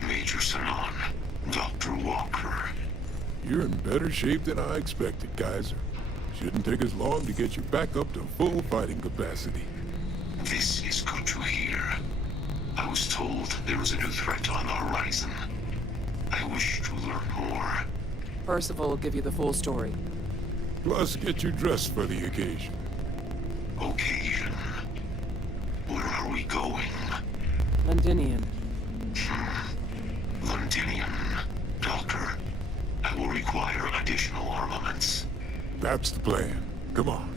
Major Sanon, Dr. Walker. You're in better shape than I expected, Kaiser. Shouldn't take us long to get you back up to full fighting capacity. This is good to hear. I was told there was a new threat on the horizon. I wish to learn more. Percival will give you the full story. Plus, get you dressed for the occasion. Occasion? Where are we going? Londinium. Londinium. Doctor, I will require additional armaments. That's the plan. Come on.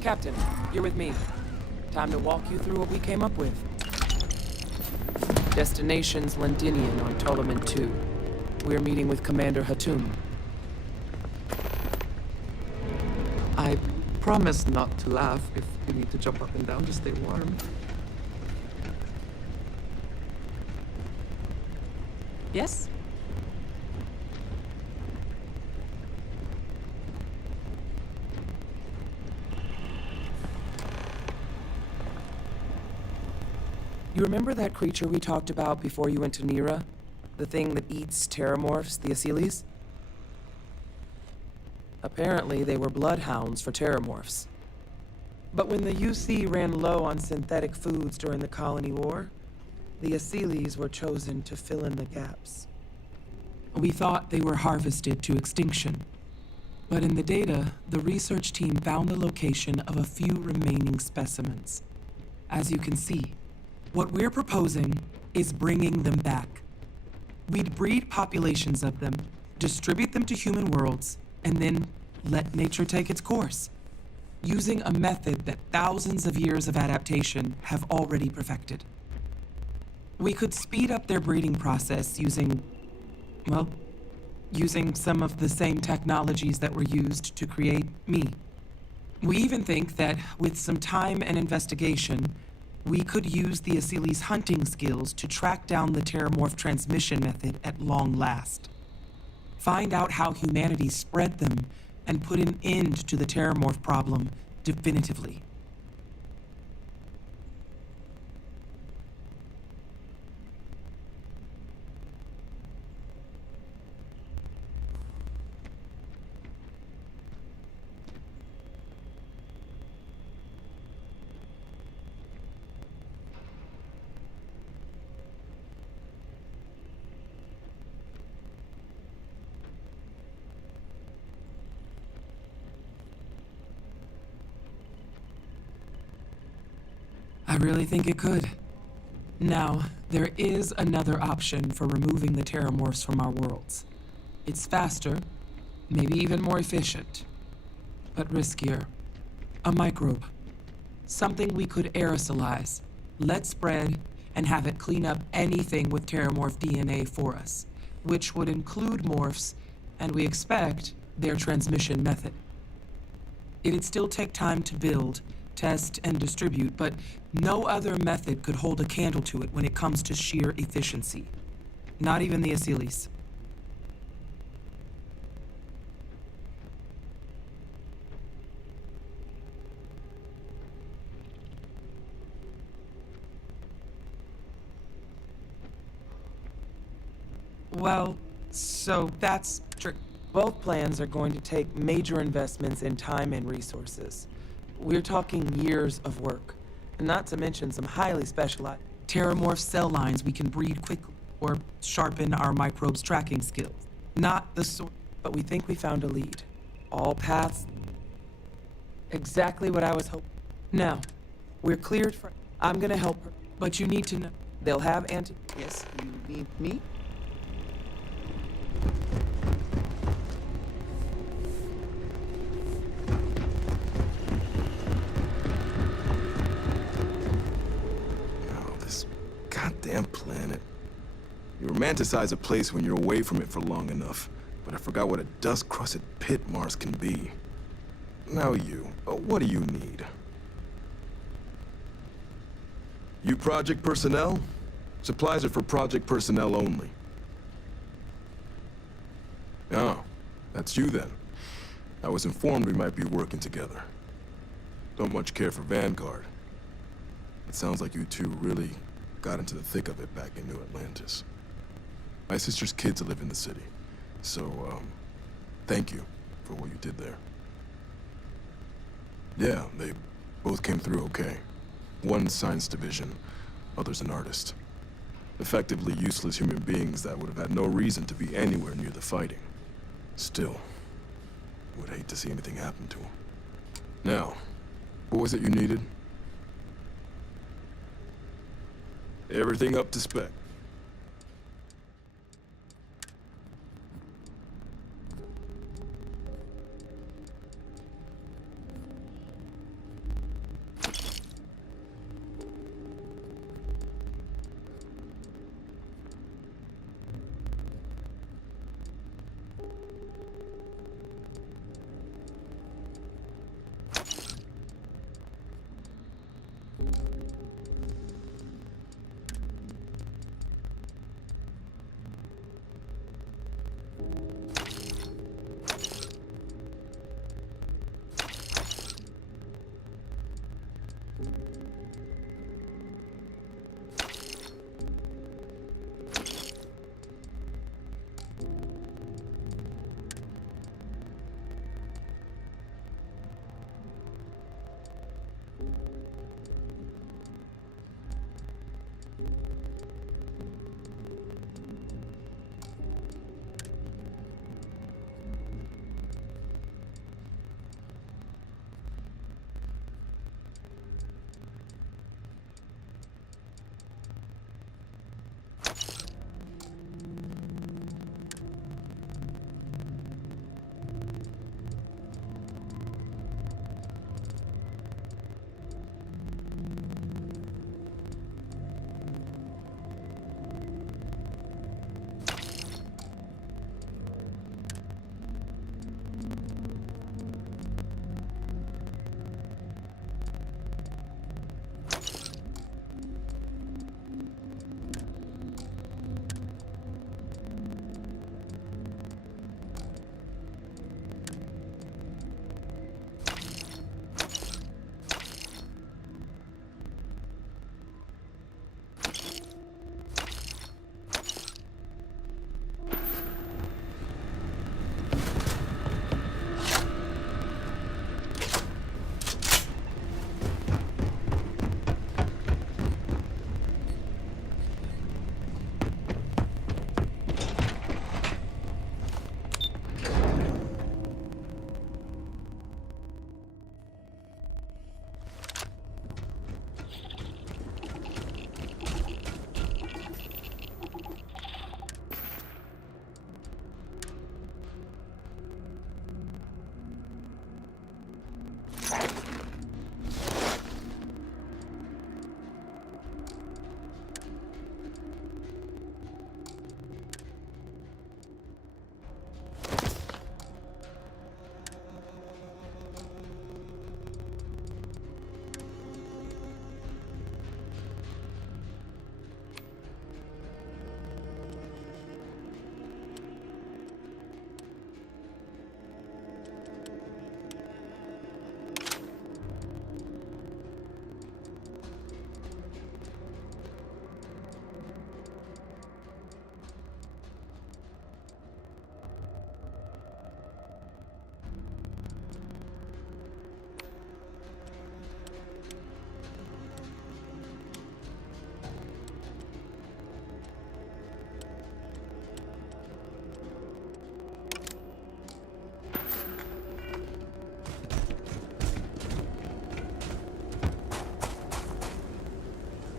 Captain, you're with me. Time to walk you through what we came up with. Destination's Londinium on Ptolemy 2. We're meeting with Commander Hatum. I promise not to laugh if you need to jump up and down to stay warm. Yes? You remember that creature we talked about before you went to Nira? The thing that eats terramorphs, the Asyles? Apparently, they were bloodhounds for terramorphs. But when the UC ran low on synthetic foods during the Colony War, the Asyles were chosen to fill in the gaps. We thought they were harvested to extinction. But in the data, the research team found the location of a few remaining specimens. As you can see, what we're proposing is bringing them back. We'd breed populations of them, distribute them to human worlds, and then let nature take its course, using a method that thousands of years of adaptation have already perfected. We could speed up their breeding process using some of the same technologies that were used to create me. We even think that with some time and investigation, we could use the Asyles' hunting skills to track down the terramorph transmission method at long last. Find out how humanity spread them and put an end to the terramorph problem definitively. I really think it could. Now, there is another option for removing the terramorphs from our worlds. It's faster, maybe even more efficient, but riskier. A microbe. Something we could aerosolize, let spread, and have it clean up anything with terramorph DNA for us, which would include morphs, and we expect their transmission method. It'd still take time to build, test, and distribute, but no other method could hold a candle to it when it comes to sheer efficiency. Not even the Asyles. Well, so that's true. Both plans are going to take major investments in time and resources. We're talking years of work, not to mention some highly specialized terramorph cell lines we can breed quickly or sharpen our microbes tracking skills. Not the sort, but we think we found a lead. All paths. Exactly what I was hoping. Now, we're cleared for. I'm gonna help her. But you need to know. They'll have anti. Yes, you need me? Oh, this goddamn planet. You romanticize a place when you're away from it for long enough, but I forgot what a dust-crusted pit Mars can be. Now you, what do you need? You project personnel? Supplies are for project personnel only. Oh, that's you then. I was informed we might be working together. Don't much care for Vanguard. It sounds like you two really got into the thick of it back in New Atlantis. My sister's kids live in the city, so, thank you for what you did there. Yeah, they both came through okay. One science division, other's an artist. Effectively useless human beings that would have had no reason to be anywhere near the fighting. Still, would hate to see anything happen to them. Now, what was it you needed? Everything up to spec.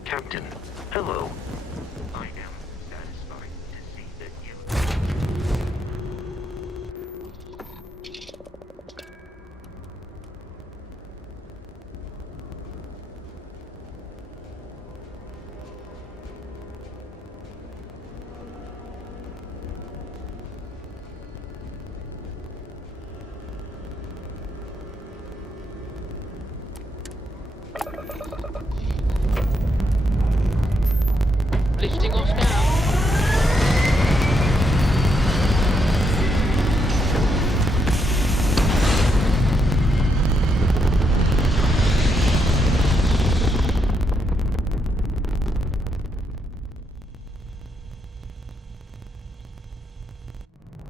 Captain, hello. I am satisfied to see that you... Lifting off now.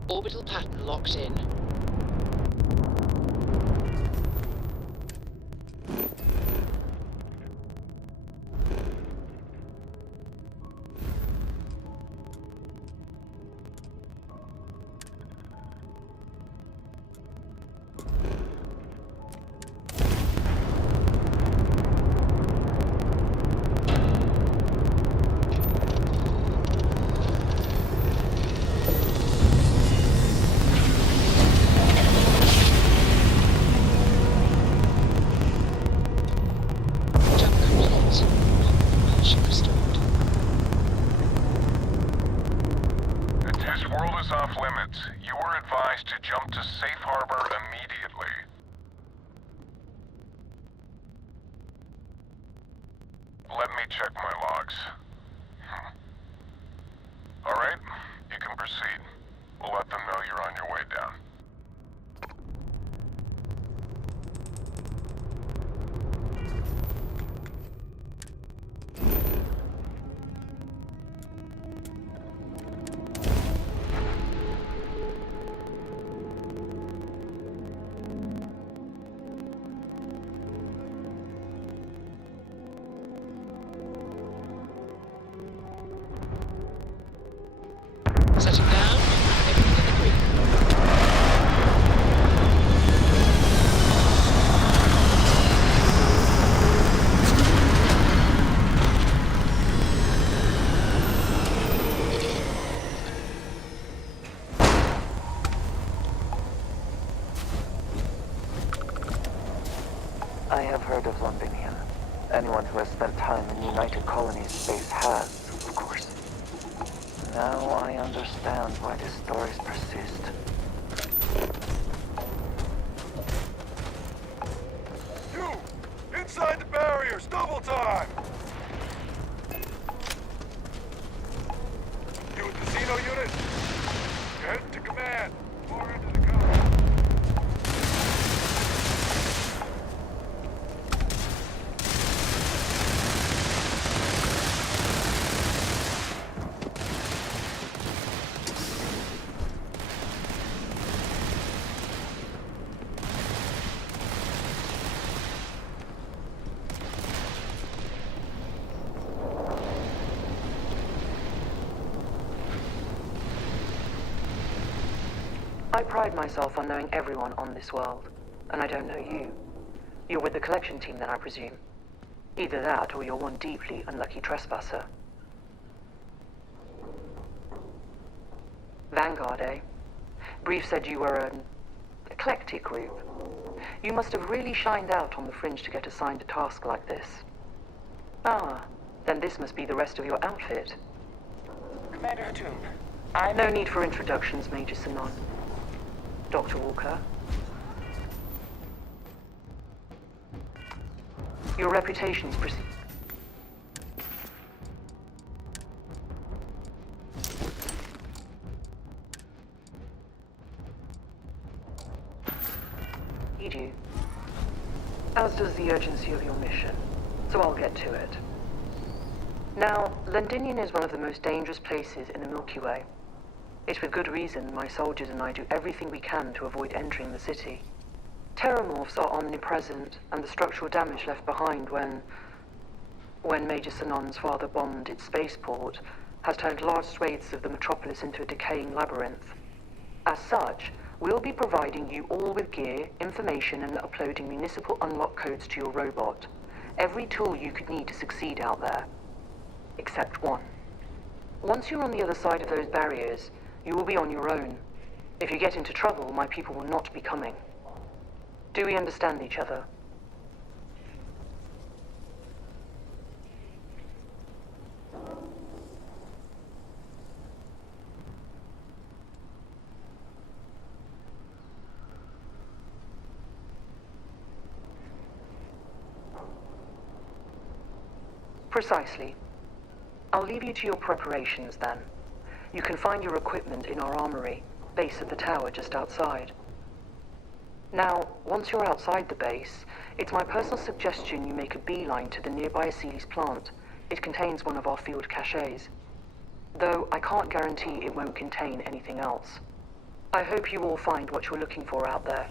Orbital pattern locked in. You were advised to jump to safe harbor immediately. Let me check my logs. All right, you can proceed. We'll let them know you're on your way down. Setting down. Everything in the green. I have heard of London here. Anyone who has spent time in United Colonies space has, of course. Now I understand why the stories persist. You! Inside the barriers! Double time! You with the Xeno unit? Head to command. Far into the cover. I pride myself on knowing everyone on this world, and I don't know you. You're with the collection team then, I presume. Either that, or you're one deeply unlucky trespasser. Vanguard, eh? Brief said you were an eclectic group. You must have really shined out on the fringe to get assigned a task like this. Ah, then this must be the rest of your outfit. Commander Hatum, No need for introductions, Major Sinon. Dr. Walker. Your reputation's preceded. You. As does the urgency of your mission. So I'll get to it. Now, Londinium is one of the most dangerous places in the Milky Way. It's with good reason my soldiers and I do everything we can to avoid entering the city. Terramorphs are omnipresent, and the structural damage left behind when Major Sinon's father bombed its spaceport has turned large swathes of the metropolis into a decaying labyrinth. As such, we'll be providing you all with gear, information, and uploading municipal unlock codes to your robot. Every tool you could need to succeed out there. except one. Once you're on the other side of those barriers, you will be on your own. If you get into trouble, my people will not be coming. Do we understand each other? Precisely. I'll leave you to your preparations then. You can find your equipment in our armory, base of the tower just outside. Now, once you're outside the base, it's my personal suggestion you make a beeline to the nearby Aceles plant. It contains one of our field caches. Though I can't guarantee it won't contain anything else. I hope you all find what you're looking for out there.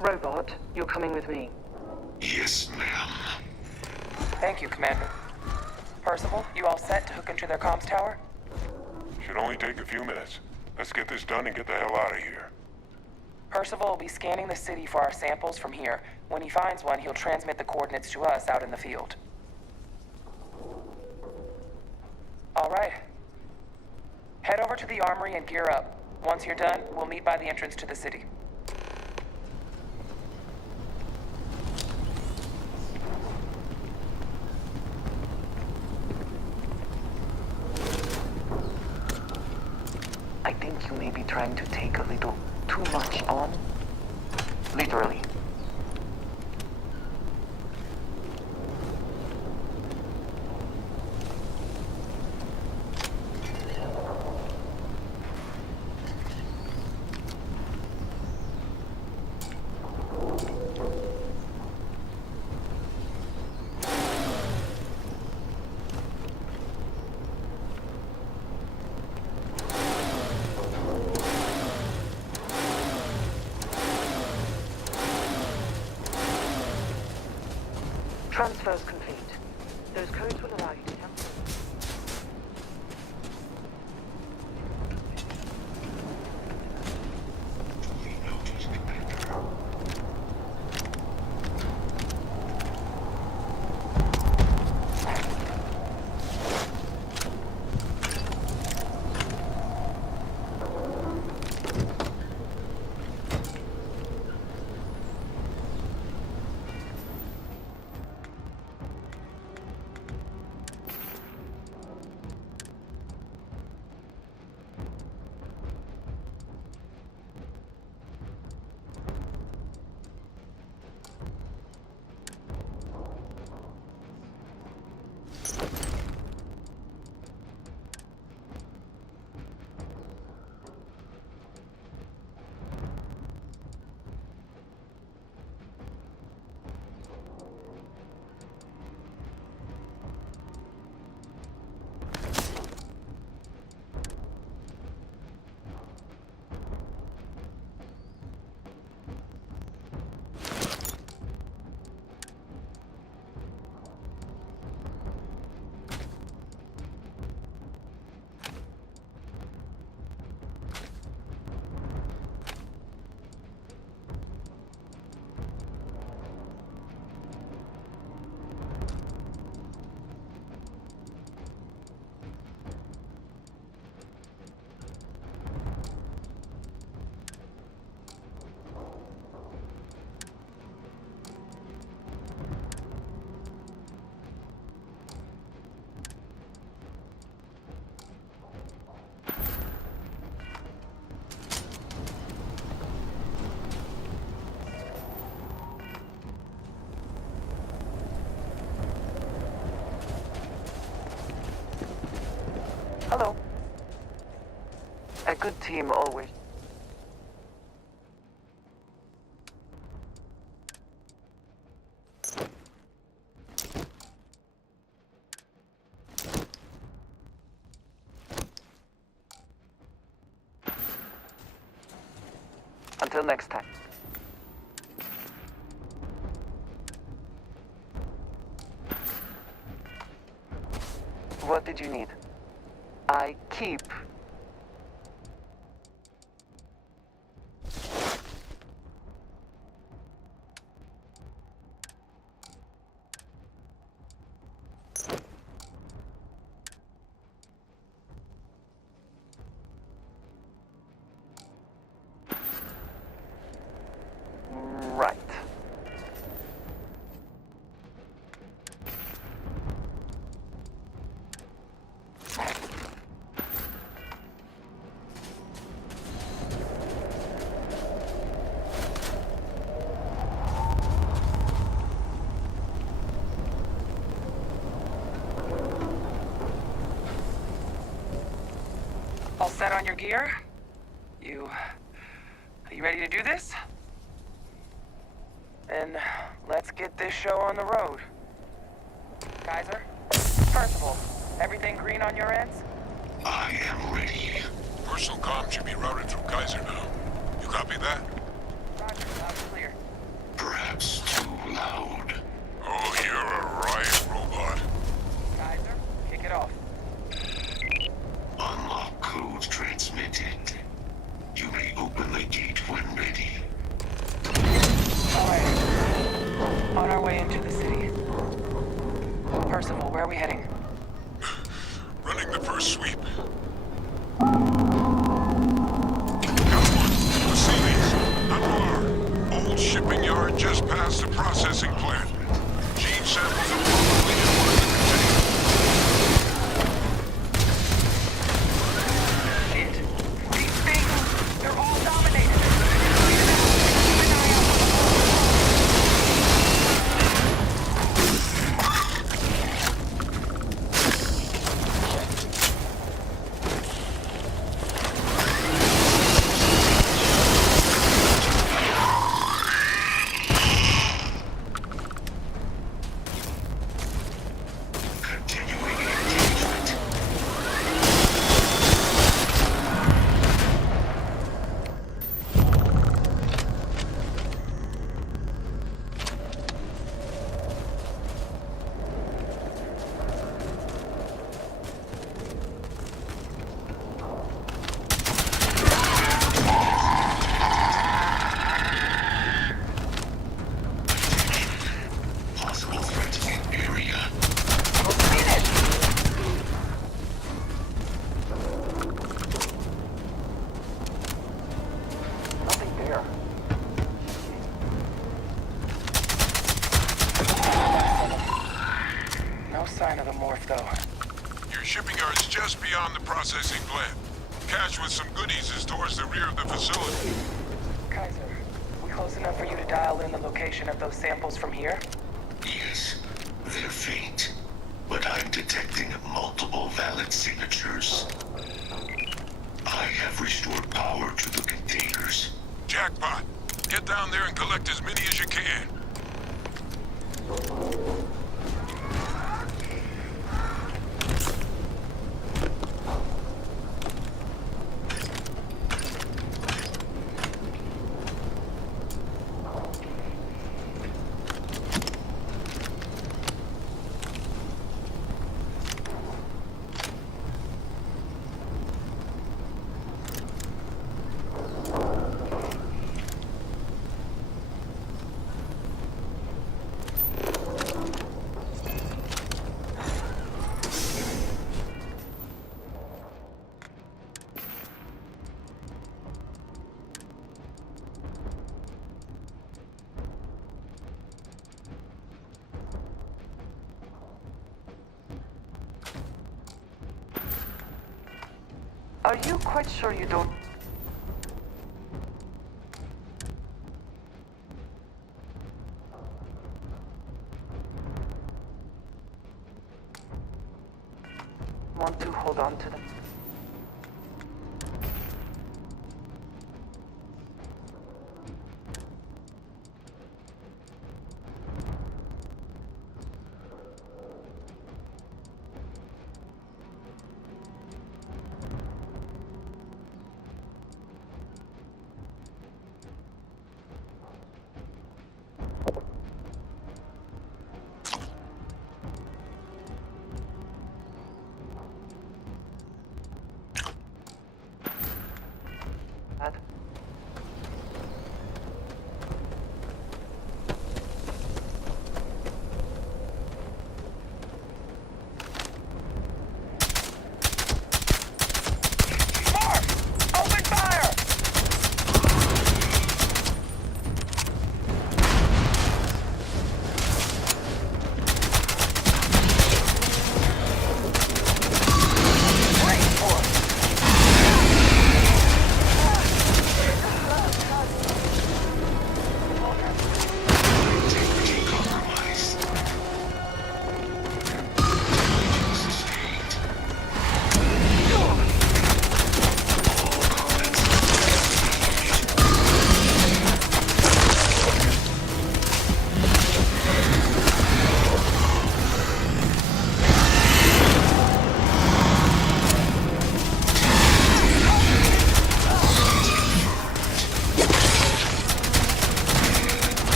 Robot, you're coming with me. Yes, ma'am. Thank you, Commander. Percival, you all set to hook into their comms tower? Should only take a few minutes. Let's get this done and get the hell out of here. Percival will be scanning the city for our samples from here. When he finds one, he'll transmit the coordinates to us out in the field. All right. Head over to the armory and gear up. Once you're done, we'll meet by the entrance to the city. I think you may be trying to take a little too much on. Literally. Transfer's complete. Those codes will allow you to temporarily... Hello. A good team always. Until next time. What did you need? I keep. All set on your gear? Are you ready to do this? Then let's get this show on the road. Kaiser, Percival, everything green on your ends? I am ready. Personal comm should be routed through Kaiser now. You copy that? Roger, loud and clear. Perhaps too loud. Oh, you're a riot robot. Kaiser, kick it off. Unlock code transmitted. You may open the gate when ready. Alright. On our way into the city. Percival, where are we heading? Running the first sweep. Old shipping yard just past the processing plant. Gene samples are probably in one of the containers. Shit. These things, they're all dominated. Sign of the morph, though. Your shipping yard's just beyond the processing plant. Cache with some goodies is towards the rear of the facility. Kaiser, we close enough for you to dial in the location of those samples from here? Yes, they're faint, but I'm detecting multiple valid signatures. I have restored power to the containers. Jackpot. Get down there and collect as many as you can. Are you quite sure you don't... want to hold on to them?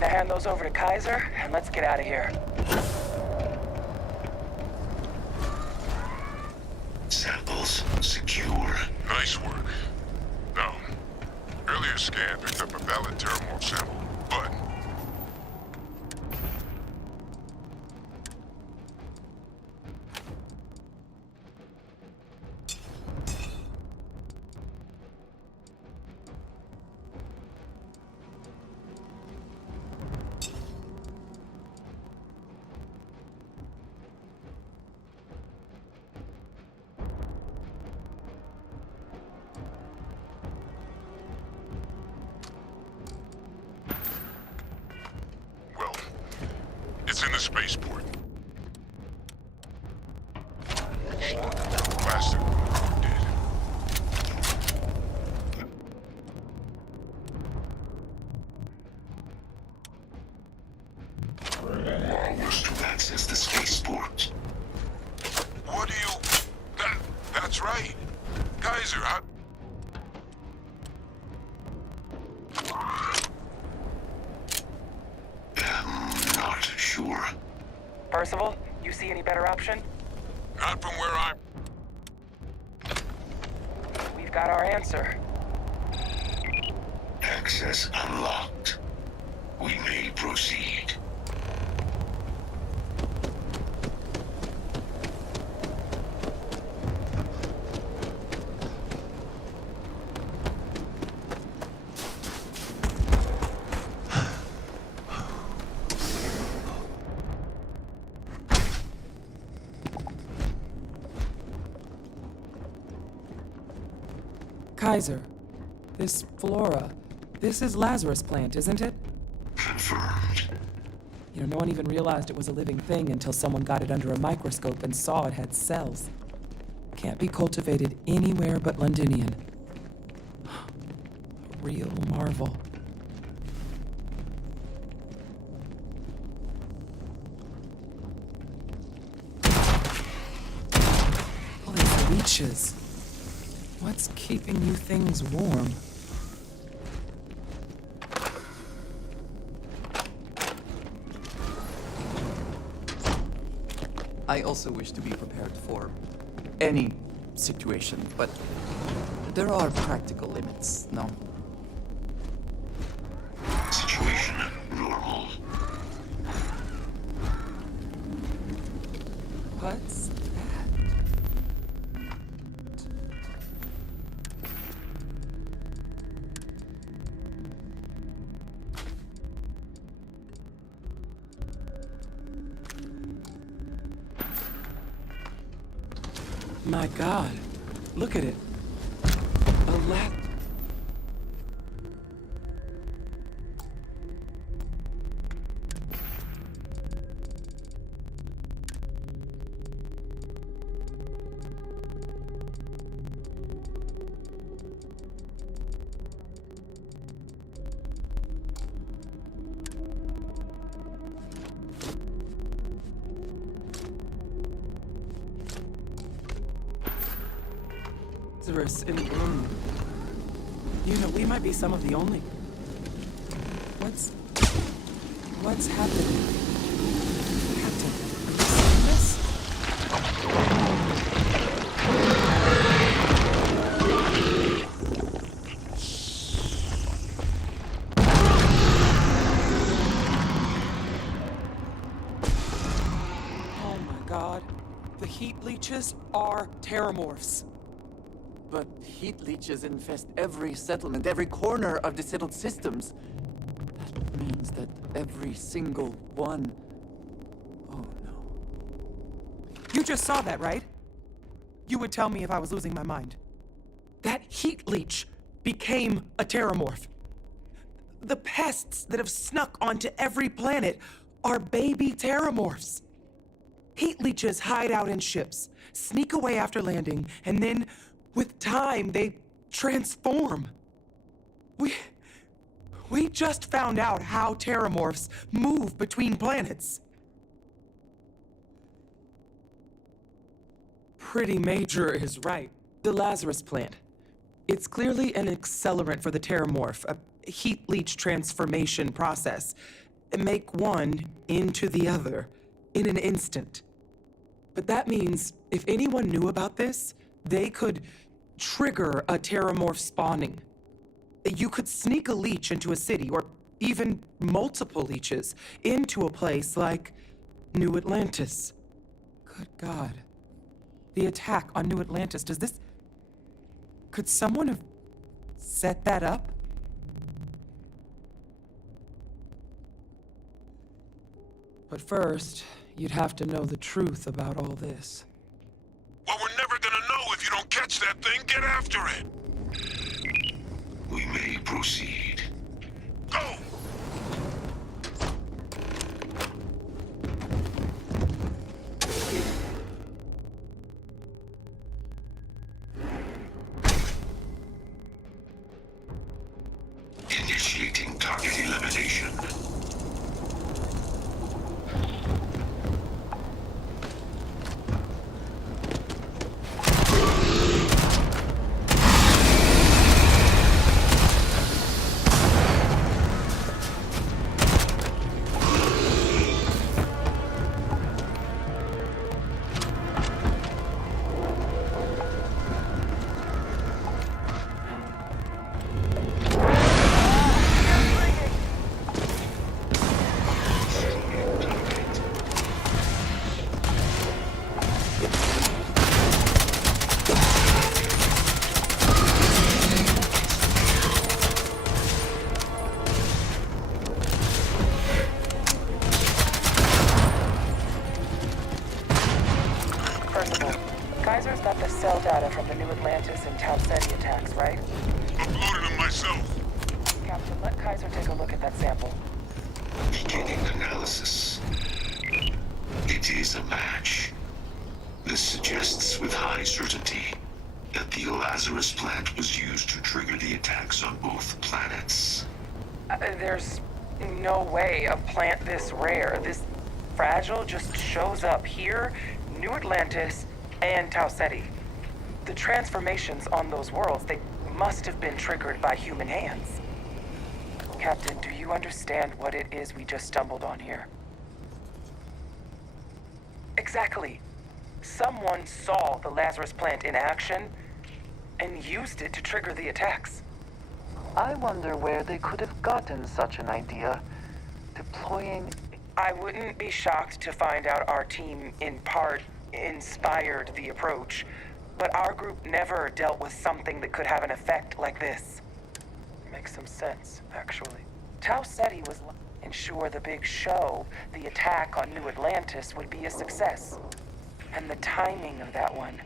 Now hand those over to Kaiser, and let's get out of here. Samples secure. Nice work. Now, earlier scan picked up a valid terramorph sample, but... Well, it's in the spaceport. Plastic did. Hours to access the spaceport. What do you... That's right. Kaiser, Not sure. Percival, you see any better option? Not from where I'm... We've got our answer. Access unlocked. We may proceed. Kaiser, this flora, this is Lazarus plant, isn't it? Confirmed. You know, no one even realized it was a living thing until someone got it under a microscope and saw it had cells. Can't be cultivated anywhere but Londinian. A real marvel. All these leeches. What's keeping you things warm? I also wish to be prepared for any situation, but there are practical limits, no? Situation normal. What's that? My God, look at it. A lab. Lazarus in bloom. You know, we might be some of the only... What's happening? Captain, are you seeing this? Oh my God. The heat leeches are terramorphs. But heat leeches infest every settlement, every corner of the settled systems. That means that every single one... Oh no. You just saw that, right? You would tell me if I was losing my mind. That heat leech became a terramorph. The pests that have snuck onto every planet are baby terramorphs. Heat leeches hide out in ships, sneak away after landing, and then, with time, they transform. We just found out how terramorphs move between planets. Pretty Major is right. The Lazarus plant. It's clearly an accelerant for the terramorph, a heat leech transformation process. make one into the other in an instant. But that means if anyone knew about this, they could trigger a terramorph spawning. You could sneak a leech into a city, or even multiple leeches, into a place like New Atlantis. Good God. The attack on New Atlantis, could someone have set that up? But first, you'd have to know the truth about all this. Well, we're never gonna know if you don't catch that thing. Get after it. We may proceed. Go! Initiating target elimination. Kaiser's got the cell data from the New Atlantis and Tau Ceti attacks, right? Uploaded them myself. Captain, let Kaiser take a look at that sample. Beginning analysis. It is a match. This suggests with high certainty that the Lazarus plant was used to trigger the attacks on both planets. There's no way a plant this rare, this fragile, just shows up here, New Atlantis, and Tau Ceti. The transformations on those worlds, they must have been triggered by human hands. Captain, do you understand what it is we just stumbled on here? Exactly. Someone saw the Lazarus plant in action and used it to trigger the attacks. I wonder where they could have gotten such an idea. Deploying... I wouldn't be shocked to find out our team, in part, inspired the approach, but our group never dealt with something that could have an effect like this. Makes some sense, actually. Tau Ceti was ensure the big show, the attack on New Atlantis, would be a success. And the timing of that one,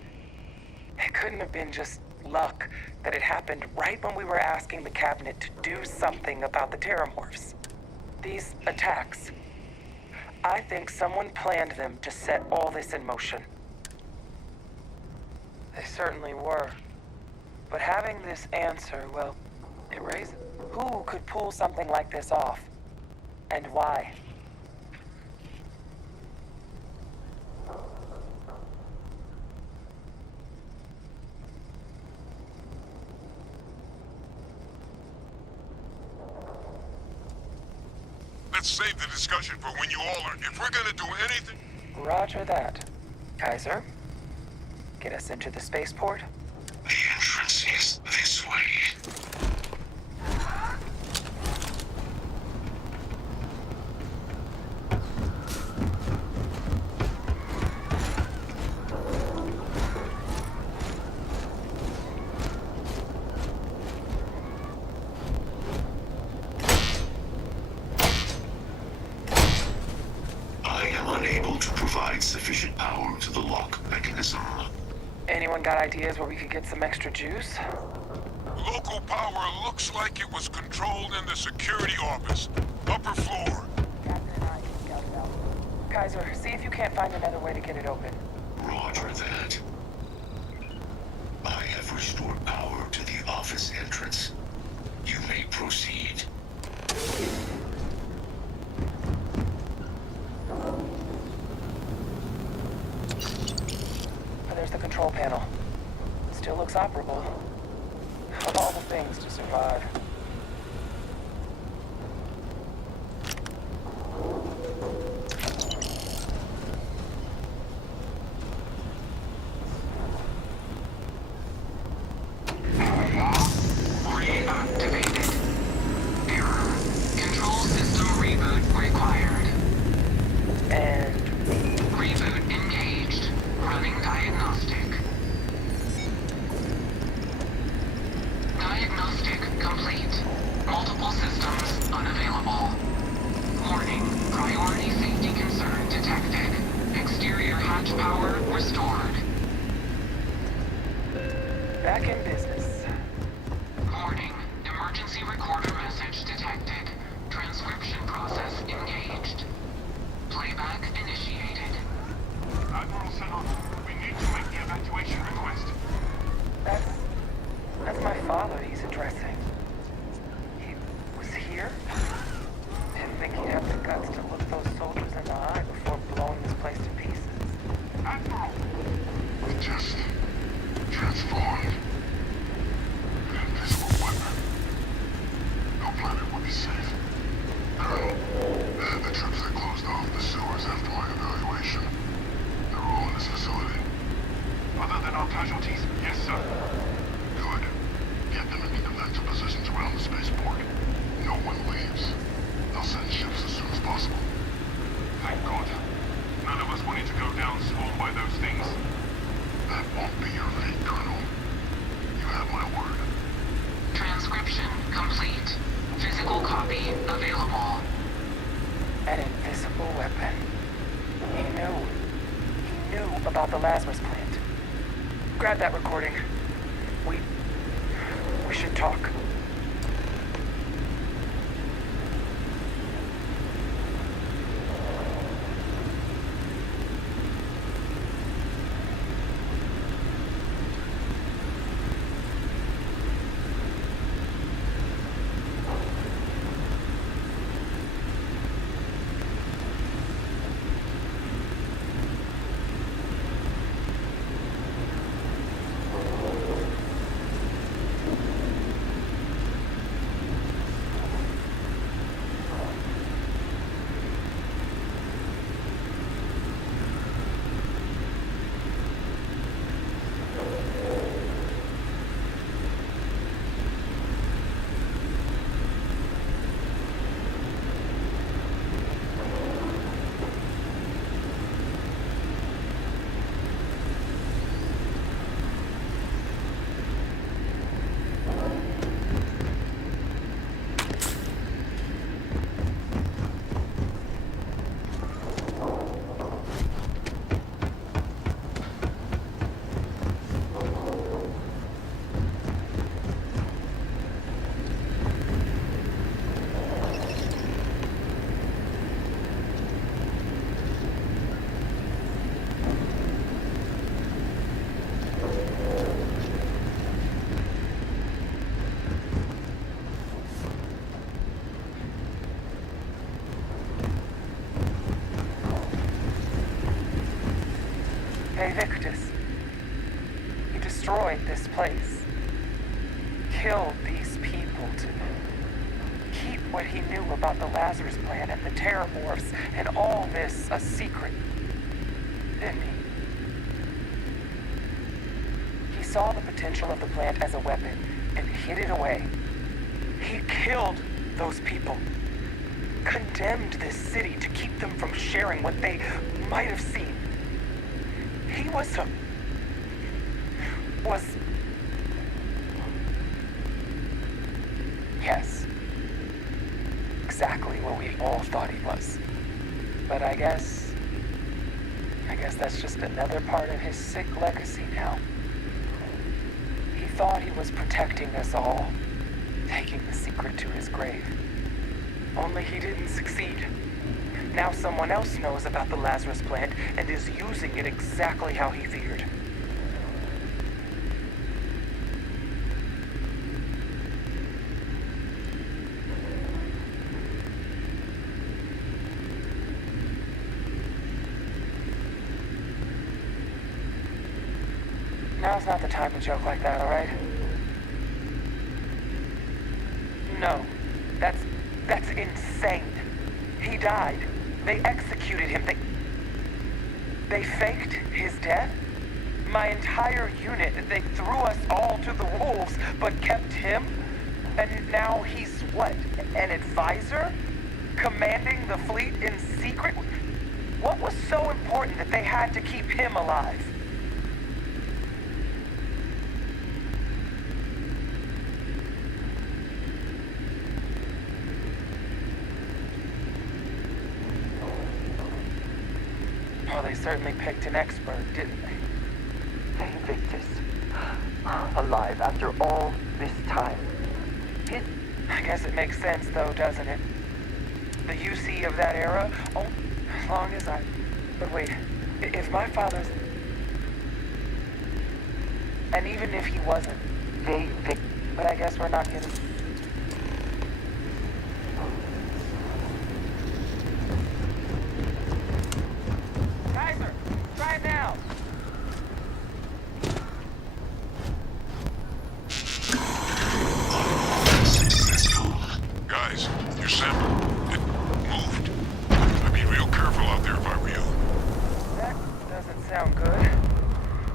it couldn't have been just luck that it happened right when we were asking the cabinet to do something about the terramorphs. These attacks, I think someone planned them to set all this in motion. They certainly were. But having this answer, well, it raises... Who could pull something like this off? And why? Let's save the discussion for when you all are... If we're gonna do anything... Roger that. Kaiser, get us into the spaceport? The entrance is this way. I am unable to provide sufficient power to the lock mechanism. Anyone got ideas where we could get some extra juice? Local power looks like it was controlled in the security office. Upper floor. Captain and I can scout it out. Kaiser, see if you can't find another way to get it open. Roger that. I have restored power to the office entrance. You may proceed. There's the control panel. Still looks operable. Of all the things to survive. got to look those soldiers in the eye before blowing this place to pieces. Admiral, we just transformed an invisible weapon. No planet would be safe. Colonel, the troops that closed off the sewers after my evaluation, they're all in this facility. Other than our casualties? Yes, sir. Good. Get them into defensive positions around the spaceport. No one leaves. They'll send ships as soon as possible. Thank God. None of us wanted to go down swarmed by those things. That won't be your fate, Colonel. You have my word. Transcription complete. Physical copy available. An invisible weapon. He knew about the Lazarus plant. Grab that recording. We should talk. Victus. He destroyed this place. Killed these people to keep what he knew about the Lazarus plant and the Terramorphs and all this a secret. Didn't he? He saw the potential of the plant as a weapon and hid it away. He killed those people. Condemned this city to keep them from sharing what they might have seen. He was yes, exactly what we all thought he was. But I guess that's just another part of his sick legacy now. He thought he was protecting us all, taking the secret to his grave. Only he didn't succeed. Now someone else knows about the Lazarus plant and is using it exactly how he feared. Now's not the time to joke like that, all right? No, that's insane. He died. They executed him. They faked his death? My entire unit, they threw us all to the wolves, but kept him? And now he's what? An advisor? Commanding the fleet in secret? What was so important that they had to keep him alive? Well, they certainly picked an expert, didn't they? Hey, Victus. Alive after all this time. I guess it makes sense, though, doesn't it? The UC of that era, oh, as long as I... But wait, if my father's... And even if he wasn't, they... But I guess we're not getting... Sound good.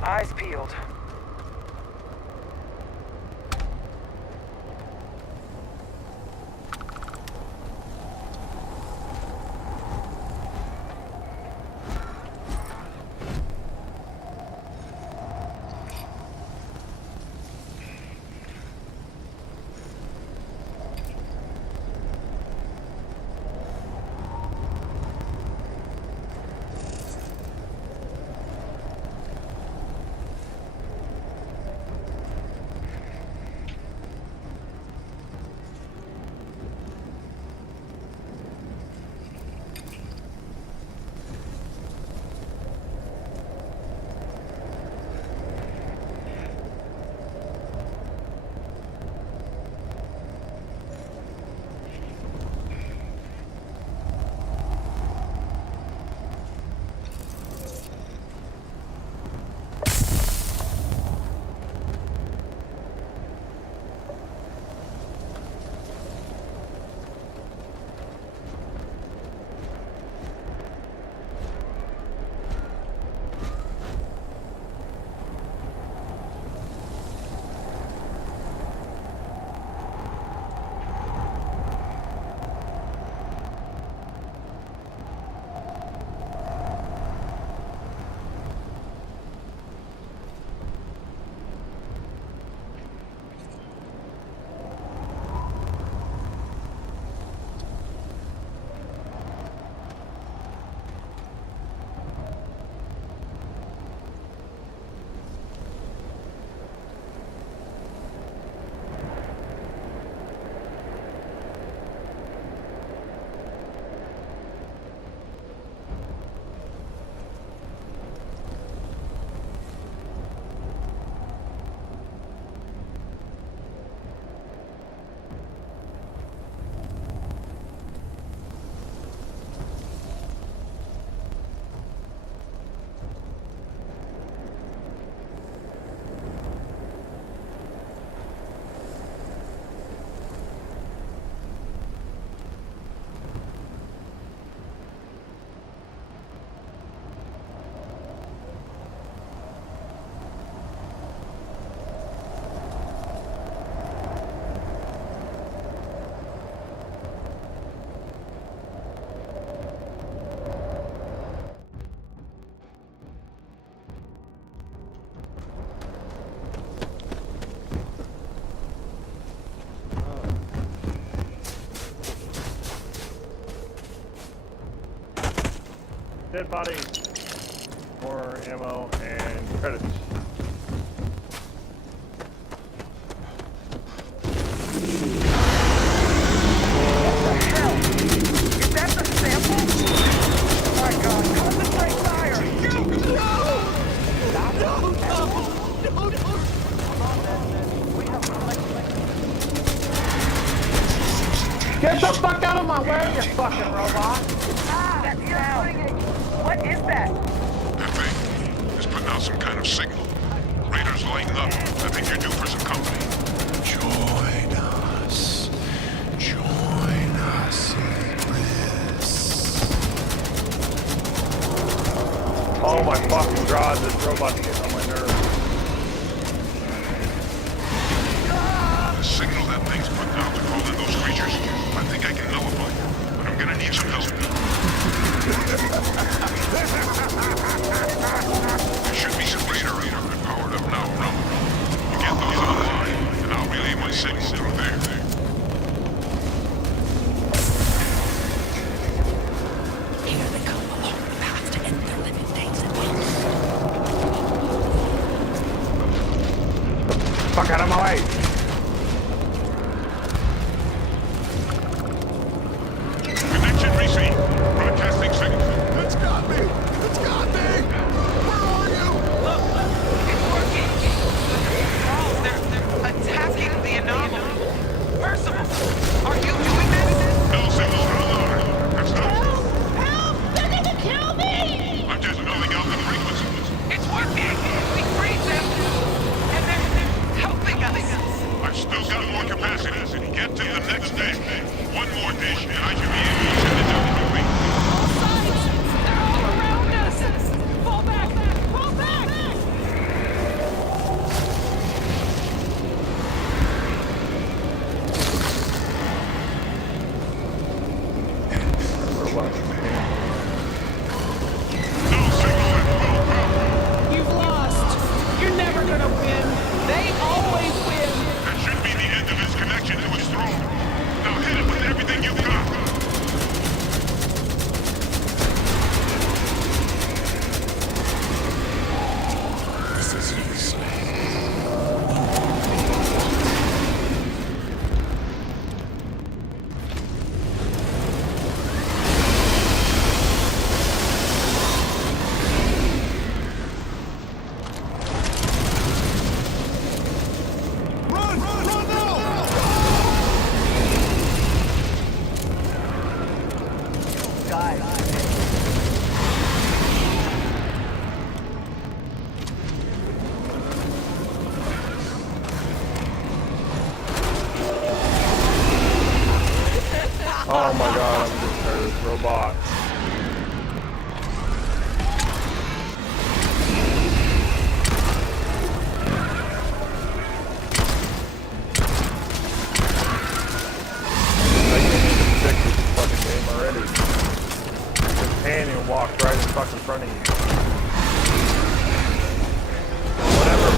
Eyes peeled. Dead body, more ammo, and credits. Get the fuck out of my way, you fucking robot! That sound! What is that? That thing is putting out some kind of signal. Raiders lighting up. I think you're due for some company. Join us. Join us in this. Oh my fucking god, this robot's getting on my nerves. The signal that thing's putting out to call in those creatures, I think I can nullify it, but I'm gonna need some help. There should be some radar powered up now around the room. You get those online, and I'll relay my signal through there. Here they come along the path to end their living days at once. Fuck out of my way! Connection received. Broadcasting signal. It's got me! It's got me! Where are you? It's working! They're attacking the anomaly. Percival, are you doing this? No signals from alarm. That's not true. Help! They're gonna kill me! I'm just numbing out the frequencies. It's working! We freed them! And they're helping us! robots from Pan. You've lost. You're never gonna win. They always win. That should be the end of his connection to his throne. Now hit it with everything you've got. This is easy. Oh my god, I'm getting tired of this robot. I can't even fix this fucking game already. The companion walked right in fucking front of you. Whatever.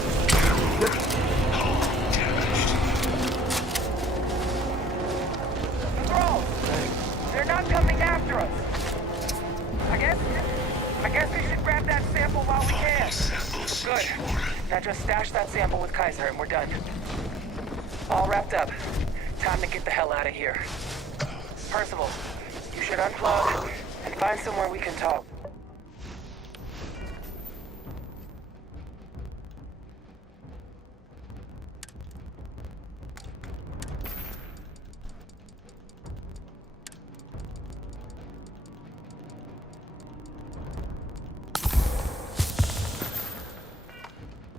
Control! They're not coming after us. I guess we should grab that sample while we can. Good. Now just stash that sample with Kaiser and we're done. All wrapped up. Time to get the hell out of here. Percival, you should unplug and find somewhere we can talk.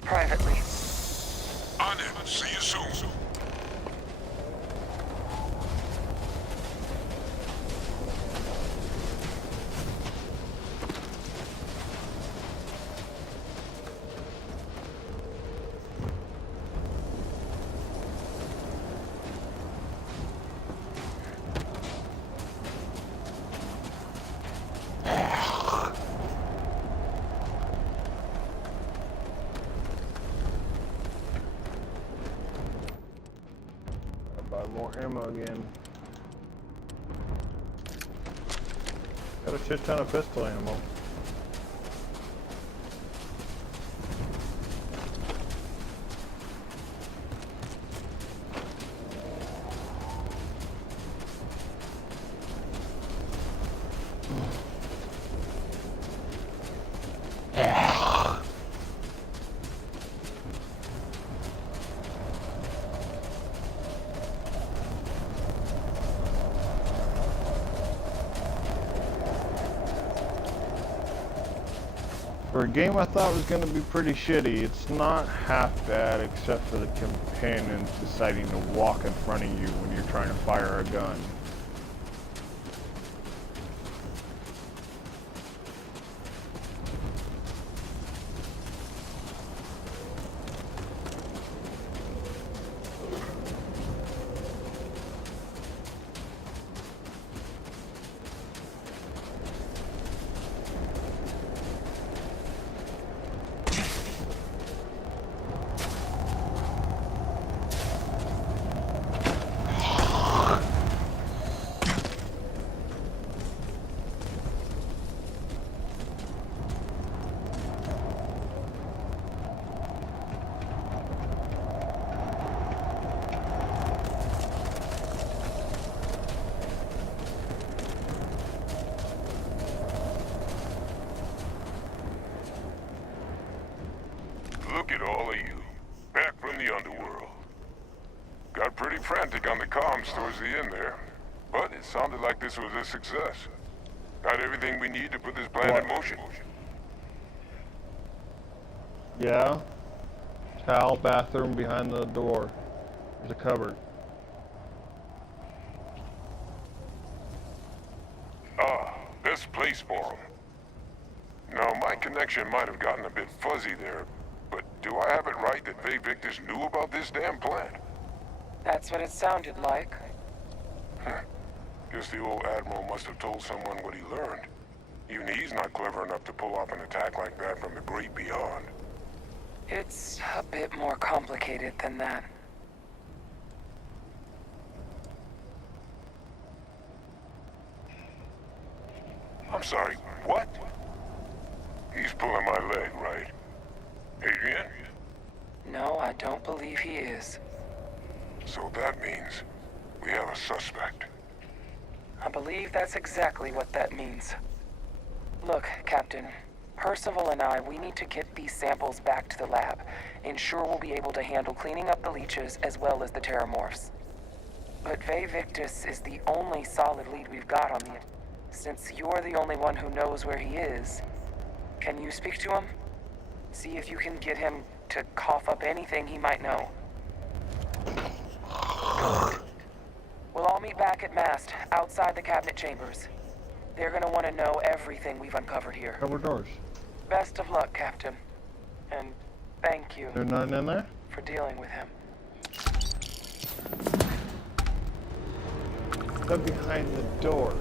Privately. On it. See you soon. Buy more ammo again. Got a shit ton of pistol ammo. For a game I thought was going to be pretty shitty, it's not half bad except for the companions deciding to walk in front of you when you're trying to fire a gun. Look at all of you. Back from the underworld. Got pretty frantic on the comms towards the end there. But it sounded like this was a success. Got everything we need to put this plan in motion. Yeah. Towel, bathroom behind the door. There's a cupboard. Ah, best place for them. Now, my connection might have gotten a bit fuzzy there, but do I have it right that Faye Victus knew about this damn plan? That's what it sounded like. Guess the old Admiral must have told someone what he learned. Even he's not clever enough to pull off an attack like that from the great beyond. It's a bit more complicated than that. I'm sorry, what? He's pulling my leg, right? Adrian? No, I don't believe he is. So that means we have a suspect. I believe that's exactly what that means. Look, Captain, Percival and I, we need to get these samples back to the lab. Ensure we'll be able to handle cleaning up the leeches as well as the terramorphs. But Ve Victus is the only solid lead we've got on the... Since you're the only one who knows where he is, can you speak to him? See if you can get him to cough up anything he might know. We'll all meet back at Mast, outside the cabinet chambers. They're gonna want to know everything we've uncovered here. Cover doors. Best of luck, Captain. And thank you. There's nothing in there? For dealing with him. Look behind the door.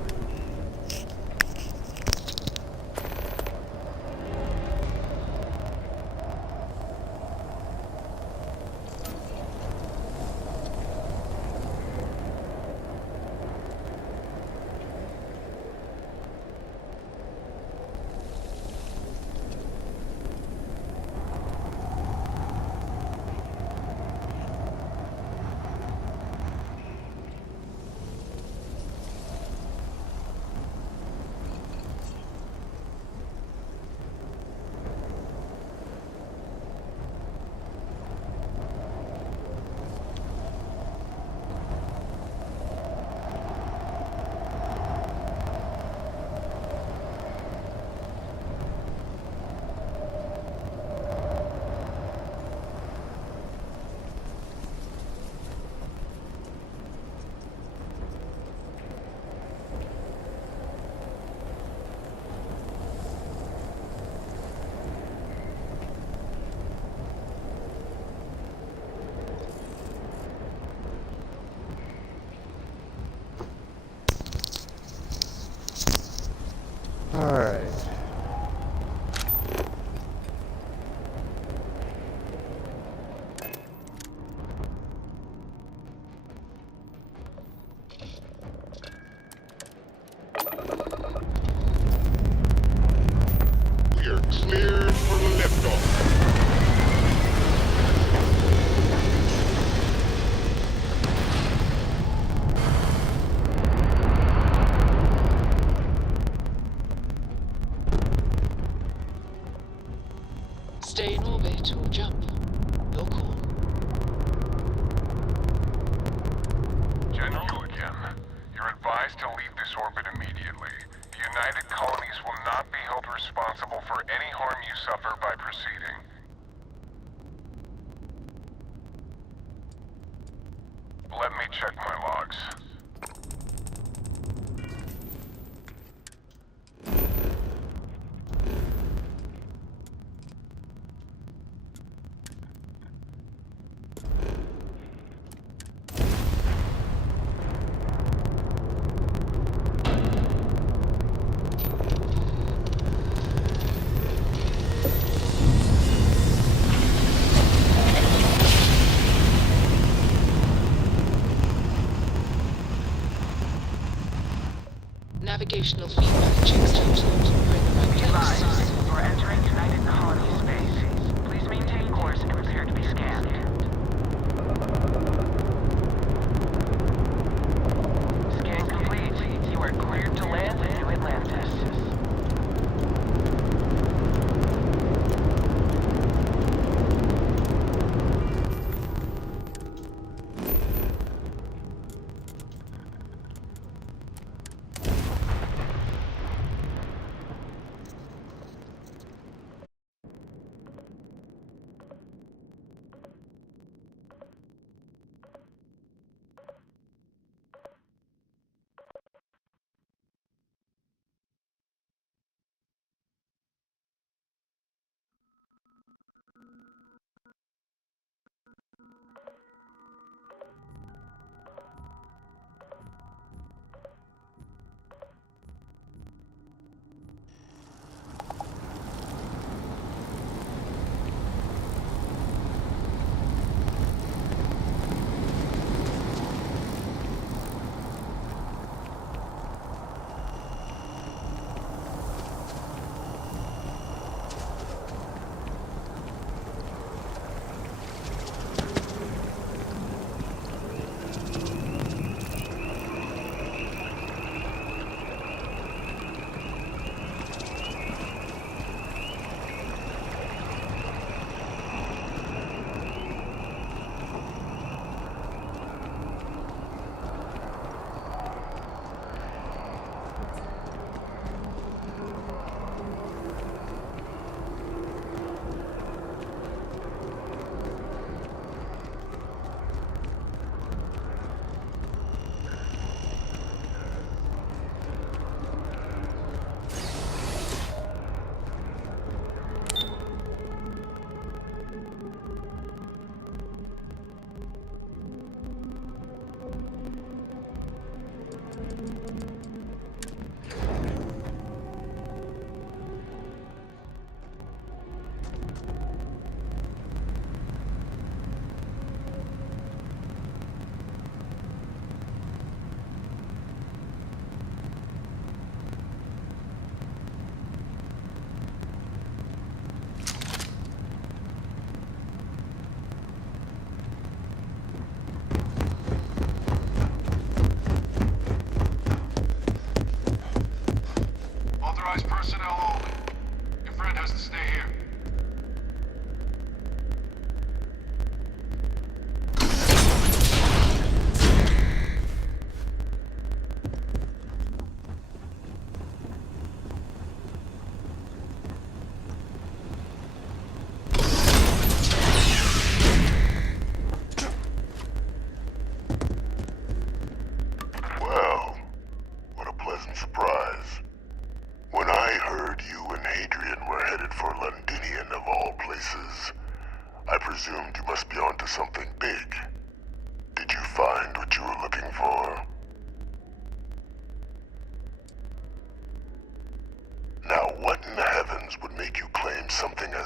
Alright. We're cleared for liftoff. Stay in orbit or jump. Your call. General Gudjan, you're advised to leave this orbit immediately. The United Colonies will not be held responsible for any harm you suffer by proceeding. Let me check my logs. Navigational feedback checks out. We're in the right place. We're entering United Colony space. Please maintain course and prepare to be scanned. Scan complete. You are cleared to land in New Atlantis.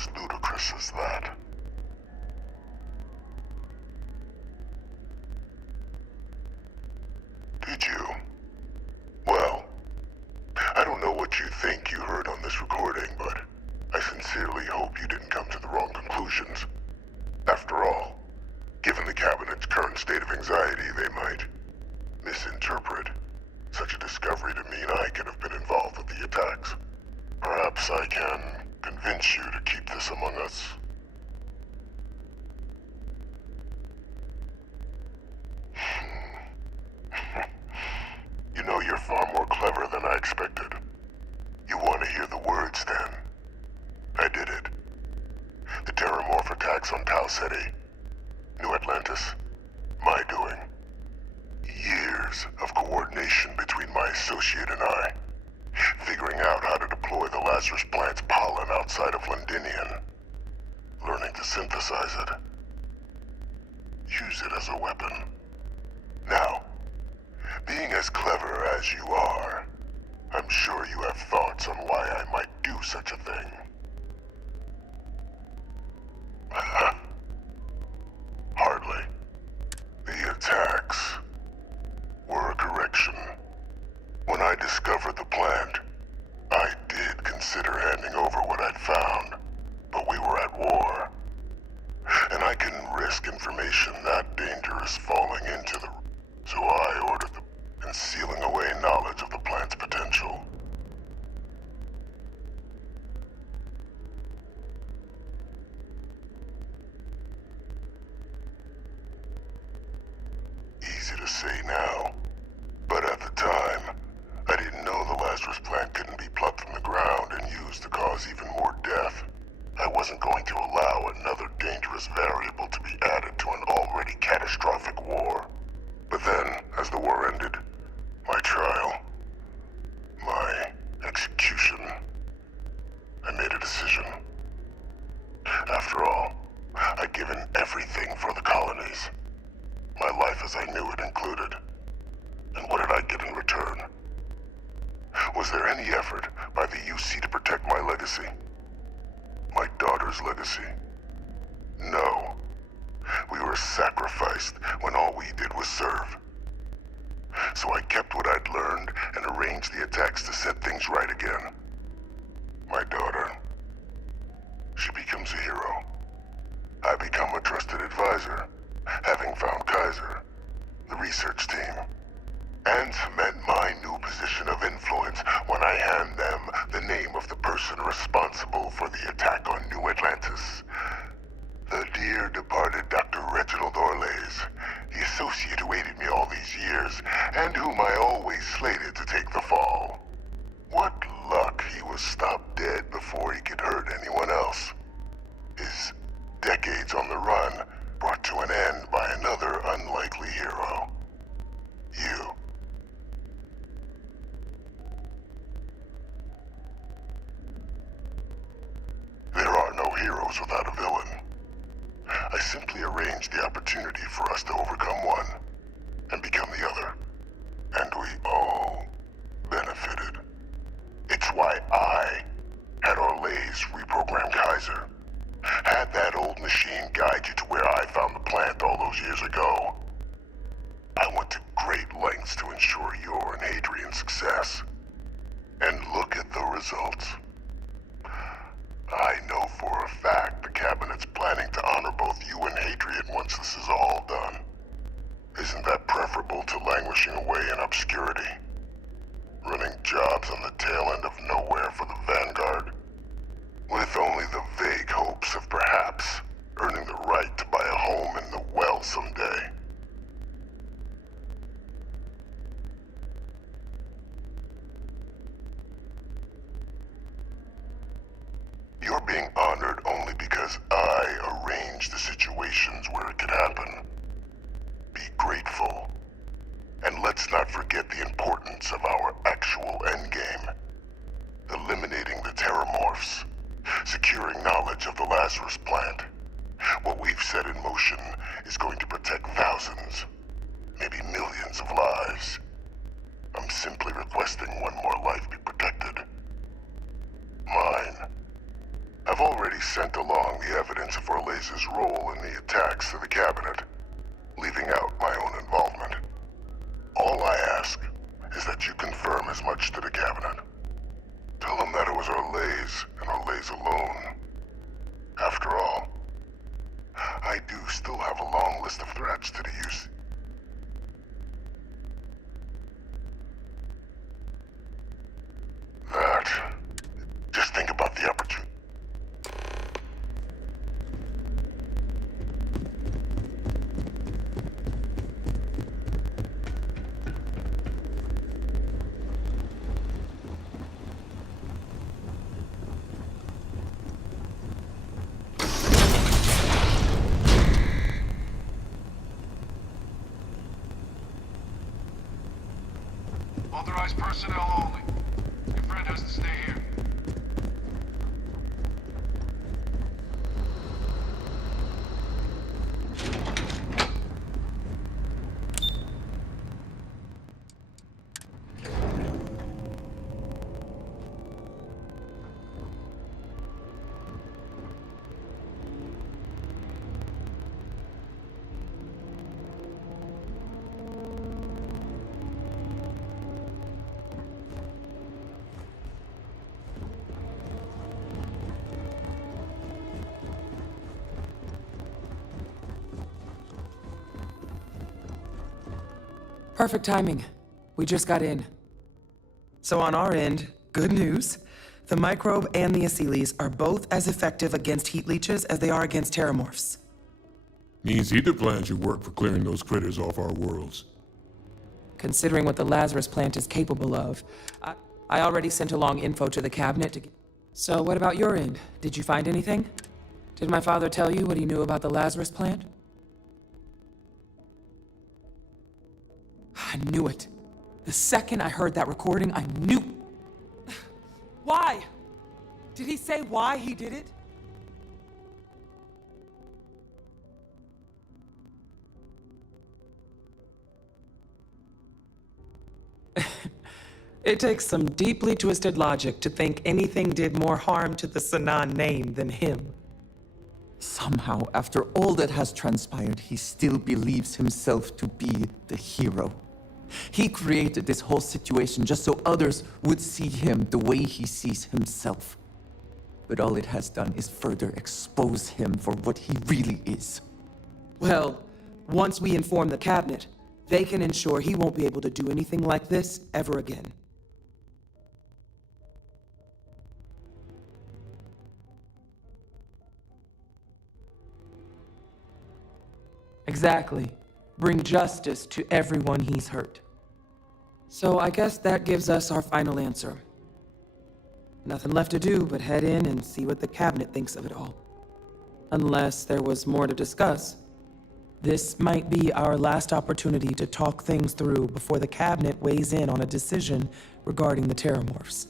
as ludicrous as that. Did you? Well, I don't know what you think you heard on this recording, but I sincerely hope you didn't come to the wrong conclusions. After all, given the Cabinet's current state of anxiety, they might misinterpret such a discovery to mean I could have been involved with the attacks. Perhaps I can convince you to keep this among us. You know, you're far more clever than I expected. You want to hear the words, then? I did it. The Terramorph attacks on Tau Ceti, New Atlantis, my doing. Years of coordination between my associate and I, figuring out how to deploy the Lazarus plant's pollen outside of Londinium, learning to synthesize it, use it as a weapon. Now, being as clever as you are, I'm sure you have thoughts on why I might do such a thing. Hardly. The attacks were a correction. When I discovered the plant, I did consider handing over what I'd found, but we were at war. And I couldn't risk information that dangerous falling into the... So I ordered the... and sealing away knowledge of the plant's potential. Easy to say now, but at the time, I didn't know the Lazarus plant couldn't be plucked from the ground and used to cause even more death. I wasn't going to allow another dangerous variable to be added to an already catastrophic war. But then, as the war ended, my trial, my execution, I made a decision. After all, I'd given everything for the colonies. My life as I knew it included. And what did I get in return? Was there any effort by the UC to protect my legacy? My daughter's legacy? No. We were sacrificed when all we did was serve. So I kept what I'd learned and arranged the attacks to set things right again. My daughter, she becomes a hero. I become a trusted advisor, having found Kaiser, the research team, and cement my new position of influence when I hand them the name of the person responsible for the attack on New Atlantis. The dear departed Dr. Reginald Orlays, the associate who aided me all these years, and whom I always slated to take the fall. What luck he was stopped dead before he could hurt anyone else. His decades on the run brought to an end by another unlikely hero. You. There are no heroes without a villain. I simply arranged the opportunity for us to overcome one and become the other. And we all benefited. It's why I had Orlays reprogram Kaiser. Had that old machine guide you to where I found the plant all those years ago. I went to great lengths to ensure your and Hadrian's success. And look at the results. I know for a fact the Cabinet's planning to honor both you and Hadrian once this is all done. Isn't that preferable to languishing away in obscurity? Running jobs on the tail end of nowhere for the Vanguard? With only the vague hopes of perhaps earning the right to buy a home in the well someday. You're being honored only because I arranged the situations where it could happen. Be grateful. And let's not forget the importance of our actual endgame. Eliminating the Terramorphs. Securing knowledge of the Lazarus plant. What we've set in motion is going to protect thousands, maybe millions of lives. I'm simply requesting one more life be protected. Mine. I I've already sent along the evidence of Orlez's role in the attacks to the cabinet, leaving out my own involvement. All I ask is that you confirm as much to the cabinet. Tell them that it was Orlez and Orlez alone. After all, I do still have a long list of threats to the UC. Just think about the opportunity. Authorized personnel only. Your friend has to stay here. Perfect timing. We just got in. So on our end, good news. The microbe and the acyles are both as effective against heat leeches as they are against terramorphs. Means either plan should work for clearing those critters off our worlds. Considering what the Lazarus plant is capable of, I already sent along info to the cabinet to... So what about your end? Did you find anything? Did my father tell you what he knew about the Lazarus plant? I knew it. The second I heard that recording, I knew. Why? Did he say why he did it? It takes some deeply twisted logic to think anything did more harm to the Sanan name than him. Somehow, after all that has transpired, he still believes himself to be the hero. He created this whole situation just so others would see him the way he sees himself. But all it has done is further expose him for what he really is. Well, once we inform the cabinet, they can ensure he won't be able to do anything like this ever again. Exactly. Bring justice to everyone he's hurt. So I guess that gives us our final answer. Nothing left to do but head in and see what the cabinet thinks of it all. Unless there was more to discuss. This might be our last opportunity to talk things through before the cabinet weighs in on a decision regarding the terramorphs.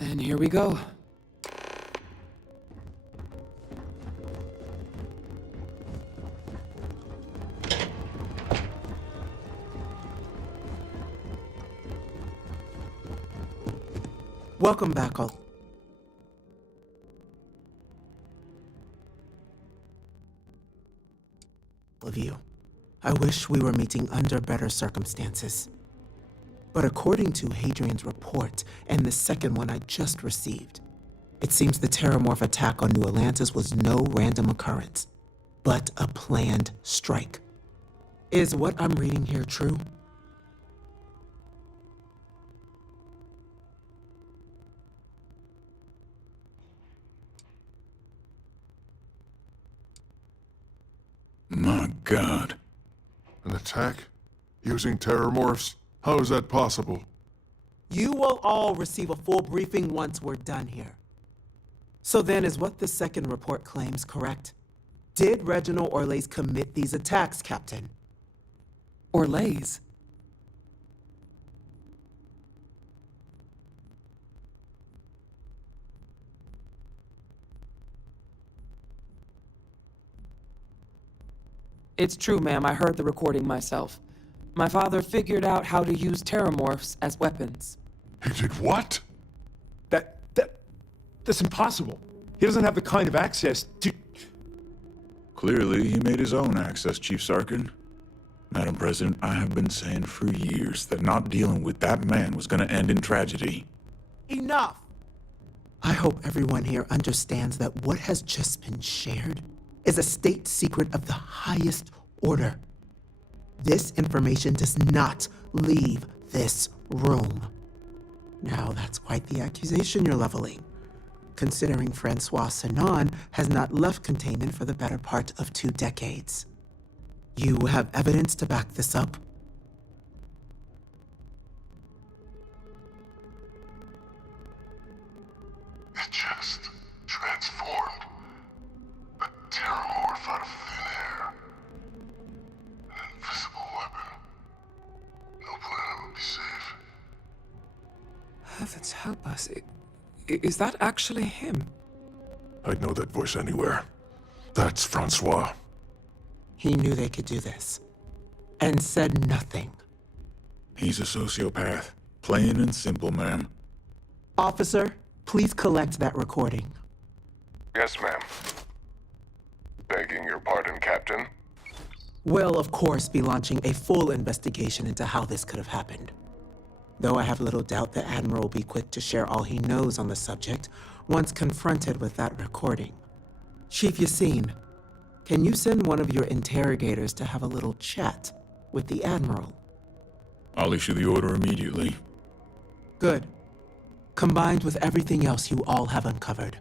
And here we go. Welcome back, all of you. I wish we were meeting under better circumstances. But according to Hadrian's report, and the second one I just received, it seems the Terramorph attack on New Atlantis was no random occurrence, but a planned strike. Is what I'm reading here true? My God. An attack? Using terramorphs? How is that possible? You will all receive a full briefing once we're done here. So then, is what the second report claims correct? Did Reginald Orlez commit these attacks, Captain? Orlez? It's true, ma'am. I heard the recording myself. My father figured out how to use terramorphs as weapons. He did what? That's impossible. He doesn't have the kind of access to... Clearly, he made his own access, Chief Sarkin. Madam President, I have been saying for years that not dealing with that man was gonna end in tragedy. Enough! I hope everyone here understands that what has just been shared is a state secret of the highest order. This information does not leave this room. Now, that's quite the accusation you're leveling, considering Francois Sinon has not left containment for the better part of 2 decades. You have evidence to back this up? It just transformed. A terramorph out of thin air. An invisible weapon. No planet would be safe. Heavens help us. Is that actually him? I'd know that voice anywhere. That's Francois. He knew they could do this, and said nothing. He's a sociopath. Plain and simple, ma'am. Officer, please collect that recording. Yes, ma'am. Begging your pardon, Captain. We'll, of course, be launching a full investigation into how this could have happened. Though I have little doubt the Admiral will be quick to share all he knows on the subject once confronted with that recording. Chief Yassine, can you send one of your interrogators to have a little chat with the Admiral? I'll issue the order immediately. Good. Combined with everything else you all have uncovered,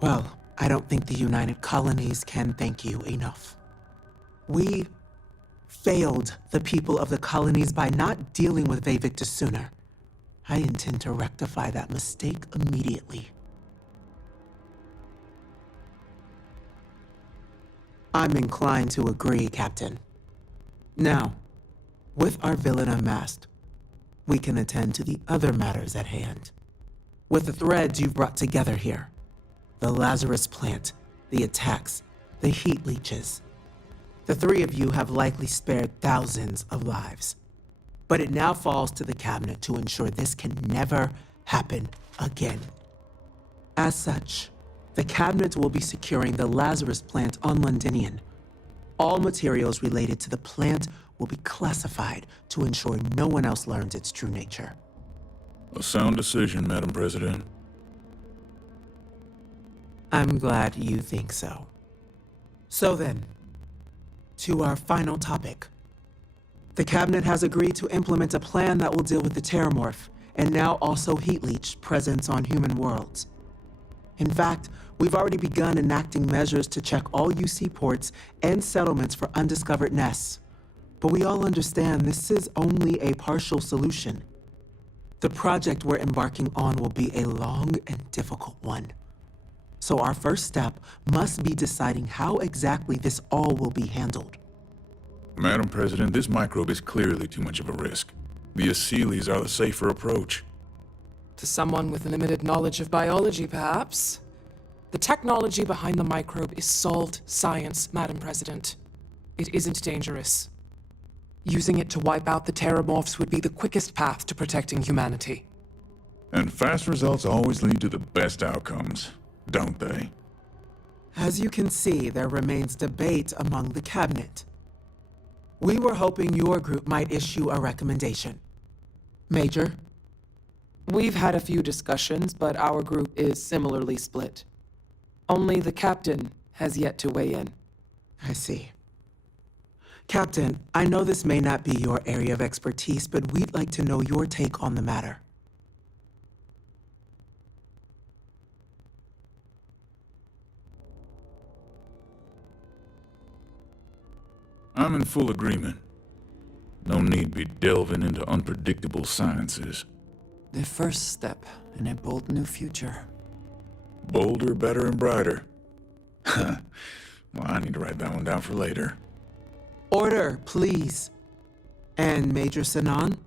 well, I don't think the United Colonies can thank you enough. We failed the people of the colonies by not dealing with Vavictus sooner. I intend to rectify that mistake immediately. I'm inclined to agree, Captain. Now, with our villain unmasked, we can attend to the other matters at hand. With the threads you've brought together here, the Lazarus plant, the attacks, the heat leeches, the 3 of you have likely spared thousands of lives. But it now falls to the Cabinet to ensure this can never happen again. As such, the Cabinet will be securing the Lazarus plant on Londinian. All materials related to the plant will be classified to ensure no one else learns its true nature. A sound decision, Madam President. I'm glad you think so. So then, to our final topic. The Cabinet has agreed to implement a plan that will deal with the Terramorph, and now also Heat Leech presence on human worlds. In fact, we've already begun enacting measures to check all UC ports and settlements for undiscovered nests. But we all understand this is only a partial solution. The project we're embarking on will be a long and difficult one. So our first step must be deciding how exactly this all will be handled. Madam President, this microbe is clearly too much of a risk. The Aseles are the safer approach. To someone with limited knowledge of biology, perhaps? The technology behind the microbe is solved science, Madam President. It isn't dangerous. Using it to wipe out the Terramorphs would be the quickest path to protecting humanity. And fast results always lead to the best outcomes, don't they? As you can see, there remains debate among the Cabinet. We were hoping your group might issue a recommendation. Major? We've had a few discussions, but our group is similarly split. Only the Captain has yet to weigh in. I see. Captain, I know this may not be your area of expertise, but we'd like to know your take on the matter. I'm in full agreement. No need be delving into unpredictable sciences. The first step in a bold new future. Bolder, better, and brighter. Well, I need to write that one down for later. Order, please. And Major Sinon?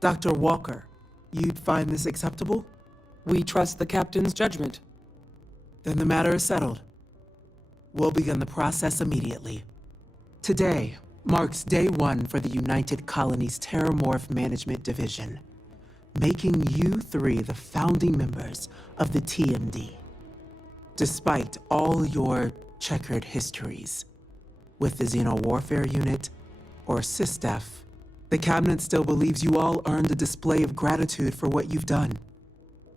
Dr. Walker, you'd find this acceptable? We trust the Captain's judgment. Then the matter is settled. We'll begin the process immediately. Today marks day one for the United Colonies Terramorph Management Division, making you three the founding members of the TMD. Despite all your checkered histories with the Xeno Warfare Unit or SysDef, the Cabinet still believes you all earned a display of gratitude for what you've done.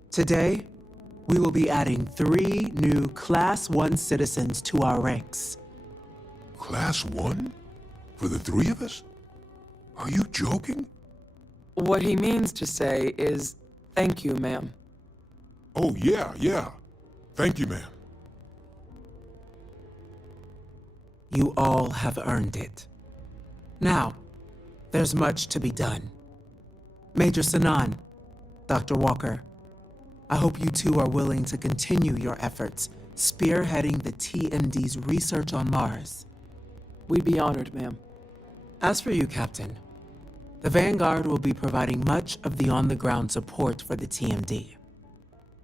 Today, we will be adding 3 new Class 1 citizens to our ranks. Class 1? For the 3 of us? Are you joking? What he means to say is, thank you, ma'am. Oh, yeah. Thank you, ma'am. You all have earned it. Now, there's much to be done. Major Sanan, Dr. Walker, I hope you two are willing to continue your efforts spearheading the TMD's research on Mars. We'd be honored, ma'am. As for you, Captain, the Vanguard will be providing much of the on-the-ground support for the TMD.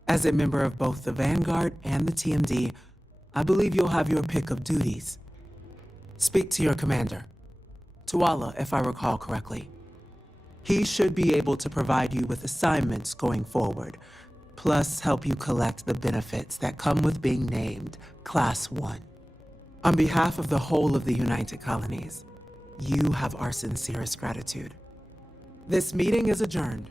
As a member of both the Vanguard and the TMD, I believe you'll have your pick of duties. Speak to your commander, Tuala, if I recall correctly. He should be able to provide you with assignments going forward, plus help you collect the benefits that come with being named Class 1. On behalf of the whole of the United Colonies, you have our sincerest gratitude. This meeting is adjourned.